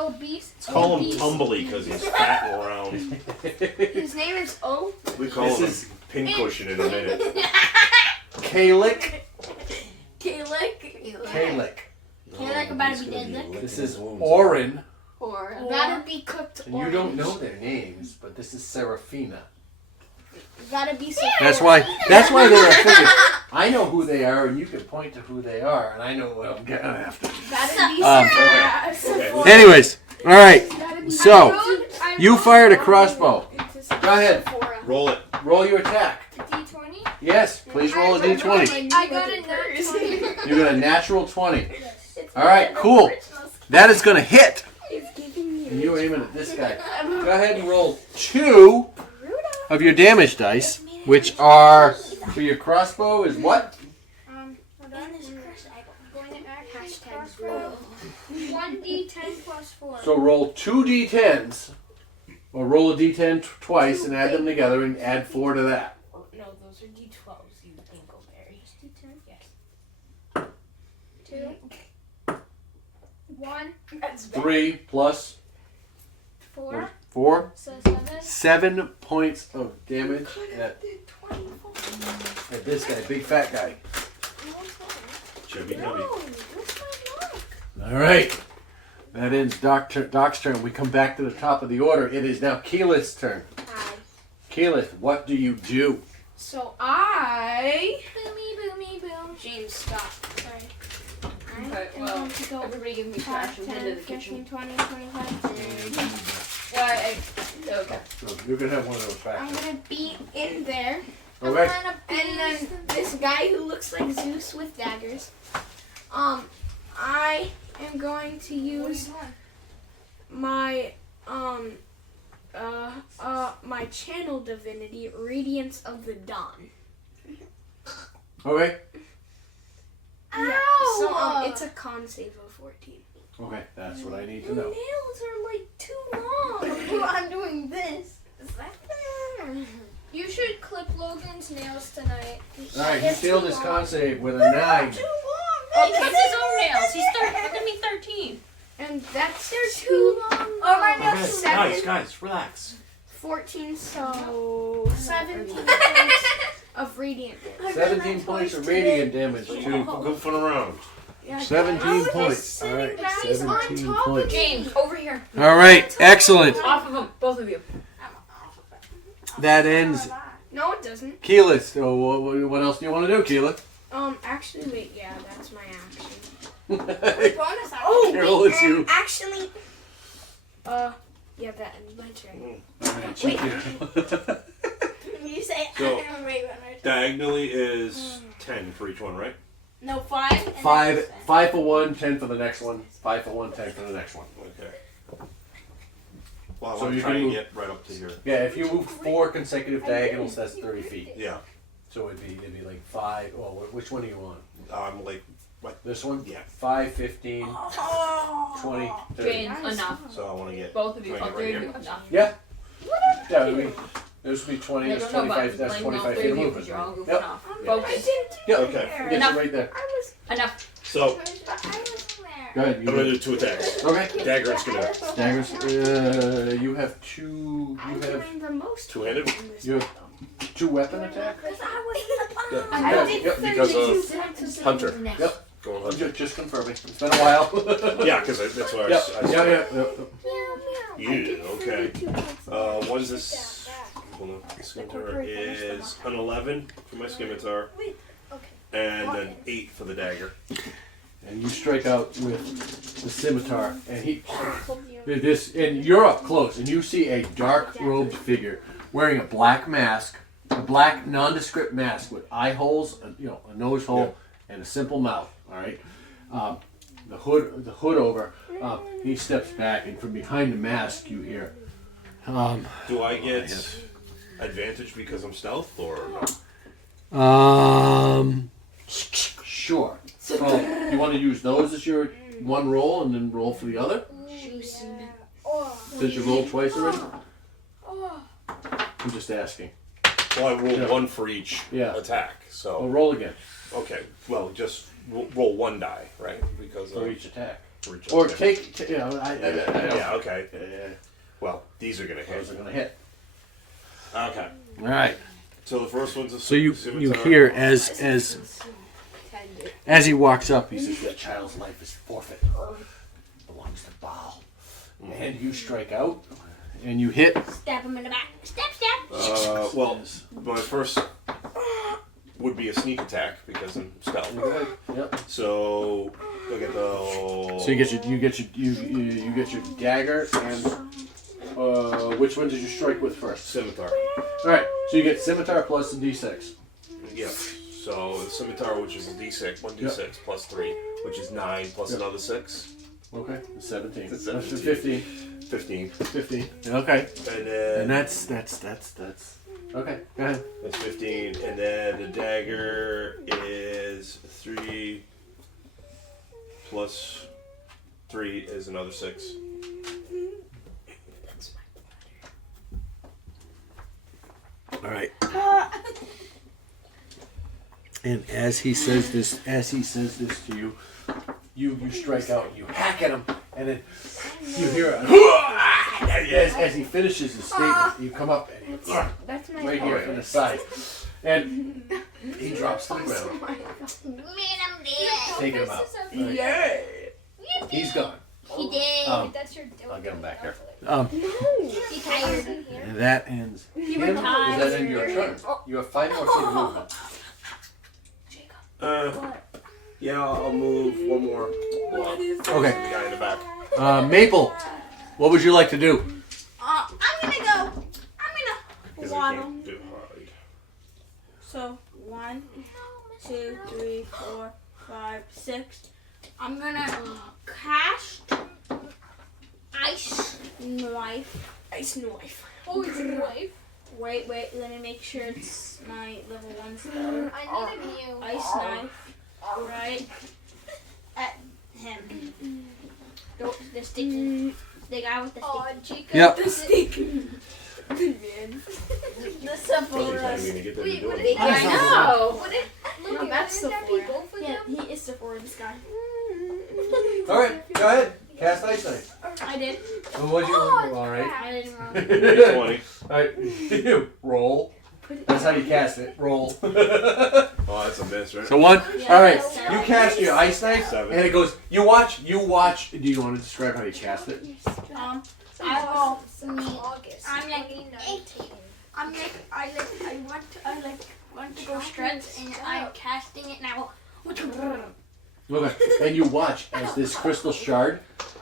Obese. Call him obese. Tumbly because he's fat and round. His name is O. We call This him is- a pincushion in a minute. Kalik. Kalik. Kalik. Kalik about to be dead. This is Orin. Or Gotta be cooked And you don't know their names, but this is Serafina. Gotta be. That's why they're a figure. I know who they are, and you can point to who they are, and I know what I'm getting after. Gotta be. Okay. Anyways, all right. Gotta be. So, you fired a crossbow. Go ahead. Roll it. Roll your attack. D20. Yes, please roll a d20. I got a nat 20. You got a natural 20. All right, cool. That is going to hit. And you're aiming at this guy. Go ahead and roll 2 of your damage dice, which are for your crossbow is what? Hold on. Going to act crossbow. 1d10 plus 4. So roll 2 d10s, or roll a d10 twice and add them together and add 4 to that. No, those are D12s, you dingleberry. D10. Yes. 2. 1. That's 3 plus 4. 4. So 7. 7 points of damage at this guy, big fat guy. Chubby Chubby. All right. That ends Doc's turn. We come back to the top of the order. It is now Keyleth's turn. Hi. Keyleth, what do you do? So I. Boomy, boom. James, stop. Sorry. Okay, I'm well, going to go everybody give me 5, rations 10, into the 15, kitchen. 20, 25, 30. Okay. So you're going to have one of those I'm factors. gonna be in there. Okay. And then this guy who looks like Zeus with daggers. I am going to use my my channel divinity, Radiance of the Dawn. Okay. Yeah. So it's a con save of 14. Okay, that's what I need to Your know. nails are like too long. I'm doing this. You should clip Logan's nails tonight. All right, he failed his con save with a 9. He cuts his own nails. He's gonna be 13. And that's too long. Oh, my nails Okay, too guys, guys, relax. 14, so 17 points of radiant damage. 17 points of radiant damage Good to fun around. 17 points. All right, He's on 17 top of points. James, over here. All right, excellent. Off of him, both of you. That ends No, it doesn't. Keyleth. So what else do you want to do, Keyleth? Actually, wait, yeah, that's my action. Bonus action. Oh, Carol, it's you. Actually, yeah, that ends my turn. All right, You say So- I'm a raven. Diagonally is 10 for each one, right? No, 5. And then 5 for one, 10 for the next one. 5 for one, 10 for the next one. Okay. Well, I So want you to try can and move- get right up to here. Yeah, if you move 4 consecutive diagonals, that's 30 feet. Yeah. So it'd be like 5. Oh, which one are you on? I'm like, This one? Yeah. 5, 15, 20, 30. James, enough. so I want to get. Both of you, Trying to all get three right of you, here. enough. Yeah. Yeah, I mean, this would be 20, I that's don't know about 25, that's blaming all 25 three feet of of you because movement. you're all goofing Yep. off. Yeah. Focus. Yep. Okay. It gets Enough. you right there. Enough. So Go ahead. I'm gonna do 2 attacks. Okay. Dagger and Skinner. Daggers. You have 2. I'm You have doing the most. Two-handed? in this You have battle. 2 weapon attack. Yeah. Yep. Because of Hunter. Yep. Going Hunter. Just confirming. It's been a while. Yeah, because that's what Yep. I Yep. Yeah, okay. What is this? Hold on. Scimitar is an 11 for my scimitar. And then 8 for the dagger. And you strike out with the scimitar, and and you're up close, and you see a dark-robed figure wearing a black mask, a black nondescript mask with eye holes, a nose hole, and a simple mouth. All right, the hood over. He steps back, and from behind the mask, you hear. Do I get advantage because I'm stealth or no? Sure. So you want to use those as your one roll, and then roll for the other? Since you rolled twice already? I'm just asking. Well, I rolled Yeah. 1 for each Yeah. attack. Well, So roll again okay. Well, just roll 1 die, right? Because for each attack. Or take, you know, Yeah, okay. Yeah. Well, these are gonna hit. Those are gonna hit. Okay. All right. So the first one's a So you scimitar. hear as he walks up, he says, "That child's life is forfeit. Belongs to Baal." And you strike out, and you hit. Stab him in the back. Stab. Well, my first would be a sneak attack because I'm stealth. Yep. So look at the. So you get your dagger, and which one did you strike with first? Scimitar. All right. So you get scimitar plus a d6. Yep. So the scimitar, which is a d6, 1d6 plus 3, which is 9 plus another 6. Okay. 17. That's That's 17. 15. 15. 15. Okay. And then. And that's. Okay. Go ahead. That's 15. And then the dagger is 3 plus 3 is another 6. All right. And as he says this to you, you strike out, you hack at him, and then you hear as he finishes his statement, you come up and That's my right here from the side, and he drops to the ground, Man, I'm dead. taking him out. Right. Yeah. He's gone. He did. That's your I'll get him back here. He tired. And that ends. Him, does that end your turn? You have 5 more feet of movement. Yeah, I'll move one more block. Okay. The guy in the back. Maple, what would you like to do? I'm gonna Because waddle. I can't do hide. So 1, 2, 3, 4, 5, 6. I'm gonna cast ice knife. Ice knife. Oh, it's your wife. Wait, let me make sure it's my level 1 spell. I need a view. Ice knife, right at him. The stick, the guy with the stick. Oh, Chica. Yep. The stick. Man. The Sephora. I'm gonna get them to Wait, do would it. it? I know. Would it? Look, No, that's wouldn't that be Sephora. both of Yeah, them? he is Sephora, this guy. All right, go ahead. Cast ice knife. I did. Well, what'd you all right. I did it wrong. 20. All right. Roll. That's how you cast it. Roll. Oh, that's a miss, right? So 1. Yeah, All right. seven. You cast your ice knife, 7. and it goes. You watch. Do you want to describe how you cast it? I will. August. I'm like 2019. I want to go stretch, and I'm casting it now. Okay. And you watch as this crystal shard,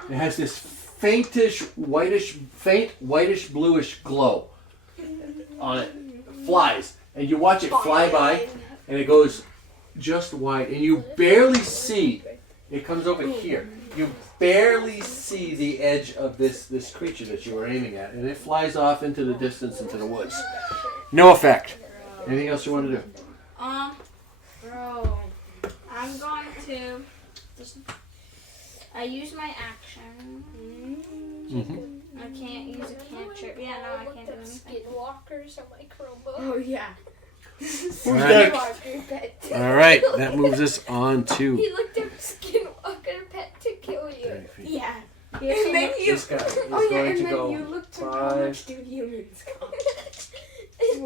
it has this faint whitish bluish glow on it. Flies, and you watch it fly by, and it goes just wide, and you barely see. It comes over here. You barely see the edge of this creature that you were aiming at, and it flies off into the distance, into the woods. No effect. Anything else you want to do? Bro, I'm going to. I use my action. Mm-hmm. I can't use a cantrip. Yeah, no, I can't do anything. Skinwalkers on my Chromebook. Oh yeah. All right. Skinwalker pet. All right. That moves us on to He looked up Skinwalker pet to kill you. 30 feet. Yeah. Here's And then you. This guy is Oh yeah, going and to then go you looked up how 5. much do humans cost. And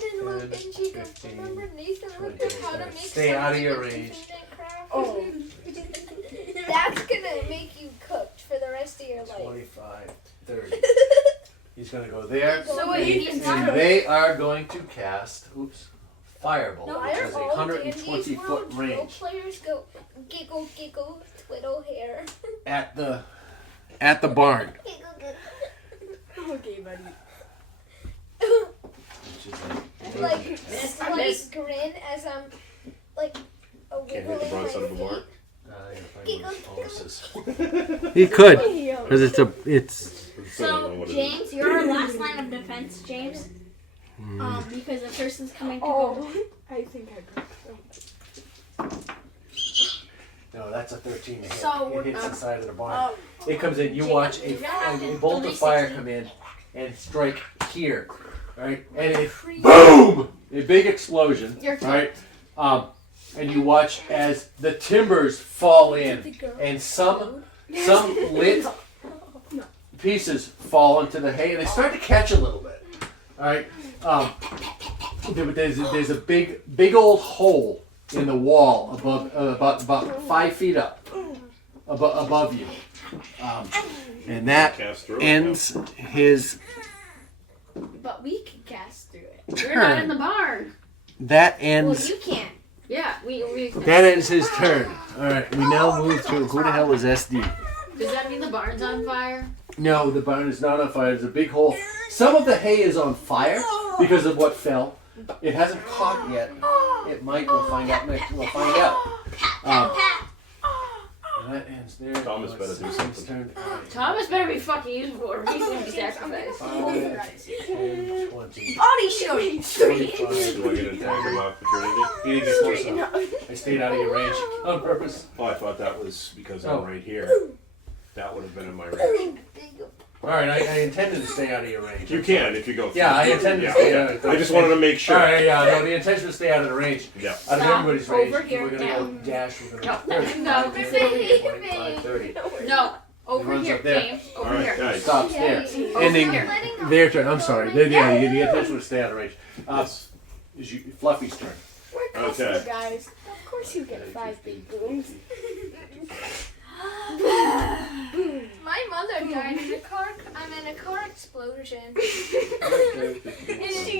then Luke and Chico, 15, remember Nathan looked up how to make Stay out of your something range. instant craft? Oh. That's gonna make you cooked for the rest of your life. 25, 30. He's going to go there. So wait, and they are going to cast, Firebolt, Why which are is a all 120 D&D's foot role range players go giggle, twiddle hair? at the barn. Okay, buddy. Which is like grin as I'm like a Can't hit the wiggling broad side of the my board. feet. He could, Yeah. because it's. So, James, you're our last line of defense, James. Because the person's coming to go. Oh, I think I got No, that's a 13 to hit. So, It hits the side of the barn. It comes in. You watch a bolt of fire come in and strike here, right? And it boom, a big explosion, right? And you watch as the timbers fall in, and some some lit pieces fall into the hay, and they start to catch a little bit. All right. There's a big old hole in the wall above, about 5 feet up, above you, and that Cast through it, ends his But we can cast through it. We're not in turn. the barn. That Well, ends. you can't. Yeah, we That ends his turn. All right. We now move to who the hell is SD? Does that mean the barn's on fire? No, the barn is not on fire. There's a big hole. Some of the hay is on fire because of what fell. It hasn't caught yet. It might. We'll find out next. We'll find out. And that ends there. Thomas better do something. Turn. Thomas better be fucking useful or he's gonna be sacrificed. 5, 10, 20, Body shooting. 25. Do I get an attack of opportunity? You need to be close enough. I stayed out of your range on purpose. Oh, I thought that was because Oh. I'm right here. That would have been in my range. All right. I intended to stay out of your range. You can if you go. Yeah, I intended to stay out of I just wanted to make sure. All right. Yeah. No, the intention is to stay out of the range. Yeah. Out of Stop. everybody's range. Over here, We're gonna go down. dash. We're No, gonna no, go sit over here. 25, 30. No, over runs here, up there. James. All Over right, here. guys. Stops there. Over Ending here. their turn. I'm sorry. The intention was to stay out of range. Yes. Is Fluffy's turn. We're Okay. customer guys. Of course you get 5 big booms. My mother died in a car explosion. She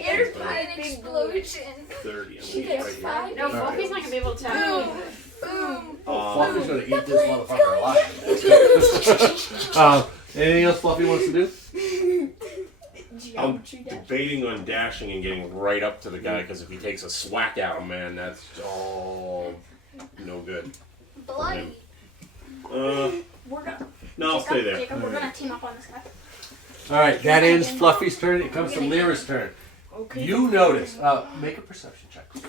gets 5 An big booms. explosion. 30. I'm She right gets here. 5 No, big Fluffy's not gonna be able to tell you. Boom. Fluffy's gonna eat this motherfucker alive. Anything else Fluffy wants to do? I'm debating on dashing and getting right up to the guy because if he takes a swack at him, man, that's all no good. Bloody. We're gonna. No, I'll stay there. Jacob, we're gonna team up on this guy. All right. That ends Fluffy's turn. It comes to Lyra's turn. Okay. You notice. Make a perception check. Boom,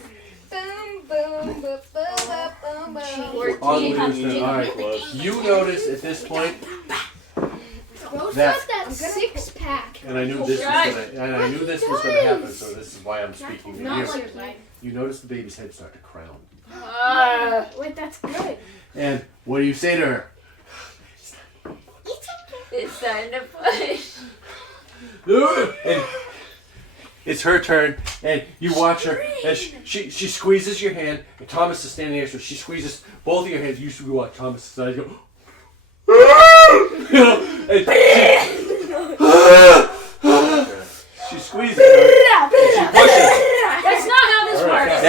boom, boom, boom, boom, boom. We're On team. Lyra's turn. All right. Close. You notice at this point Roast that. up that 6-pack. And I knew this was gonna. And I knew this was gonna happen. So this is why I'm speaking to Not you. like you. You notice the baby's head start to crown. Wait, that's good. And what do you say to her? It's time to push. And it's her turn, and you watch her, and she squeezes your hand, and Thomas is standing there, so she squeezes both of your hands. You watch Thomas's eyes go, you know, and she squeezes her, and she pushes. That's not how this All right, works.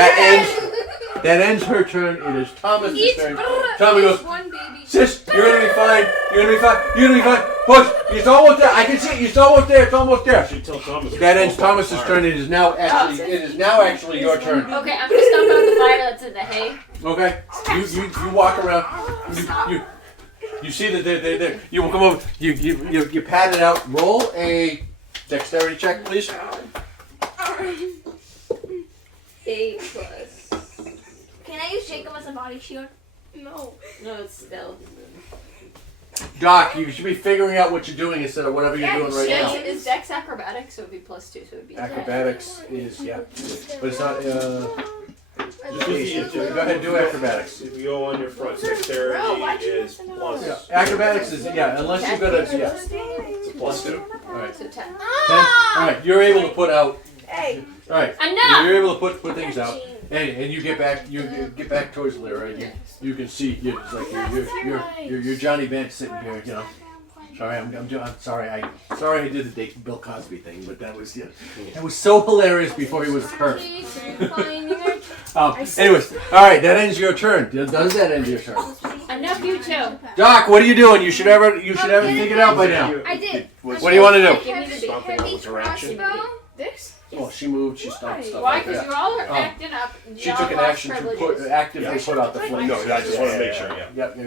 that ends her turn. It is Thomas's turn. Tommy goes, One baby. sis, you're gonna be fine. You're gonna be fine. You're gonna be fine. Push. It's almost there. I can see it. It's almost there. It's almost there. Should tell Thomas. That ends Thomas's turn. It is now actually your turn. Okay, I'm gonna stomp out the fire that's in the hay. Okay. You walk around. You see that they're there. You come over. You pat it out. Roll a dexterity check, please. 8 plus. Can I use Jacob as a body shield? No. No, it's stealth. Doc, you should be figuring out what you're doing instead of whatever you're doing right now. Is Dex acrobatics, so it'd be plus 2, so it'd be Acrobatics is but it's not. Just Go ahead and do acrobatics. If you go on your front, dexterity is plus. Yeah, acrobatics is unless you've got a It's a plus 2. All right. So 10. 10. All right, you're able to put out. Hey. All right, Enough! you're able to put things out, and you get back. You get back towards Lyra. You can see it's like you're Johnny Bench sitting here. You know. Sorry, I'm sorry. Sorry I did the Bill Cosby thing, but that was that was so hilarious before he was a perp. Anyways, all right, that ends your turn. Does that end your turn? Enough, you two. Doc, what are you doing? You should have it figured out by now. I did. What do you want to do? Give me the big. Stomping out was her action. Crossbow. This? Oh, she moved. She stopped stuff Why? like Because that. you all are acting up. She Y'all took an lost action to privileges. actively put out the flame. No, I just want to make sure. Yeah. Yep. I'm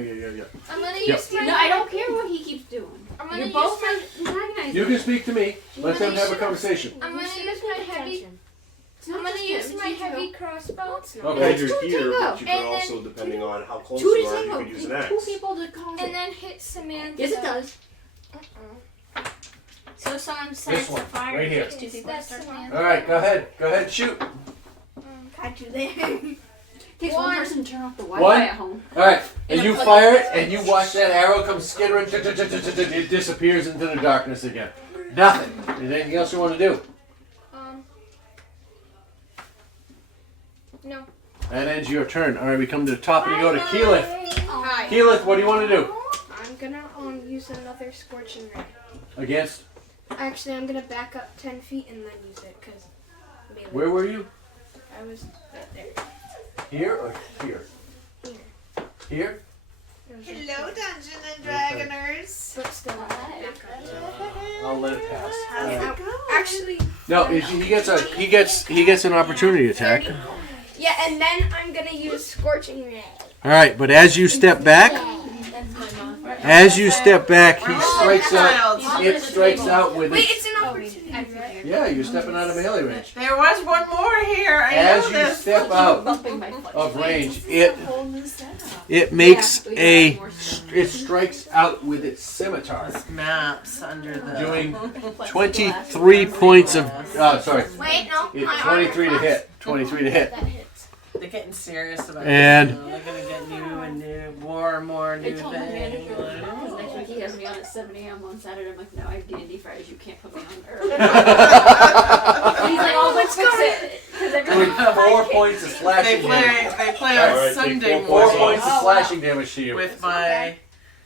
gonna Yep. use my. No, I don't care what he keeps doing. I'm gonna You're use both my. antagonizing. You can speak to me. Let them have a conversation. I'm gonna use my heavy. It's not I'm gonna just use him, my it's you. heavy crossbow. Well, Okay. you're here, but you can And then- also, depending on how close Two you to are, you zero. could use an Two axe. people to cause And it. then hit Samantha. Yes, it does. So someone This sets the one, fire. right here. Two people That's start Samantha. fire. All right, go ahead. Go ahead, shoot. Got you there. Takes one person to turn off the One? Wi-Fi at home. All right, and you fire it, and you watch that arrow come skittering. It disappears into the darkness again. Nothing. Is there anything else you want to do? No. That ends your turn. All right, we come to the top, and you go to Keyleth. Hi. Keyleth, what do you want to do? I'm gonna use another scorching ray. Against? Actually, I'm gonna back up 10 feet and then use it because. Where were you? I was right there. Here or here? Here? Hello, Dungeon and Dragoners. But still, I'll let it pass. actually, No, he gets an opportunity attack. yeah, and then I'm gonna use scorching ray. All right, but as you step back, he strikes out. It strikes out with Wait, it. it's an opportunity, right? Yeah, you're stepping out of melee range. There was one more here. I As know you this. step out Bumping my foot. of range, it makes it strikes out with its scimitar, Maps under the. doing 23 points of. Wait, no. It's 23 to hit. 23 to hit. They're getting serious about And- it. They're gonna get new and new, more They new told my manager things. because next week he has me on at 7 a.m. on Saturday. I'm like, no, I have D&D Fridays. You can't put me on early. He's like, oh, let's fix it. Because everyone 4 points of They slashing damage. play All on right, take Sunday 4 4 morning points of slashing damage to you. with my.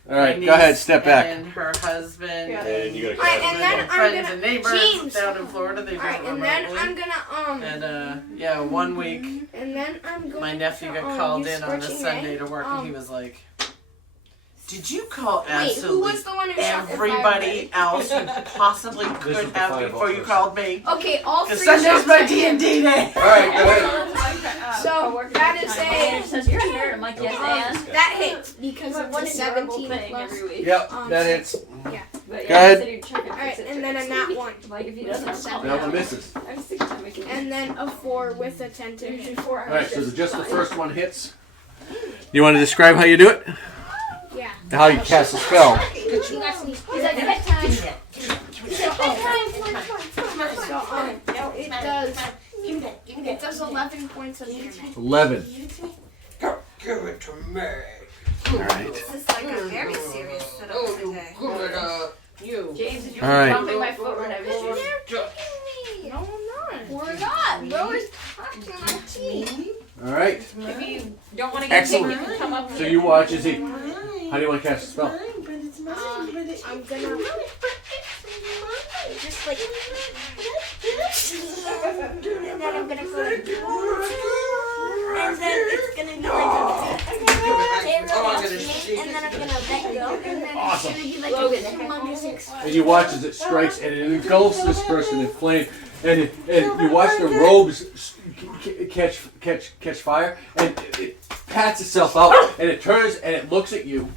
All right, my go ahead, niece step back. And her husband. And you gotta Alright, and then I'm friends gonna and neighbors James. down in Florida. They Alright, visit and then remotely. I'm gonna And yeah, 1 week and then I'm going. my nephew got called in on a Sunday to work, and he was like, "Did you call Wait, who absolutely was the one who shot the everybody else you possibly This could was the have fireball before you person. called me? Okay, all Because three. Sunday's my shots I hit. D&D day." All right, go ahead. So that is my manager a. says, you're a nerd. I'm like, yes, and. That hits because What it's a a terrible 17 thing plus. every week. Yep, that hits. But Go yeah, ahead. he said he'd check it, Alright, fix it, and then a fix nat it. 1. Like, if he doesn't, I'll call That one him. misses. I was thinking I'm making And then a 4 with a 10 to hit. before All right, so just the first one hits. You want to describe how you do it? Yeah. How you cast a spell? You got some. He's like, next time. So, it does 11 points of damage. 11. Give it to me. All right. This is like a very serious setup today. You. James, did you All right. bumping my foot when I was No, I'm not. We're not. Bro is talking my teeth. All right. If you don't want to get sick, you Excellent. can come up So here. you watch as he. How do you want to cast a spell? I'm gonna. Just like. And then I'm gonna go like. And then it's gonna be like and then I'm gonna let go. And then Awesome. it's gonna be like a humongous explosion. And you watch as it strikes and it engulfs this person in flame, and you watch the robes catch fire, and it pats itself out, and it turns and it looks at you,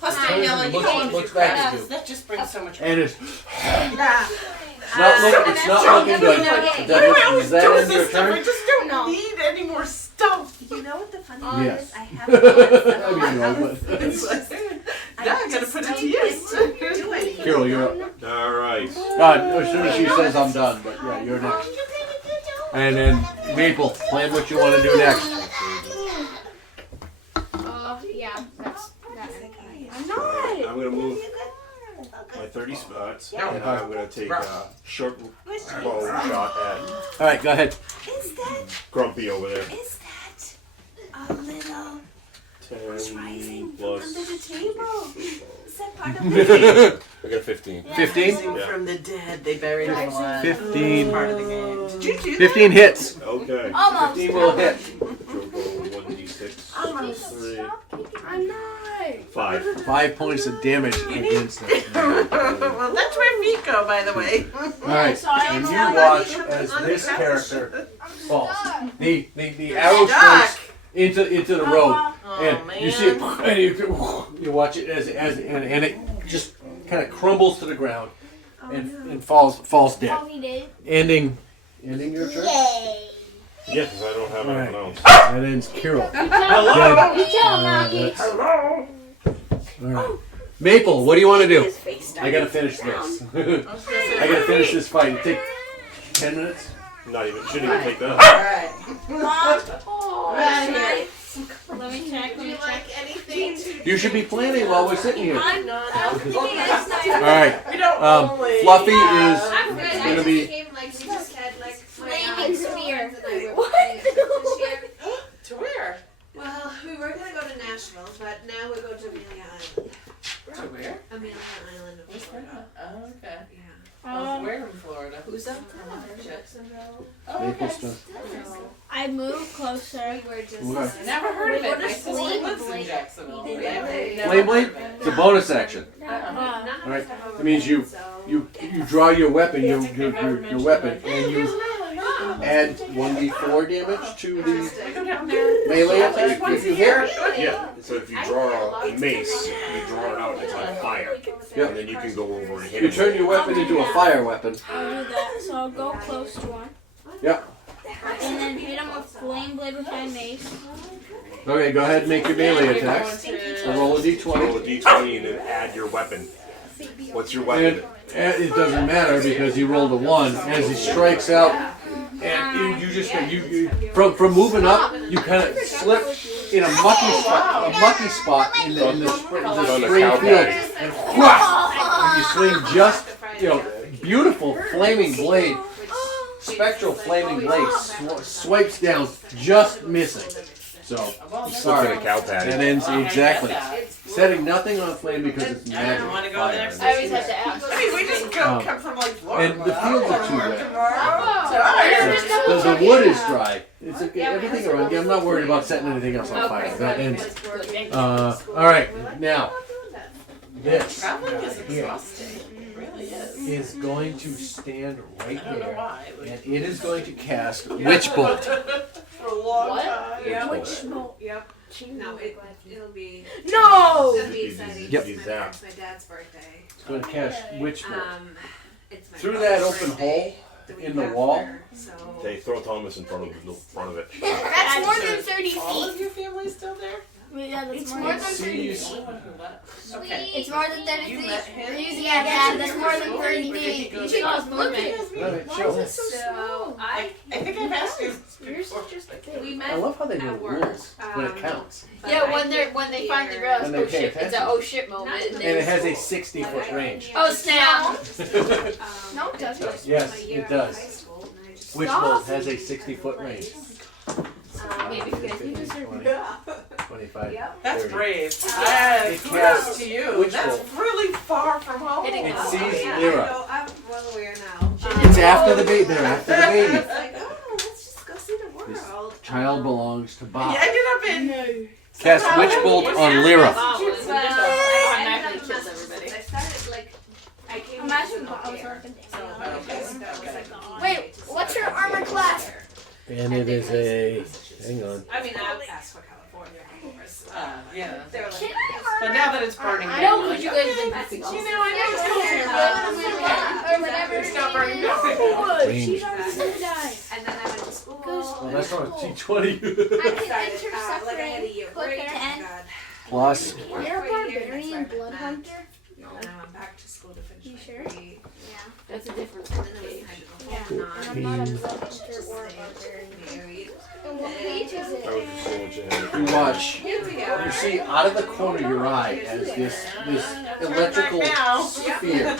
Plus, Turns Daniela, and you looks- don't want to looks back at crap. you. That just brings so much. and it's Yeah. it's not looking good. Does that end your turn? I just don't need any more stuff. You know what the funny Yes. thing is? I have a lot of stuff I mean, on no, my but- house. It's like, I now I gotta just put it to don't use. get to do anything. Carol, you're up. All right. As soon as she says I'm done, but yeah, you're next. And then Maple, plan what you want to do next. Yeah, that's that. I'm gonna move my 30 spots, and I'm gonna take a short bow shot at All right, go ahead. Is that Grumpy over there. a little 10 rising plus. under the table? Is that part of the I got 15. 15? Rising from the dead, they buried his blood. 15. That's part of the game. Did you do 15 hits. Okay. Almost. 15 will hit. She'll go 1d6. Almost. 3, I'm not. 5. 5 points of damage against it. Well, that's where feet go, by the way. All right, and you watch as this character falls. The arrow strikes into the road, Oh, and man. you see it, and you watch it as it just kind of crumbles to the ground, and falls dead, All we did. ending your turn. Yay. Yes, I don't have anything else. That ends Kirill. Dead. You kill him, Rocky. All right. Maple, what do you want to do? I gotta finish this. I gotta finish this fight. It take 10 minutes. Not even. Shouldn't even take that. Alright. Mom. Right here. Let me check. Would you like anything to You should be planning while we're sitting here. I'm not All right. We don't only. Fluffy I'm is good. I gonna just be. came, like, we just had, like, Flaming spear. To where? Well, we were gonna go to Nashville, but now we're going to Amelia Island. To where? Amelia Island in Florida. Oh, okay. Yeah. Where in Florida? Who's up? Jacksonville. Oh, okay. Maplestone. So, I moved closer. we were just. Okay. Never heard of it. What My is sister Flame lives in Blade? Jacksonville. Really? Never Flame heard blade? of it. It's a bonus action. None of Right. us have That means you- so- You draw your weapon, your weapon, and you add 1d4 damage to the Go down there. melee if you hit. Yeah. So if you draw a mace, you draw it out and it's on fire. Yep. And then you can go over and hit You it. turn your weapon into a fire weapon. I'll do that. So I'll go close to one. Yep. And then hit him with flame blade with my mace. Okay, go ahead and make your melee attacks. So roll a Roll a d20. d20 and then add your weapon. What's your weapon? And it doesn't matter because he rolled a 1. As he strikes out, and you just from moving up, you kind of slip in a mucky spot in the spring field, and you swing just beautiful flaming blade, spectral flaming blade swipes down, just missing. So sorry, a cow patty. that ends exactly. Setting nothing on flame because it's magic want to go fire. there. I always have to ask. I mean, we just come from like Florida. And the fields are too wet. Tomorrow. The wood is dry. It's everything around. I'm not worried about setting anything else on fire. That ends. All right, now this Traveling is here exhausting. It really is. is going to stand right I don't know there, why. and it is going to cast Witch Bolt. For a long What? time. Yep. Which bolt? Yep. No, it'll be. No! It'll be exciting. Yep. It's my dad's birthday. It's going to cast Witch Bolt. It's my Through brother's that open birthday hole week in the after, wall. So. They throw Thomas in front of it. That's more than 30 All feet. of your family's still there? Yeah, that's It's more more than than 30 Sees- feet. Okay. It's more than 30 You feet. met him? Yeah, Dad, that's more than 30 feet. You should ask Mermaid. All right, chill. So I think I've asked you before. we I met love how they know at work. rules when it counts. but Yeah, I when didn't they hear- finally realize, When they oh pay shit, it's attention. a oh shit moment. And it has a 60-foot range. Oh snap! No, it doesn't. Yes, it does. Witch Bolt has a 60-foot range. Maybe you guys need to 25. That's 30. brave. It Kudos casts to you. Witch That's Bolt. really far from home. It It sees Yeah, Lyra. I'm well aware now. It's after the baby. They're after the baby. It's like, oh, let's just go see the world. Child belongs to You Bob. ended up in. Cast Witch Bolt on Lyra. I automatically kills everybody. I started like, I came Imagine to I was here. working. So that was like on Wait, what's your armor class? And it is a. Hang on. I mean, I asked for California, of course. Yeah. They were like, Can But now that it's burning I down, know, but you guys have been messing you up. know, I know it's cold. Or whatever. It's not burning down. Range. She's already gonna die. and then I went to school. Well, that's not a I T20. can Started, enter like I had a suffering. year Click break. and God. Plus. You're a barbarian blood hunter? And I went back to school to finish You my sure? degree. That's a different And then it was page. kind of Yeah. a whole And I'm not a blood hunter or a barbarian. married. And what page is it? I was just saying what you had. You watch. Here we are. You see out of the corner of your eye as this electrical sphere,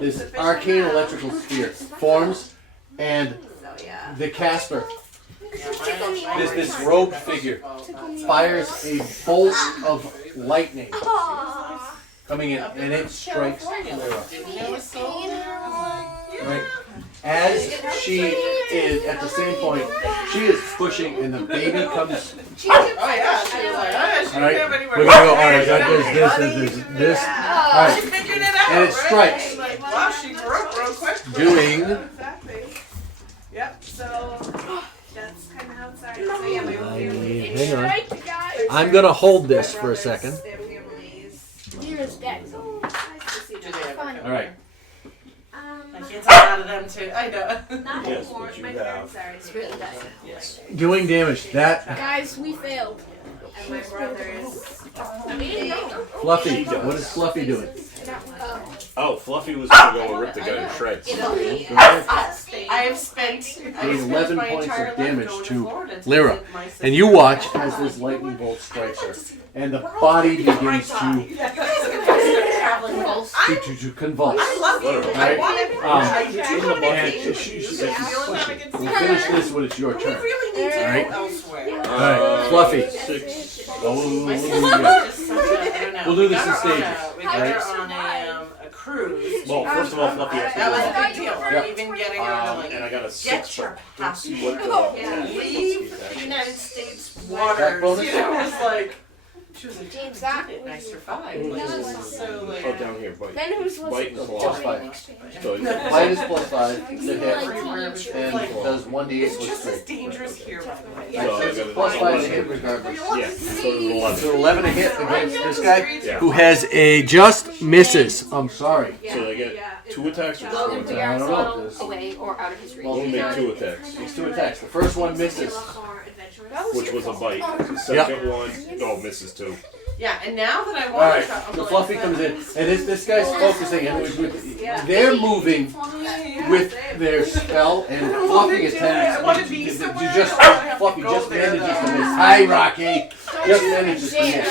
this arcane electrical sphere forms, and So yeah. the caster, this robed figure, fires a bolt of lightning coming in, and it strikes Lyra. Right. As she is at the same point, she is pushing, and the baby comes. Oh yeah, she was like, oh, she All right, didn't have anywhere we're to gonna go. go. All right, there's this. All She right, figured it out. and it strikes, Like, wow, she grew up real quick. doing. Exactly. Yep. So that's kind of how it started. So yeah, my I family. mean, hang on. Right, the guy. I'm gonna hold this for a second. Their families. Lyra's dead. So nice to see Do them. they ever Fun. come All right. My kids are out of them too. I know. Not Yes, anymore. but you My have- parents are. It's really nice. Yes. Doing damage. That Guys, we failed. And my brothers. Fluffy. What is Fluffy doing? Oh, Fluffy was gonna go and rip the guy to shreds. Italy. I have spent doing 11 points of damage to Lyra. And you watch as this lightning bolt strikes her. And the body begins to convulse. I love you. Right? I do want to We'll finish this when it's your We turn. really need to go Alright. elsewhere. Alright, Fluffy. 6. My sister Yeah. is such a, I don't know. We'll do this We in got her on stages, We got right? her on a cruise. Well, first of all, Fluffy has to That was go. a big deal, right? Yeah. Even getting her to like And I got a get 6 your for passport, Yeah. leave the United States Attack waters. bonus? You know, it was like she was like, James, "Damn, that it, I was survived." your- Like, so like. Oh, down here, bite. Then who's was Bite and Plus claw. 5. So, Minus +5 to hit. And Like, does 1d8 it's plus just as 3. dangerous here, by the way. So I got Plus a 5 to hit regardless. Yeah, so it was 11. So 11 to hit against this guy, Yeah. who has a just misses. I'm sorry. So they get 2 attacks or 4 Logan, attacks? figure I out don't so know, I don't this- away or out of his reach. We'll make 2 attacks, Takes 2 attacks. The first one misses. which was a bite. The second one, misses 2. Yeah, and now that I All want right, to try, I'm the like, Fluffy comes in, and this guy's focusing, and they're moving with their spell, and Fluffy attempts I want to to be somewhere. just I have to Fluffy go just there, manages to though. miss. Hi, Rocky. Just manages to miss.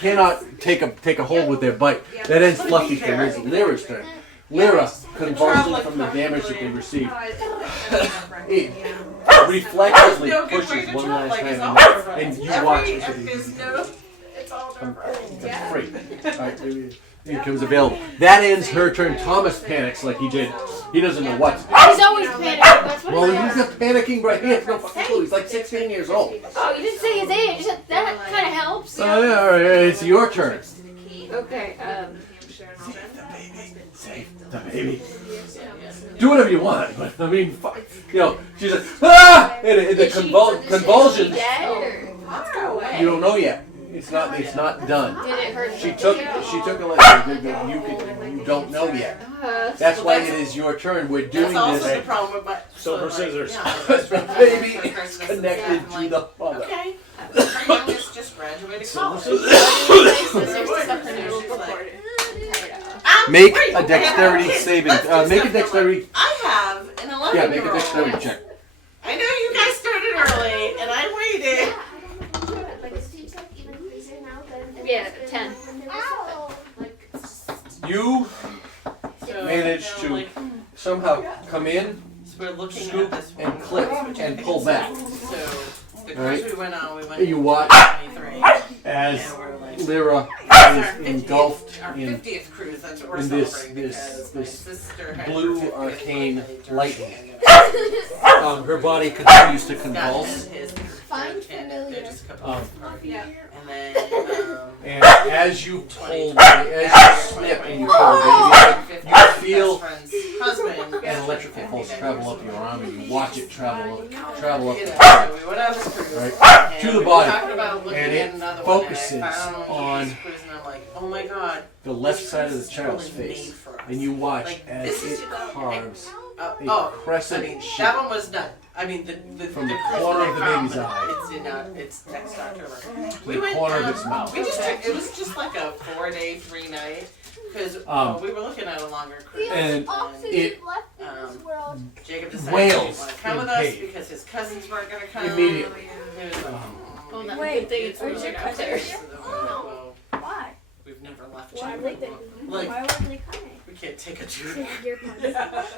Cannot take a hold with their bite. That ends Fluffy's turn. It's Lyra's turn. Lyra, convulsing from the damage that they received, it reflexively No good way pushes to one try, last like, it's time, all over. and you Every watch as It's no, it's all over. it's free. Alright, it becomes available. That ends her turn. Thomas panics like he did. He doesn't know what. He's always panicking. That's what Well, he he's does. not panicking right here. No fucking clue. He's like 16 years old. Oh, you didn't say his age. That kind of helps. Oh yeah, all right. It's your turn. Okay, Save the baby. Do whatever you want, but I mean, fuck. You know, she's like, ah! And the convulsions. You don't know yet. It's not done. did it hurt? She took a lesson. You don't know yet. That's why it is your turn. We're doing That's also the this. problem with my. So her like, scissors. yeah, The baby for is Christmas, connected I'm to like, the mother. Okay. My youngest just graduated college. Make a dexterity saving. Make a dexterity. I have an 11-year-old. Yeah, make a dexterity check. I know you guys started early, and I waited. Yeah, 10. You So, managed you know, to like, somehow come in, so we're looking scoop, at this and one. clip, and pull back. So the cruise Right. we went on, we went You in watch 23. as And we're like, Lyra our is 50th engulfed our in 50th cruise. That's what we're in this- celebrating this- because my this sister had blue her 50th arcane birthday during lightning. the her body continues to Scott convulse. had his Find third kid, familiar. they're just a couple of parties. Yeah. And then And as you pull, as you snip and you pull, baby, you feel husband an electrical pulse travel up your arm, and you watch it travel up You the know, arm. so we went on this cruise, Right. and To the we were body. talking about looking And at it another one, and I focuses found on this cruise, and I'm like, oh my god, the left this side of cruise the is child's really made face, for us. and you watch Like, as this is- it carves a I crescent mean, shape that one was done. I mean, the from the cruise corner that of the I found, baby's eye It's in it's next October. to the corner of its mouth. We just took, it was just like a 4-day, 3-night, because we were looking at a longer cruise. And it Jacob decided wails he wanted to come in with us pain. because his cousins weren't going to come. Immediately. He was like, Oh, that Wait, good thing it's where's moving your upstairs. So then we're like, well, Why? we've never left Why Jacob. would they? Like, Why weren't they coming? we can't take a tour. Your punch.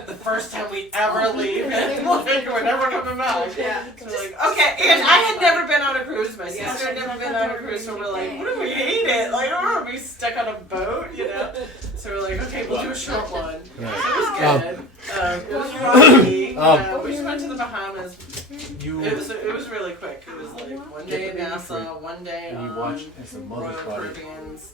The first time we ever leave, and like, we're never coming back. Yeah. So like, okay, and I had never been on a cruise. My sister had never been on a cruise, so we're like, what if we hate it? Like, or are we stuck on a boat, you know? So we're like, okay, we'll do a short one. So it was good. It was rocky. We just went to the Bahamas. You It was really quick. It was like one day in Nassau, one day and you on watch as the Royal mother's body Caribbean's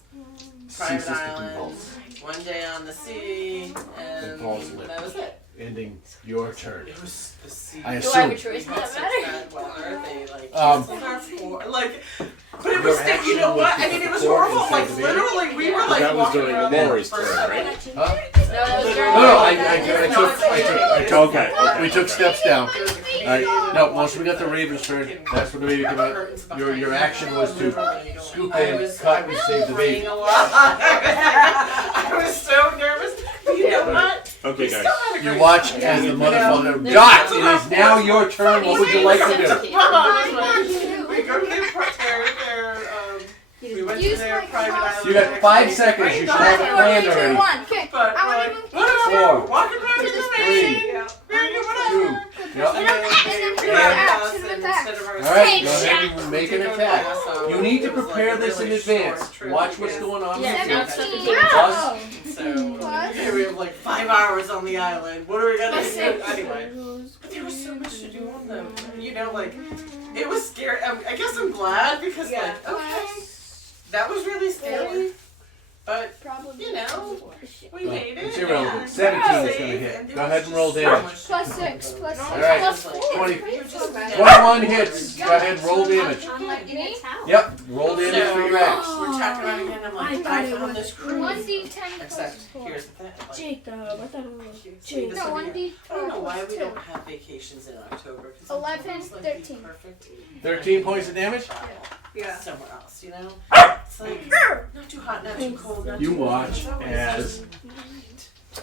ceases private to island, convulse, one day on the sea, and falls limp. that was it. ending your turn. It was the sea. I Do I have a assume. choice? We Does had that such matter? bad weather, they like Um, canceled our tour. Like, but it Your was still, you know action what? was I mean, it was before horrible. inside Like, the baby? literally, we were like That was walking during around Lori's the turn, first right? Huh? No, that was during I took. Okay. We took steps down. Alright, no, once we got the Raven's turn, that's when the baby came out. Your action was to scoop in, cut, and save the baby. I was so nervous. But you know what? Okay, guys. You watch as the motherfucker. Dot! It is now your turn. What would you like to do? We go to their we went to their private island. You got 5 seconds. You should have a plan already. Okay. But I want to move whatever. 4, Walking around in the 3, station. Whatever. 2. Yep. Alright, go ahead and make an attack. You need to prepare this in advance. Watch what's going on. Yeah, with it's you. not Plus, So okay, we have like 5 hours on the island. What are we gonna do anyway? But there was so much to do on them. You know, like it was scary. I guess I'm glad because like okay, that was really scary. But you know, we made it. it's irrelevant. 17 is going to hit. Go ahead and roll damage. +6, +6, Alright. +4. 21 hits. Go ahead and roll damage. Me? Yep, roll damage for your axe. We're talking about it again. I'm like, I found this cruise. 1d10 Except + 4. here's the thing. Like, Jacob, I thought it was see, this No, would be- 1d4 I don't know why + we 2. don't have vacations in October. 'Cause 11, sometimes, like, 13. Perfect. 13 points of damage. Yeah. Somewhere else, you know? It's like, not too hot, not too cold. Not You too watch warm.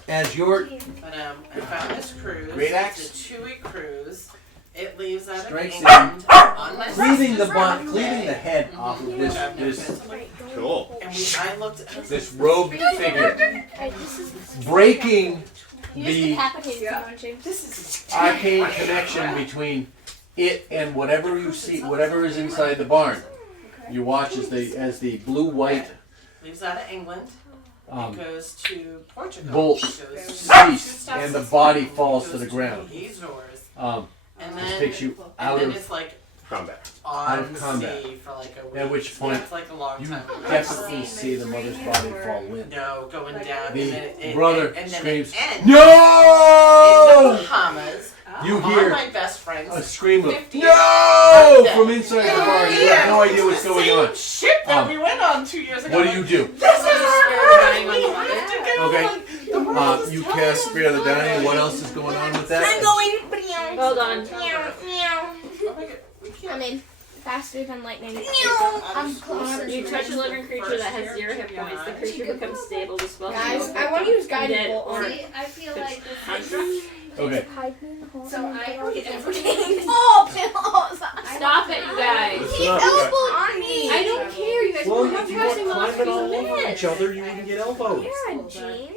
as your But I found this cruise. Great axe. It's a 2-week cruise. It leaves out of Strikes England on my cleaving the sister's cleaving the head off of this Cool. And I looked at this robed figure, breaking You just the decapitated someone, James. this is arcane connection between it and whatever you see, whatever is inside the barn. You watch as the blue-white leaves out of England. It goes to Portugal. bolt It goes to cease and the body falls to the ground. Azores. And And this then takes you out and then of it's like Combat. on out of combat. sea for like a week. At which point, That's like a long you time. definitely see the mother's body fall limp. No, going down. The and then brother and then screams, it ends "No!" in the Bahamas. You on hear my best friend's a scream of 50th "No!" birthday. from inside the barn. You have no idea what's going on. Ship that we went on 2 years ago. What do you do? This is dying on the Okay. You cast Spear of the Dying. What else is going on with that? going. Hold on. I'm in. Faster than lightning. I'm closer. You touch a living creature that has 0 hit points. The creature becomes stable. The spell Guys, is I want to use guided dead bolt on or it. I feel like construct. Okay. So Oh, pillows. Stop it, you guys. Listen up. on me. I don't care. You guys Well, are if you passing weren't off climbing all these over each minutes. other, you wouldn't get elbows. James.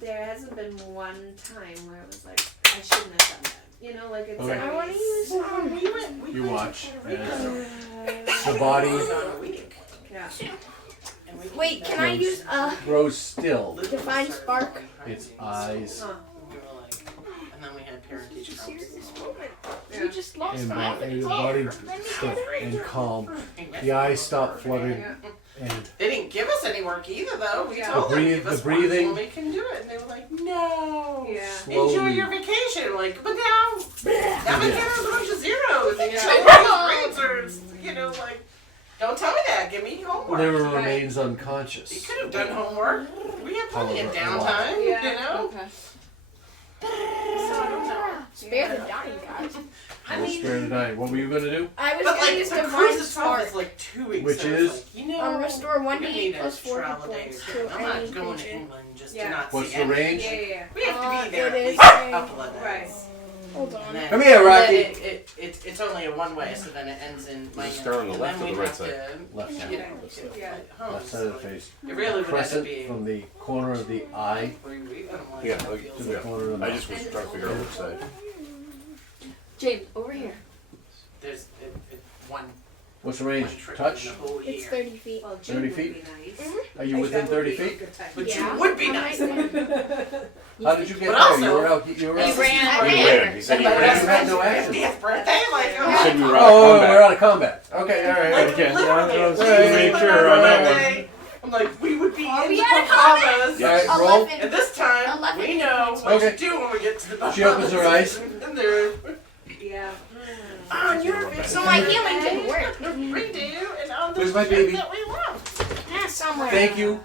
There hasn't been one time where I was like, I shouldn't have done that. You know, like it's Okay. I want to use You watch as the body yeah. Wait, can I use grows still. Divine Spark? Its eyes And then we had parent teacher conferences. We just lost and my the body still and calm. The eyes stop fluttering and They didn't give us any work either, though. We Yeah. told them to The give us breathing- work when we can do it, and they were like, "No, Yeah. enjoy slowly. your vacation." Like, but now my kid has a bunch of zeros, and Yeah. grades are, you know, like, don't tell me that. Give me homework. Liver Right. remains We unconscious. could have done homework. We had plenty of However, downtime, Yeah. you know. Okay. So I don't know. Spare the dying, guys. We'll spare the dying. What were you gonna do? I was But going to like, use the Divine cruise itself Spark. is like 2 weeks. Which so is? it's like, you know, Restore we 1d8 need plus a 4 hit travel points days. to I'm not any going to creature. England just Yeah. to not What's see the anything. range? Yeah, yeah, We have to be there It at is least a couple of days. Right. Hold And on. then- Come here, and then Rocky. It's only a one way, so then it ends in Miami. Is it on the And left then or we the right have side? to, Left you side. know, Yeah. get home. Left side of the face. It really would have to Crescent be from the corner of the eye 3 weeks. Yeah, to the corner of the I mouth. just was trying to figure out which side. James, over here. There's one What's the range? trip Touch? in the whole It's year. 30 feet. Well, 30 June feet? would be nice. Are you within 30 feet? Which Yeah. would be I'm nice. right there. How did you get But there? also- You were out. You were He out. ran. He ran. He said he And my ran. best You had friend's no action. 50th birthday, like, He said we were out Oh, of we're combat. out of combat. Okay, all right. like Okay. literally, I was we just making went sure on on that Monday. I'm like, we would be in we the out of combat? Bahamas. All right, roll. And this time, 11 we know what Okay. to do when we get to the Bahamas. She opens her eyes. And they're, Yeah. So my healing didn't work. we do, and on the Where's my ship baby? that we want. Yeah, somewhere. Thank you.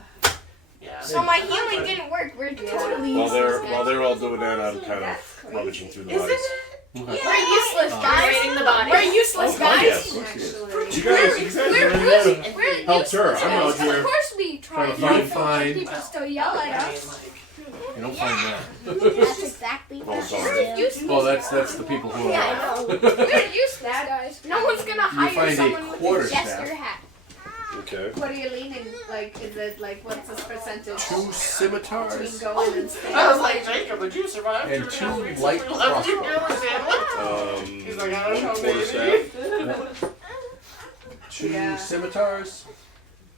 Yeah. So my healing didn't work. We're totally While useless, they're all doing that, I'm kind of rummaging through the Isn't bodies. it? Okay. We're useless, guys. Rating the body. We're useless, guys. Yes. Actually. You guys helped her. I'm out Of here. course we try Trying to to find- people still yell at I mean, us. like, You don't find that. That's exactly Oh, what sorry. I do. Well, that's the people who Yeah, are. I know. We're useless, guys. No one's gonna You hire find a someone with quarter a jester staff. hat. Okay. What are you leaning? Like, is it like what's this percentage? 2 Between scimitars going and staying. I was like, Jacob, would you survive? and 2 2 weeks light if we left you crossbows. here? He's like, I don't know, quarterstaff. baby. 2 Yeah. scimitars.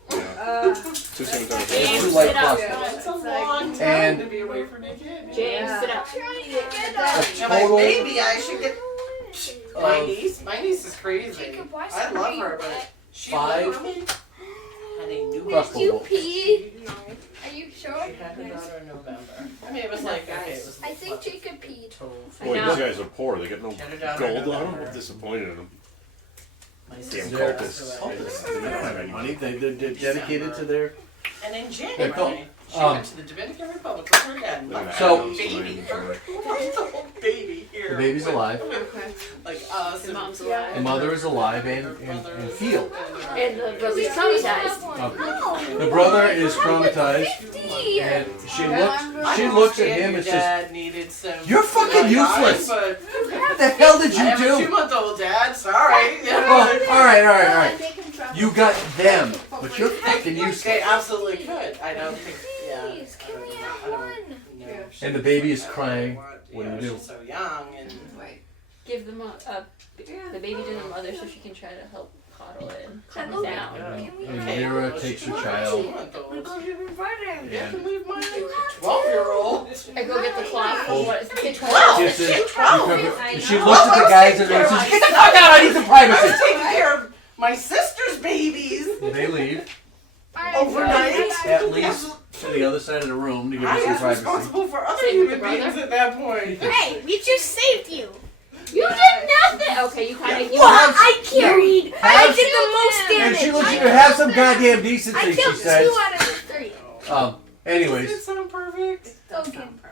2 scimitars. James, 2 light sit up. crossbows. It's a It's like- long time And- to be away from your kid. James, Yeah. sit up. A You're like, total maybe I should get my of niece. My niece is crazy. Jacob, why I love her, but she 5 literally had a new crossbow You bolts. pee? Are you sure? She had her daughter in November. I mean, it was like, okay, it was I think Jacob peed. Boy, I know. these guys are poor. They get no She had her daughter in gold on them. November. I'm disappointed in them. My Damn sister They're- cultists. They don't have any Money. money. They're dedicated to their. And in They're cool. January, she Um, went to the Dominican Republic with her dad. Look at Left So- her baby. Her little baby here. The baby's with- alive. Like us. The and mom's The alive. mother is alive and field. And the brother's traumatized. The brother is traumatized, and she looks at him and says, Dad needed some. "You're fucking useless. But What the hell did I you have a do?" 2-month-old dad. Sorry. Oh, all right. You got them, but you're fucking They useless. absolutely could. I don't think. Yeah. Please, can we have I don't one? know. And the baby is I don't crying. know What do you know, do? She's so young and. Give the the baby to the mother so she can try to help coddle it and calm Hello. it down. And Mira takes her child. Yeah, And can leave my 12-year-old. I go get the cloth. Oh. What is it? Kisses. And she looks at the guys and says, "Get the fuck out! I need some privacy." I'm taking care of my sister's babies They leave overnight. at least to the other side of the room to give I her some was privacy. responsible for other Same with human the brother? beings at that point. Hey, we just saved you. You did nothing. Okay, you kind of. What? I carried. I Have- did the most And damage. she looks at you, have some goddamn I decency, she killed says. 2 out of the 3. Does Anyways, it sound perfect?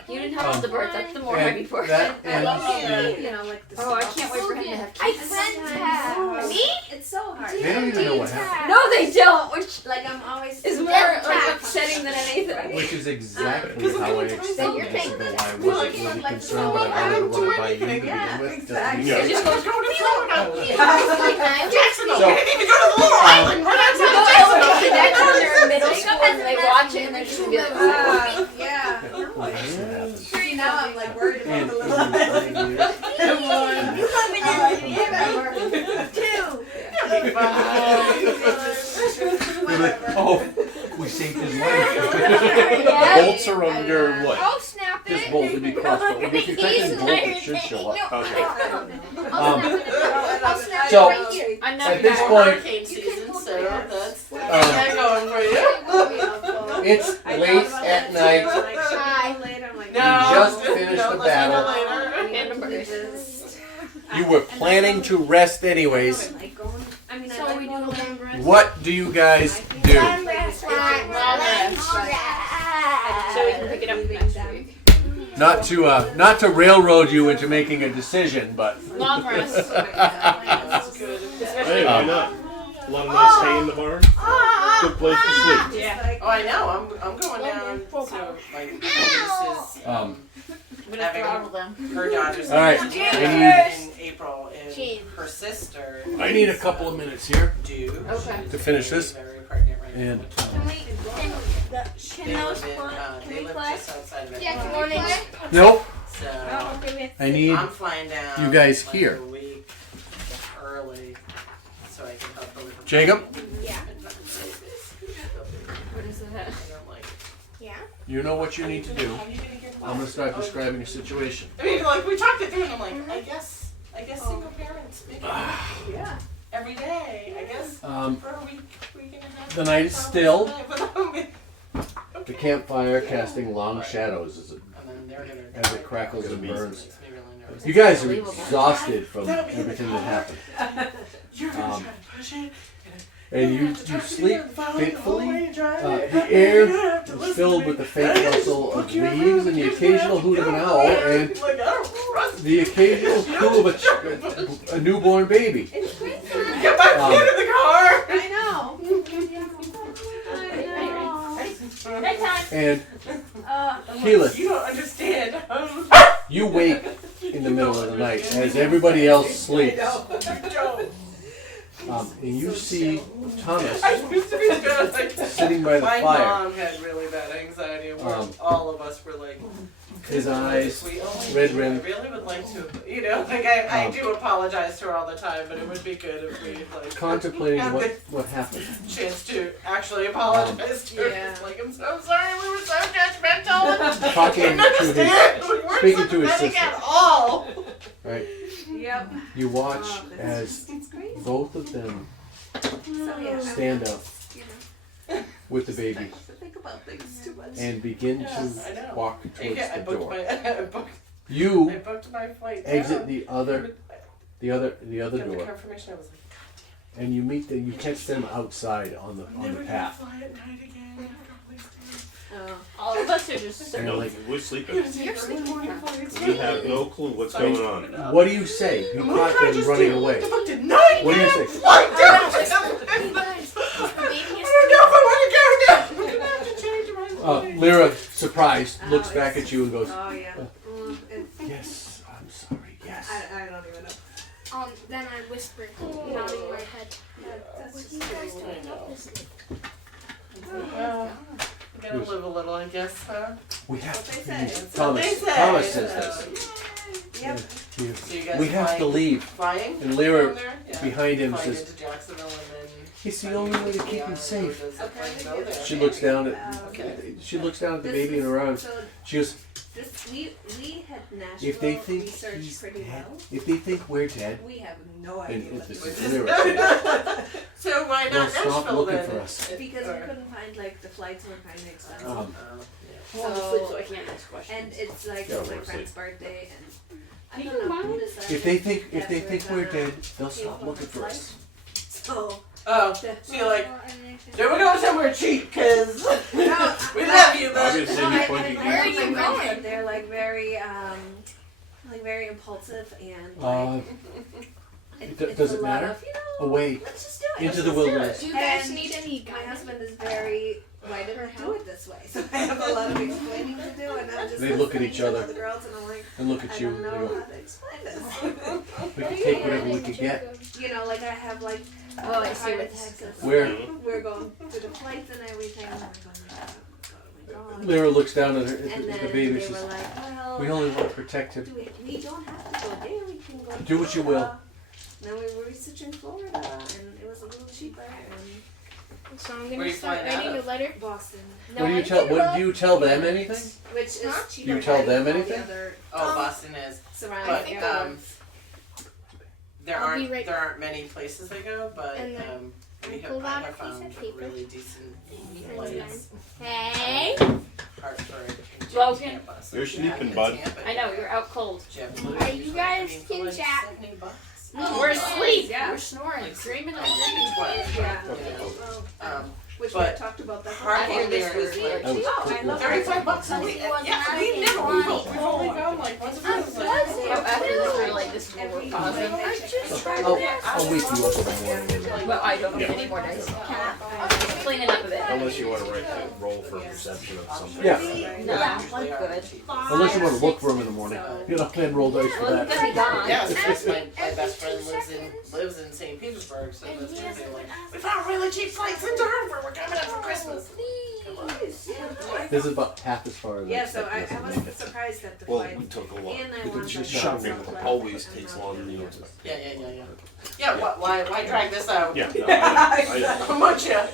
You didn't have all the birds. That's the more and heavy part. that I love ends the, you know, like the Oh, I can't wait for him to have I kids. friend me? It's so hard. They don't even know what happened. No, they don't. Which Like I'm always. is more like upsetting than anything. Which is exactly Because how I look at the explained times this that ago. you're I wasn't really concerned, but I wanted to run it by you to begin Yeah, with. exactly. It just goes, go to Florida. Yeah. Jacksonville. So- We didn't even go to the little island. Run out to No, Jacksonville. the next one they're in middle school and they watch it and they're just gonna be like, Yeah. That's what happens. See, now I'm like worried about And the in little. 5 years, You come in and 2. you're like, oh, we saved his life. The bolts are under what? I'll snap This it. bolt would be crossbow. If you're typing bolt, it should show up. Okay. I don't know. I'll snap So- it right here. I'm not At this gonna- point, Hurricane season, so that's that going for you. it's late at night. Hi. Later, I'm like, You just finished the let's battle. later. Hamburgers. You were planning to rest anyways. like going. I mean, So I we like do going long rest. What do you guys do? So we can pick it up next week. Not to railroad you into making a decision, but Long rest. That's good. Hey, why not? A lot of nice hay in the barn. Good place to sleep. Yeah. Oh, I know. I'm going down. So my niece is um, I'm gonna throttle them. her daughter's All right, in April, and her sister. I need a couple of minutes here Do Okay. to finish this. very pregnant right And now. Can we, They those live in, play? they Can we live play? just outside of Yeah, Atlanta. can we play? nope, So I need I'm flying down. you guys like here. A week early, so I can help deliver. Jacob? Yeah. What is that? You know what you need to do. I'm gonna start describing a situation. I mean, like we talked it through, and I'm like, I guess single parents maybe every day. I guess for a week and a half. The night is still. And The campfire casting long shadows as it then they're gonna as it crackles and burns. makes me really nervous. You guys are exhausted from everything that happened. You're gonna try to push it. And you sleep fitfully. The air is filled with the faint rustle of leaves and the occasional hoot of an owl and the occasional coo of a newborn baby. Get my kid in the car! I know. And Keyleth, You don't understand. you wake in the middle of the night as everybody else sleeps. And you see Thomas I used to be good. Like, sitting by the my fire. mom had really bad anxiety, and all of us were like, His eyes, we only red do. rim. I really would like to, you know, like I do apologize to her all the time, but it would be good if we like Contemplating had what happened. the chance to actually apologize to her. Yeah. It's like, I'm so sorry, we were so judgmental. Talking Didn't to understand. his, We weren't speaking to his sympathetic sister. at all. Right? Yep. You watch Oh, as it's crazy. both of them So yeah, stand up you know, with the baby I have to think about things too much. and begin Yes, I know. to walk towards Yeah, I the booked door. I You booked my flight. exit down. the other Got the door, confirmation. I was like, and you meet them. You catch them outside on the never gonna path. fly at night again. Never gonna fly stairs. Oh. All of us are just And No, like, we're sleeping. You're sleeping. We have no clue what's going on. what do you say? You What caught did I them just running do? away. I booked a 9 What do you a.m. say? flight down. Hey guys, the baby is I don't know if I want to go now. I'm gonna have to change my flight. Lyra, surprised, looks Oh, back at you and goes, Oh yeah. "Yes, I'm sorry. Yes." I don't even know. Then I whisper, nodding my head. That's You just guys cool. doing up this week? Well, we gotta live a little, I guess, huh? We have What they to say. leave. That's what they Thomas. say. Thomas says this. Yep. You- So you guys we have to flying- leave. Flying? And Lyra down there? Yeah. behind him Flying says, into Jacksonville and then "It's the only way to keep him Yeah, safe." does that Okay. plane go there? She looks down at Okay. she looks down at the This baby in is- her arms. So She goes, this we had Nashville "If they think researched he's pretty dead, well. if they think we're dead, We have no idea and what if to this do. is Lyra, So why they'll not stop Nashville looking then? for us." Because Or- we couldn't find like the flights were kind of expensive. I'm asleep, so I can't ask questions. And it's like Yeah, my we're friend's asleep. birthday, and I You don't know. mind? we decided If they think that we're gonna dead, they'll pay stop for looking the for us. So Oh, so you're like, then we're going somewhere cheap, cause we love you, but Obviously, no, you I pointed love Where are my you friends, going? but they're like very impulsive and Uh, does it a lot matter? of, you know, Away let's just do it. into let's the just do wilderness. it. Do you guys And need any my guidance? husband is very, why did we do it this way? So I have a lot of explaining to do, and I'm just They look at listening each to other. the girls, and I'm like, And look I at you. don't They know go, how to explain this. "We can take whatever we could get." You know, like I have like Oh, I the see heart what attacks and Where? stuff. We're going through the flights and everything. And we're going, oh my god. Lyra looks down at, her, And at then the baby. they She were says, like, well, "We only want to protect him." we don't have to go there. We can go. Do what you will. Then we were researching Florida, and it was a little cheaper. And So I'm Where gonna you start flying out writing a of? letter. Boston, What do you tell? What do you tell them? Anything? which is Huh? cheaper. You tell than them all the anything? other oh, Boston is. surrounding But areas. there I'll be aren't right- there aren't many places I go, but And then we pull have I out have a piece of found paper. really decent And flights. Hey. Hartford. Logan. Tampa, so You're sleeping, bud. I know, you're out cold. Are you guys can chat? We're asleep. Yeah. We're snoring, Like, dreaming like, of dreams. Yeah. Um, Which we but had talked about that. Hardly there is like That was Oh, quick. I love $35 a week. Yeah, we never we've only gone like once a month. Oh, after this, we're like, this is what we're pausing. I'll wake you up in the morning. Well, I don't need any more dice. Cleaning up a bit. Unless you want to write the roll for perception of something. Yeah. No, I'm good. Unless you want to look for him in the morning. You know, then roll dice for Well, he's that. gonna be gone. Yeah, because my best friend lives in St. Petersburg, so that's gonna be like, we found really cheap flights into Hartford. We're coming up for Christmas. Come on. This is about half as far as Yeah, so I expected us to was make it. surprised that the Well, flight. we took a lot. And I Because wanted she's to Shopping go always somewhere. takes long, you know. Yeah. Yeah, why drag this out? Yeah, no, I- How much, yeah?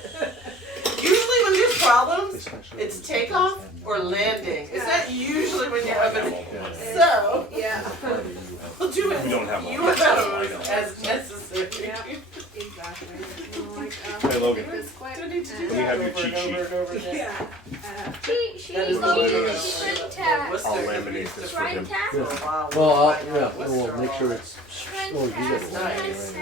Usually when there's problems, Especially it's takeoff or landing. Is that usually when you're up in? Yeah. So, Yeah, we'll do We don't have it. all You that. those as necessary. yeah, exactly. No, like, Hey, Logan. it was quite, Don't need to do Let me have your that cheat over and sheet. over and over again. yeah. She That is looked the at way the it is. shrine tag. Worcester I'll used laminate to this for Shrine him. tag? for a while. Well, Flying yeah, out we'll Worcester make sure all it's. Shrine Oh, you got tag. it. Nice.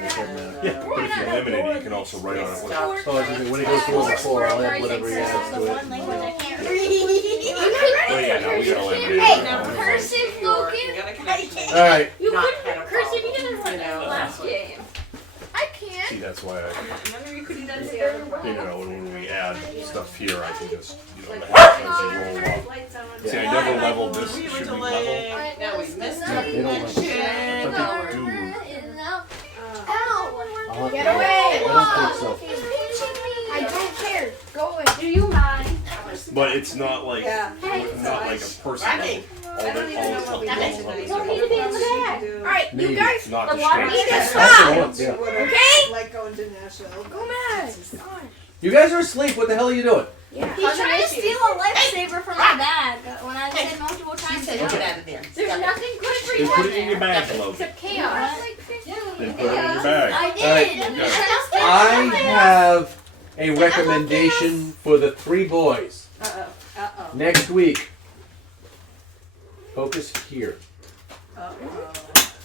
Yeah. But if you laminate it, you can also write on it. Stop. Oh, I was gonna say, when he goes to level 4, I'll add whatever he adds to it. Oh yeah, no, we gotta laminate it. Hey, now. cursive, You Logan. got a connection. Alright, You Not couldn't had a have cursed if you problem, didn't run you know, the last that's what- game. I can't. that's why Remember you could do that when we add stuff here, I can just, the hex roll up. Lights on. See, I never leveled this. We were Should we level? delaying. Now we missed Yeah, they don't like it. But they do. I'll have Get to- away! I don't think so. I don't care. Go away. Do you mind? But it's not like Yeah. not like a person. Rocky. I don't even know what we did tonight. Don't need to be in the bag. Alright, Maybe. you guys, Not The the water straight. heater That's stop. the ones, yeah. okay? Like going to Nashville. Go mad. You guys are asleep. What the hell are you doing? Yeah. He's trying to steal a lifesaver from my bag when I said multiple She times. said get out of there. There's nothing good for Then you put in it in your there. bag, Flo. Except chaos. Then put it in your bag. I did. Alright, You're okay. trying to steal I something. have a recommendation for the 3 boys. Uh-oh. Next week, focus here. Uh-oh.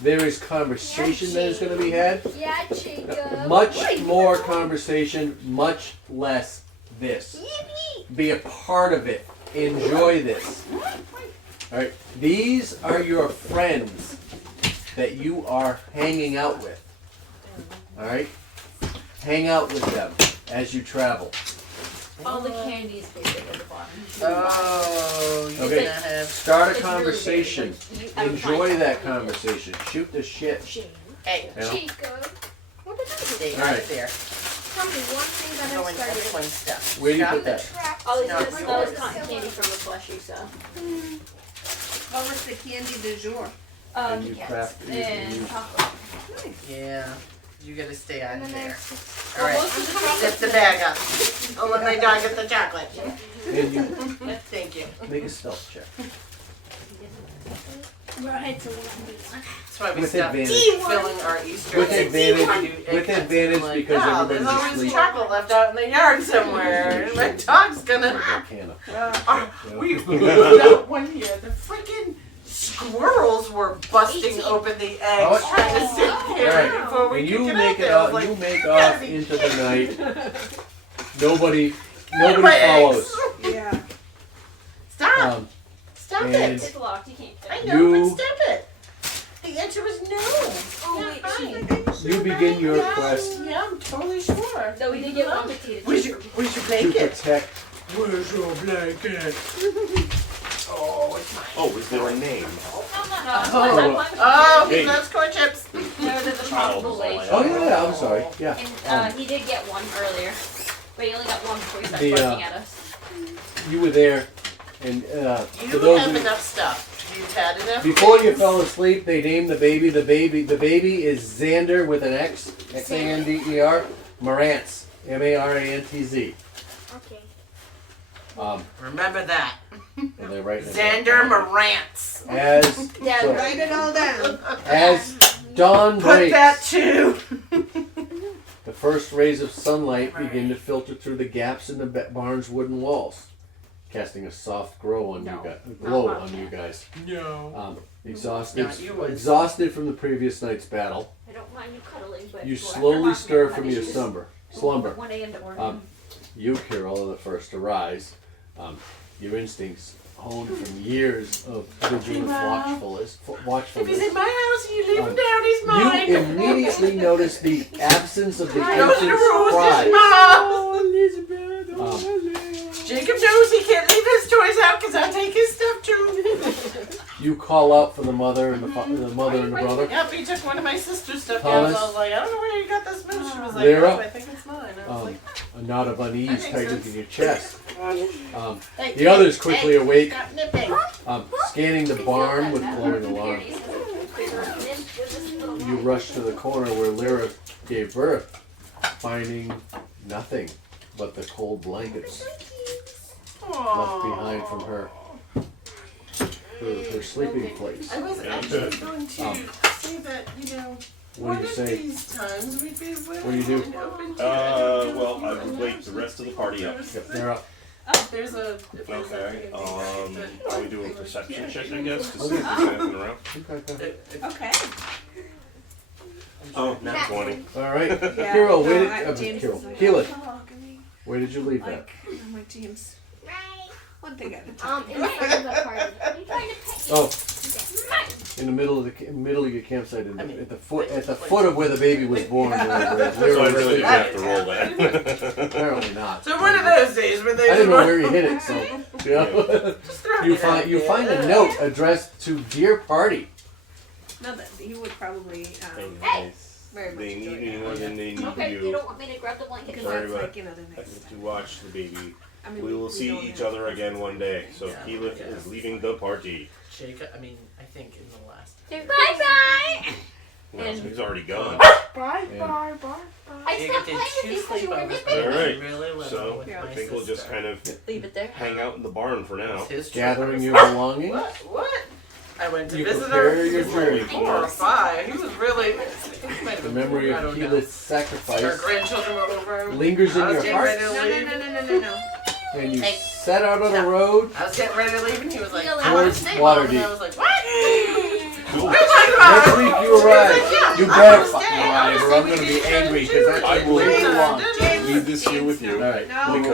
There is conversation that is going to be had. Yeah, Jacob. Much more conversation, much less this. Be a part of it. Enjoy this. Alright, these are your friends that you are hanging out with. Alright? Hang out with them as you travel. All the candy is big at the bottom. Oh, you're Okay. gonna have. Start a It's really big, conversation. like, you- I would Enjoy find that out. conversation. Shoot the shit. Hey, You know? Jacob. What did I do? stay All right. right there. Tell me one thing that I Going started. point stuff. Where do you Stop put it. that? All these No, that was yours. cotton candy from the plushie, so. What was the candy du jour? And you craft And chocolate. Yeah, you gotta stay out And of then there. there's All right, Most of the chocolate- lift the bag up. I'll let my dog get the chocolate. and you Thank you. make a stealth check. That's why we With stopped advantage. filling our Easter With eggs. advantage. With advantage Like, because "Oh, everybody's there's always asleep. chocolate left out in the yard somewhere. My dog's gonna. Canna. We moved out one year. The freaking squirrels were busting open the eggs Oh, trying to save Carrie Alright, before we when could you get make out it there. I was out, like, you make gotta off be into the kidding me. night. Nobody My follows. eggs. Yeah. Stop! Um, Stop and- it! It's locked, you can't I fit. know, You- but stop it! The answer was no. Oh, Yeah, wait, fine. you begin your Yeah, quest Yeah, I'm totally sure. Though we did get one potato We chip. should to make it. protect. Where's your blanket? Oh, it's mine. Oh, is there a name? Oh, he Hey. loves corn chips. No, there's a possible lake. Oh yeah, I'm sorry. Yeah. And he did get one earlier. But he only got one before he started The, barking at us. You were there, and for You those have of you, enough stuff. You've had enough. before you things. fell asleep, they named the baby. The baby is Xander with an X, Xander, Marantz, Marantz. okay. Remember that. And they're writing it Xander Marantz. down. As Yeah, so, Write it all down. as dawn Put breaks, that too. the first rays of sunlight begin to filter through the gaps in the barn's wooden walls, casting a soft glow on you guys. No. Exhausted, Not you would. exhausted from the previous night's battle, I don't mind you cuddling, but you after slowly half stir an hour, from you your just- slumber. 1 a.m. to morning. You, Carol, are the first to rise. Your instincts, honed from years of vigilant If watchfulness. he's in my house, you leave him Um, down. He's mine. You immediately notice the absence of the I know the infant's rules. cry. Jacob knows he can't leave his toys out because I'll take his stuff too. You call out for the mother and the mother and the brother. Yep, he took one of my sister's stuff Thomas. down. So I was like, I don't know where you got this moose. She was like, Lyra. oh, I think it's mine. I was like, A knot of unease That makes tightens sense. in your chest. hey, The others quickly hey, awake, Stop nipping. scanning the barn with glowing alarm. You rush to the corner where Lyra gave birth, finding nothing but the cold blankets left behind from her sleeping place. I was actually going to say that, What one do you of say? these times we'd be willing What do you do? and open to Well, I would wake the rest of the party up. Yep, they're up. Oh, there's a. Okay. I would do a perception check, I guess, to see Okay. if there's anything around. Okay. Oh, not 20. All right, Yeah. Carol, where No, did James Carol? is like, Keelan, oh, give me, where did you leave that? like, I'm like, James, one thing at a time. In front of the party. Oh, in the middle of your campsite, I mean, at the foot of where the baby was born. So I really didn't have to roll that. Apparently not. So one of those days where they I didn't know where you hit it, so you find a note addressed to Dear Party. No, that he would probably very much They enjoy need me that. more than they need Okay, you. you don't want me to grab the blanket? Because Sorry, that's but like, you know, the I next have to step. watch the baby. I mean, We will see don't each have other to- again one day. So Yeah. Keyleth Yeah. is leaving the party. Jacob, I mean, I think in the last. Bye-bye. Well, And- he's already gone. Bye, Yeah. bye, bye, bye. I Jacob stopped did playing with 2 you because you were sleepovers, nipping. but he was Alright, really little So with Yeah. I my think we'll just sister. kind of Leave it there. hang out in the barn for now. It's his Gathering choice. your belongings. What? I went to You visit prepare her. your He was like journey. 4 or 5. He was really. The memory of Keyleth's sacrifice Our grandchildren were over. lingers in I was your getting heart, ready to leave. No. and you Hey. set out on the road I was getting ready to leave, and he was like, Towards "I want to stay home." And Waterdeep. I was like, "What? Cool. What are you talking about?" Next week you arrive. Yeah, You I better wanna fucking stay. I arrive, wanna or see I'm what gonna you be guys angry do. because I that's will way too long. leave this here with you. All right. No. Because